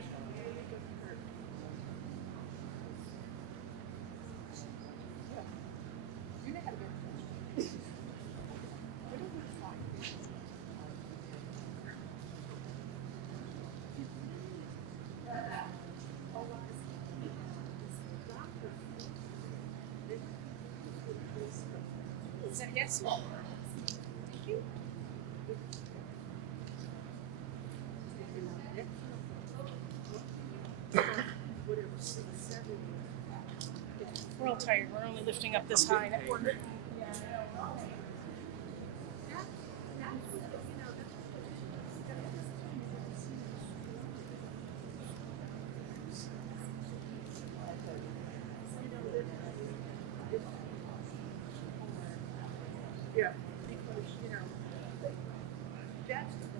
Yes. Thank you. We're all tired. We're only lifting up this high. Yeah, because, you know, that's the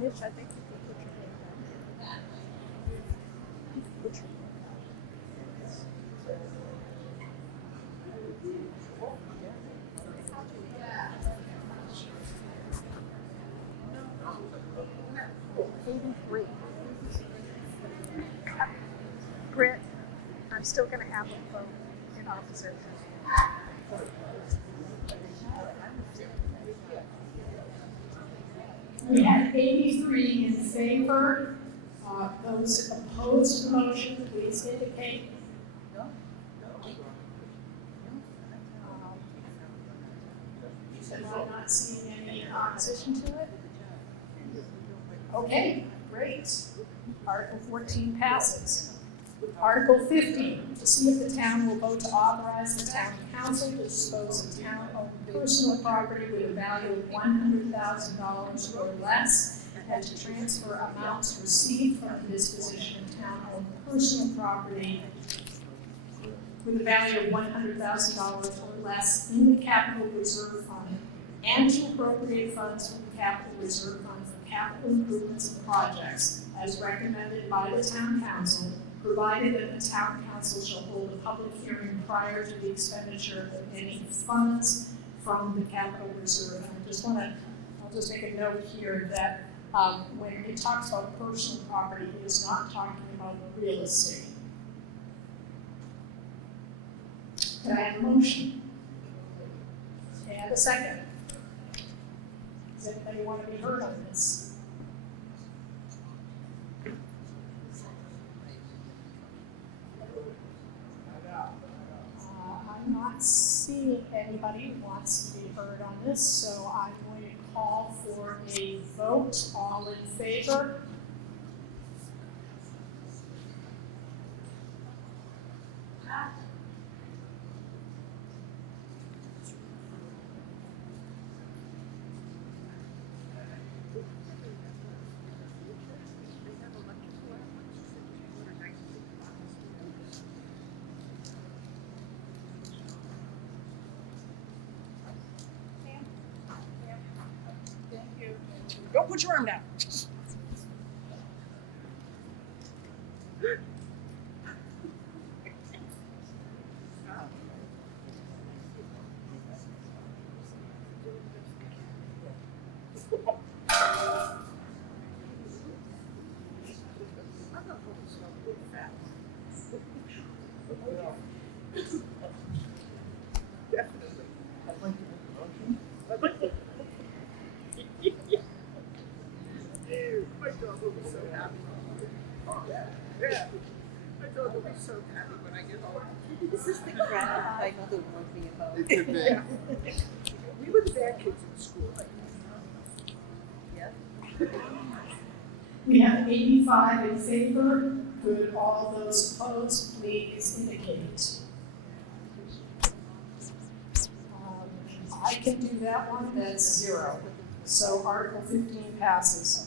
Mitch, I think you can put your hand down. Put your Britt, I'm still going to have a vote in opposition. We had 83 in favor. Those opposed to the motion, please indicate. Am I not seeing any opposition to it? Okay, great. Article 14 passes. Article 15, to see if the town will vote to authorize the town council to dispose of town-owned personal property with a value of $100,000 or less, and to transfer amounts received from the disposition of town-owned personal property with a value of $100,000 or less in the capital reserve fund, and to appropriate funds from the capital reserve fund for capital improvements and projects as recommended by the town council, provided that the town council shall hold a public hearing prior to the expenditure of any funds from the capital reserve. And I'll just make a note here that when it talks about personal property, it is not talking about real estate. Can I have a motion? And a second. Does anybody want to be heard on this? I'm not seeing anybody who wants to be heard on this, so I'm going to call for a vote. All in favor? Don't put your arm down. Definitely. I'd like to make a motion. My dog will be so happy. Yeah. My dog will be so happy when I get home. This is the gratified mother working about. It could be. Yeah. We were the bad kids in school. Yeah. We have 85 in favor. Could all those opposed please indicate? I can do that one, that's 0. So Article 15 passes.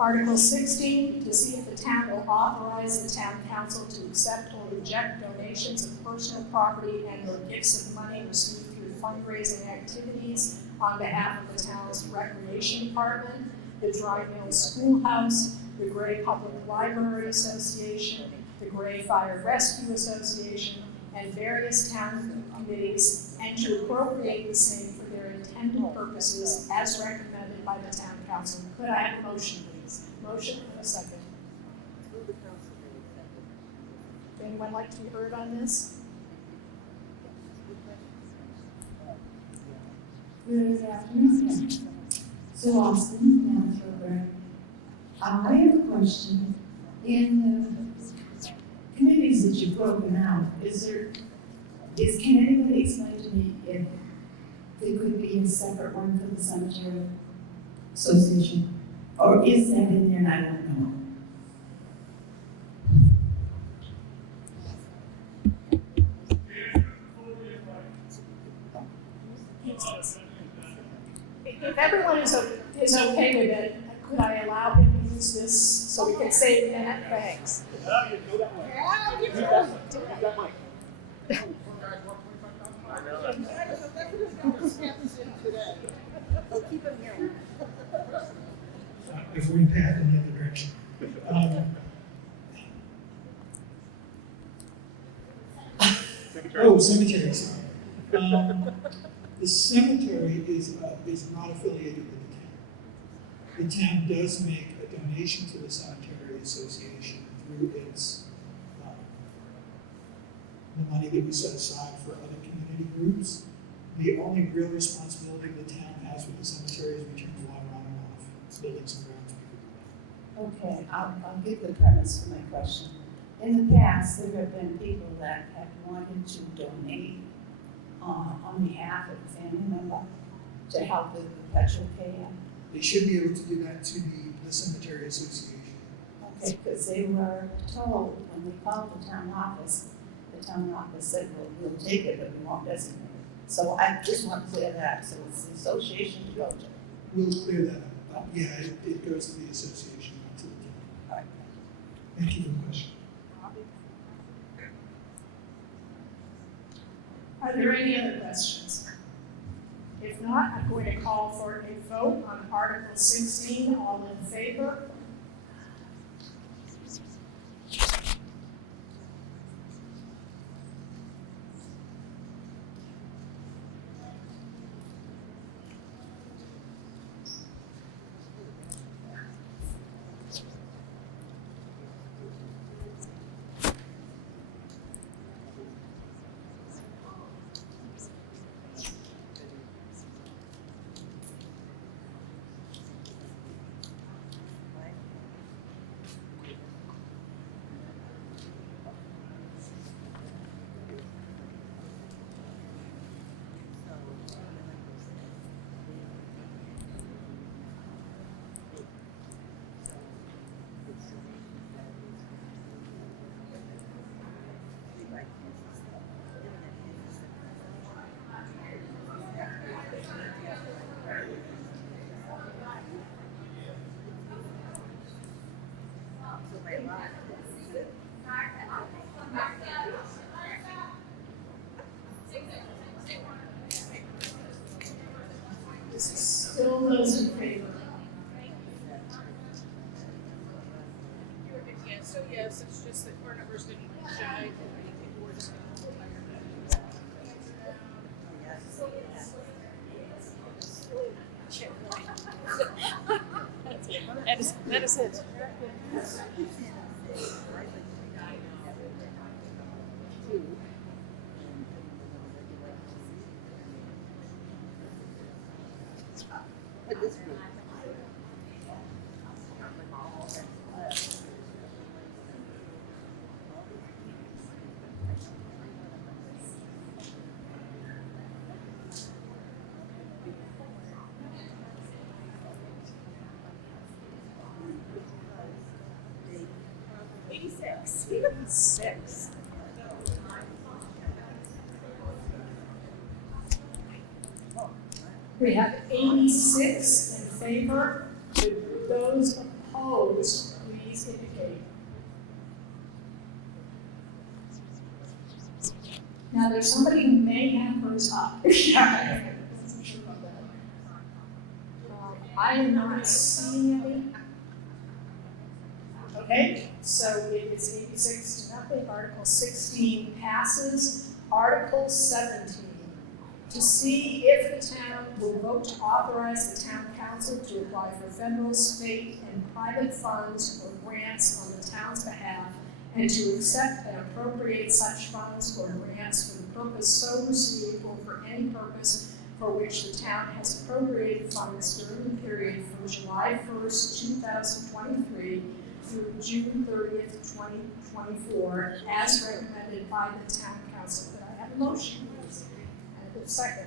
Article 16, to see if the town will authorize the town council to accept or reject donations of personal property and or gifts of money received through fundraising activities on behalf of the town's recreation department, the Dry Mill Schoolhouse, the Gray Public Library Association, the Gray Fire Rescue Association, and various town committees, and to appropriate the same for their intended purposes as recommended by the town council. Could I have a motion, please? Motion and a second. Would anyone like to be heard on this? Good afternoon. Sue Austin, Manager Greg. I have a question. In the committees that you've broken out, can anybody explain to me if there could be a separate one for the cemetery association? Or is that in there and I don't know? If everyone is okay with it, could I allow him to use this so we can save a minute? Thanks. Before you pat in the other direction. Cemeteries. The cemetery is not affiliated with the town. The town does make a donation to the Cemetery Association through its the money that we set aside for other community groups. The only real responsibility the town has with the cemetery is we turn the water on and off. It's buildings and grounds. Okay, I'll give the premise for my question. In the past, there have been people that have wanted to donate on behalf of a family member to help with perpetual care. They should be able to do that to the Cemetery Association. Okay, because they were told when they called the town office said, well, we'll take it, but we won't designate it. So I just want to clear that, so it's the association to go to. We'll clear that up. Yeah, it goes to the association, not to the town. All right. Thank you for the question. Are there any other questions? If not, I'm going to call for a vote on Article 16. All in favor? Still those in favor? Yeah, so yes, it's just that our numbers didn't jive, and I think we're just gonna that is it. Six. We have 86 in favor, with those opposed, please indicate. Now, there's somebody who may have hers up. I wasn't sure about that. I am not seeing any. Okay, so it is 86 to nothing. Article 16 passes. Article 17. To see if the town will vote to authorize the town council to apply for federal, state, and private funds or grants on the town's behalf, and to accept and appropriate such funds or grants for the purpose so received or for any purpose for which the town has appropriated funds during the period from July 1st, 2023 through June 30th, 2024, as recommended by the town council. Could I have a motion, please? And a second.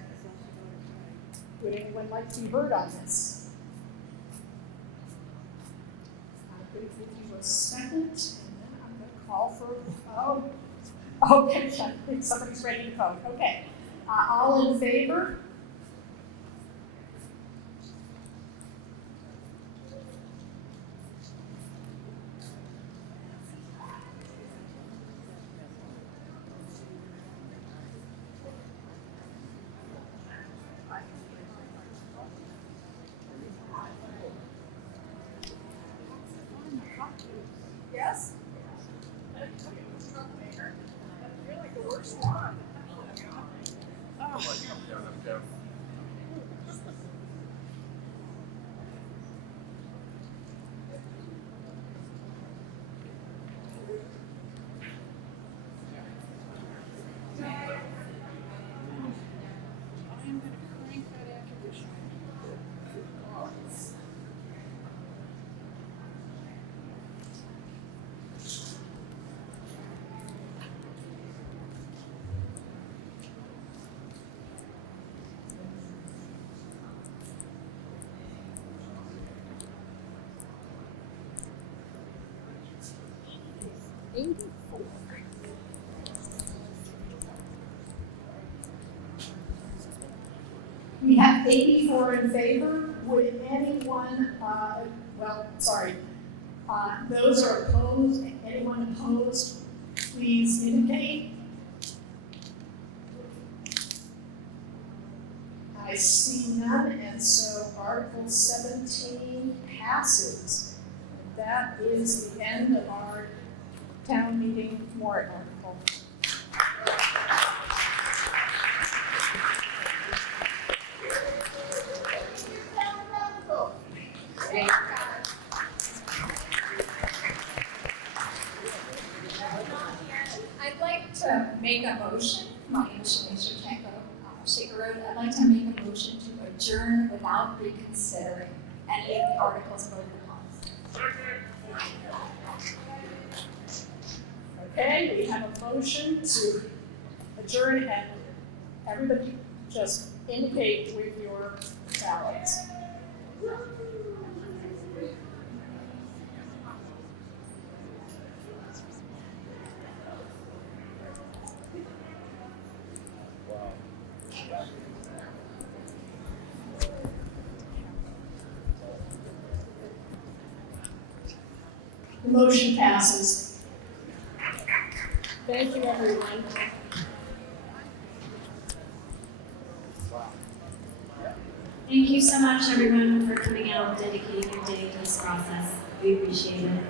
Would anyone like to be heard on this? I'm going to give you a second, and then I'm going to call for, okay, I think somebody's ready to vote. Okay. All in favor? Yes? You're like the worst one. We have 84 in favor. Would anyone, those are opposed, anyone opposed, please indicate. I see none, and so Article 17 passes. That is the end of our town meeting warrant article. I'd like to make a motion. My name is Shalisha Tanko, Shaker Road. I'd like to make a motion to adjourn without reconsidering any of the articles voted upon. Okay, we have a motion to adjourn, and everybody just indicate with your ballots. The motion passes. Thank you, everyone. Thank you so much, everyone, for coming out and dedicating your day to this process. We appreciate it.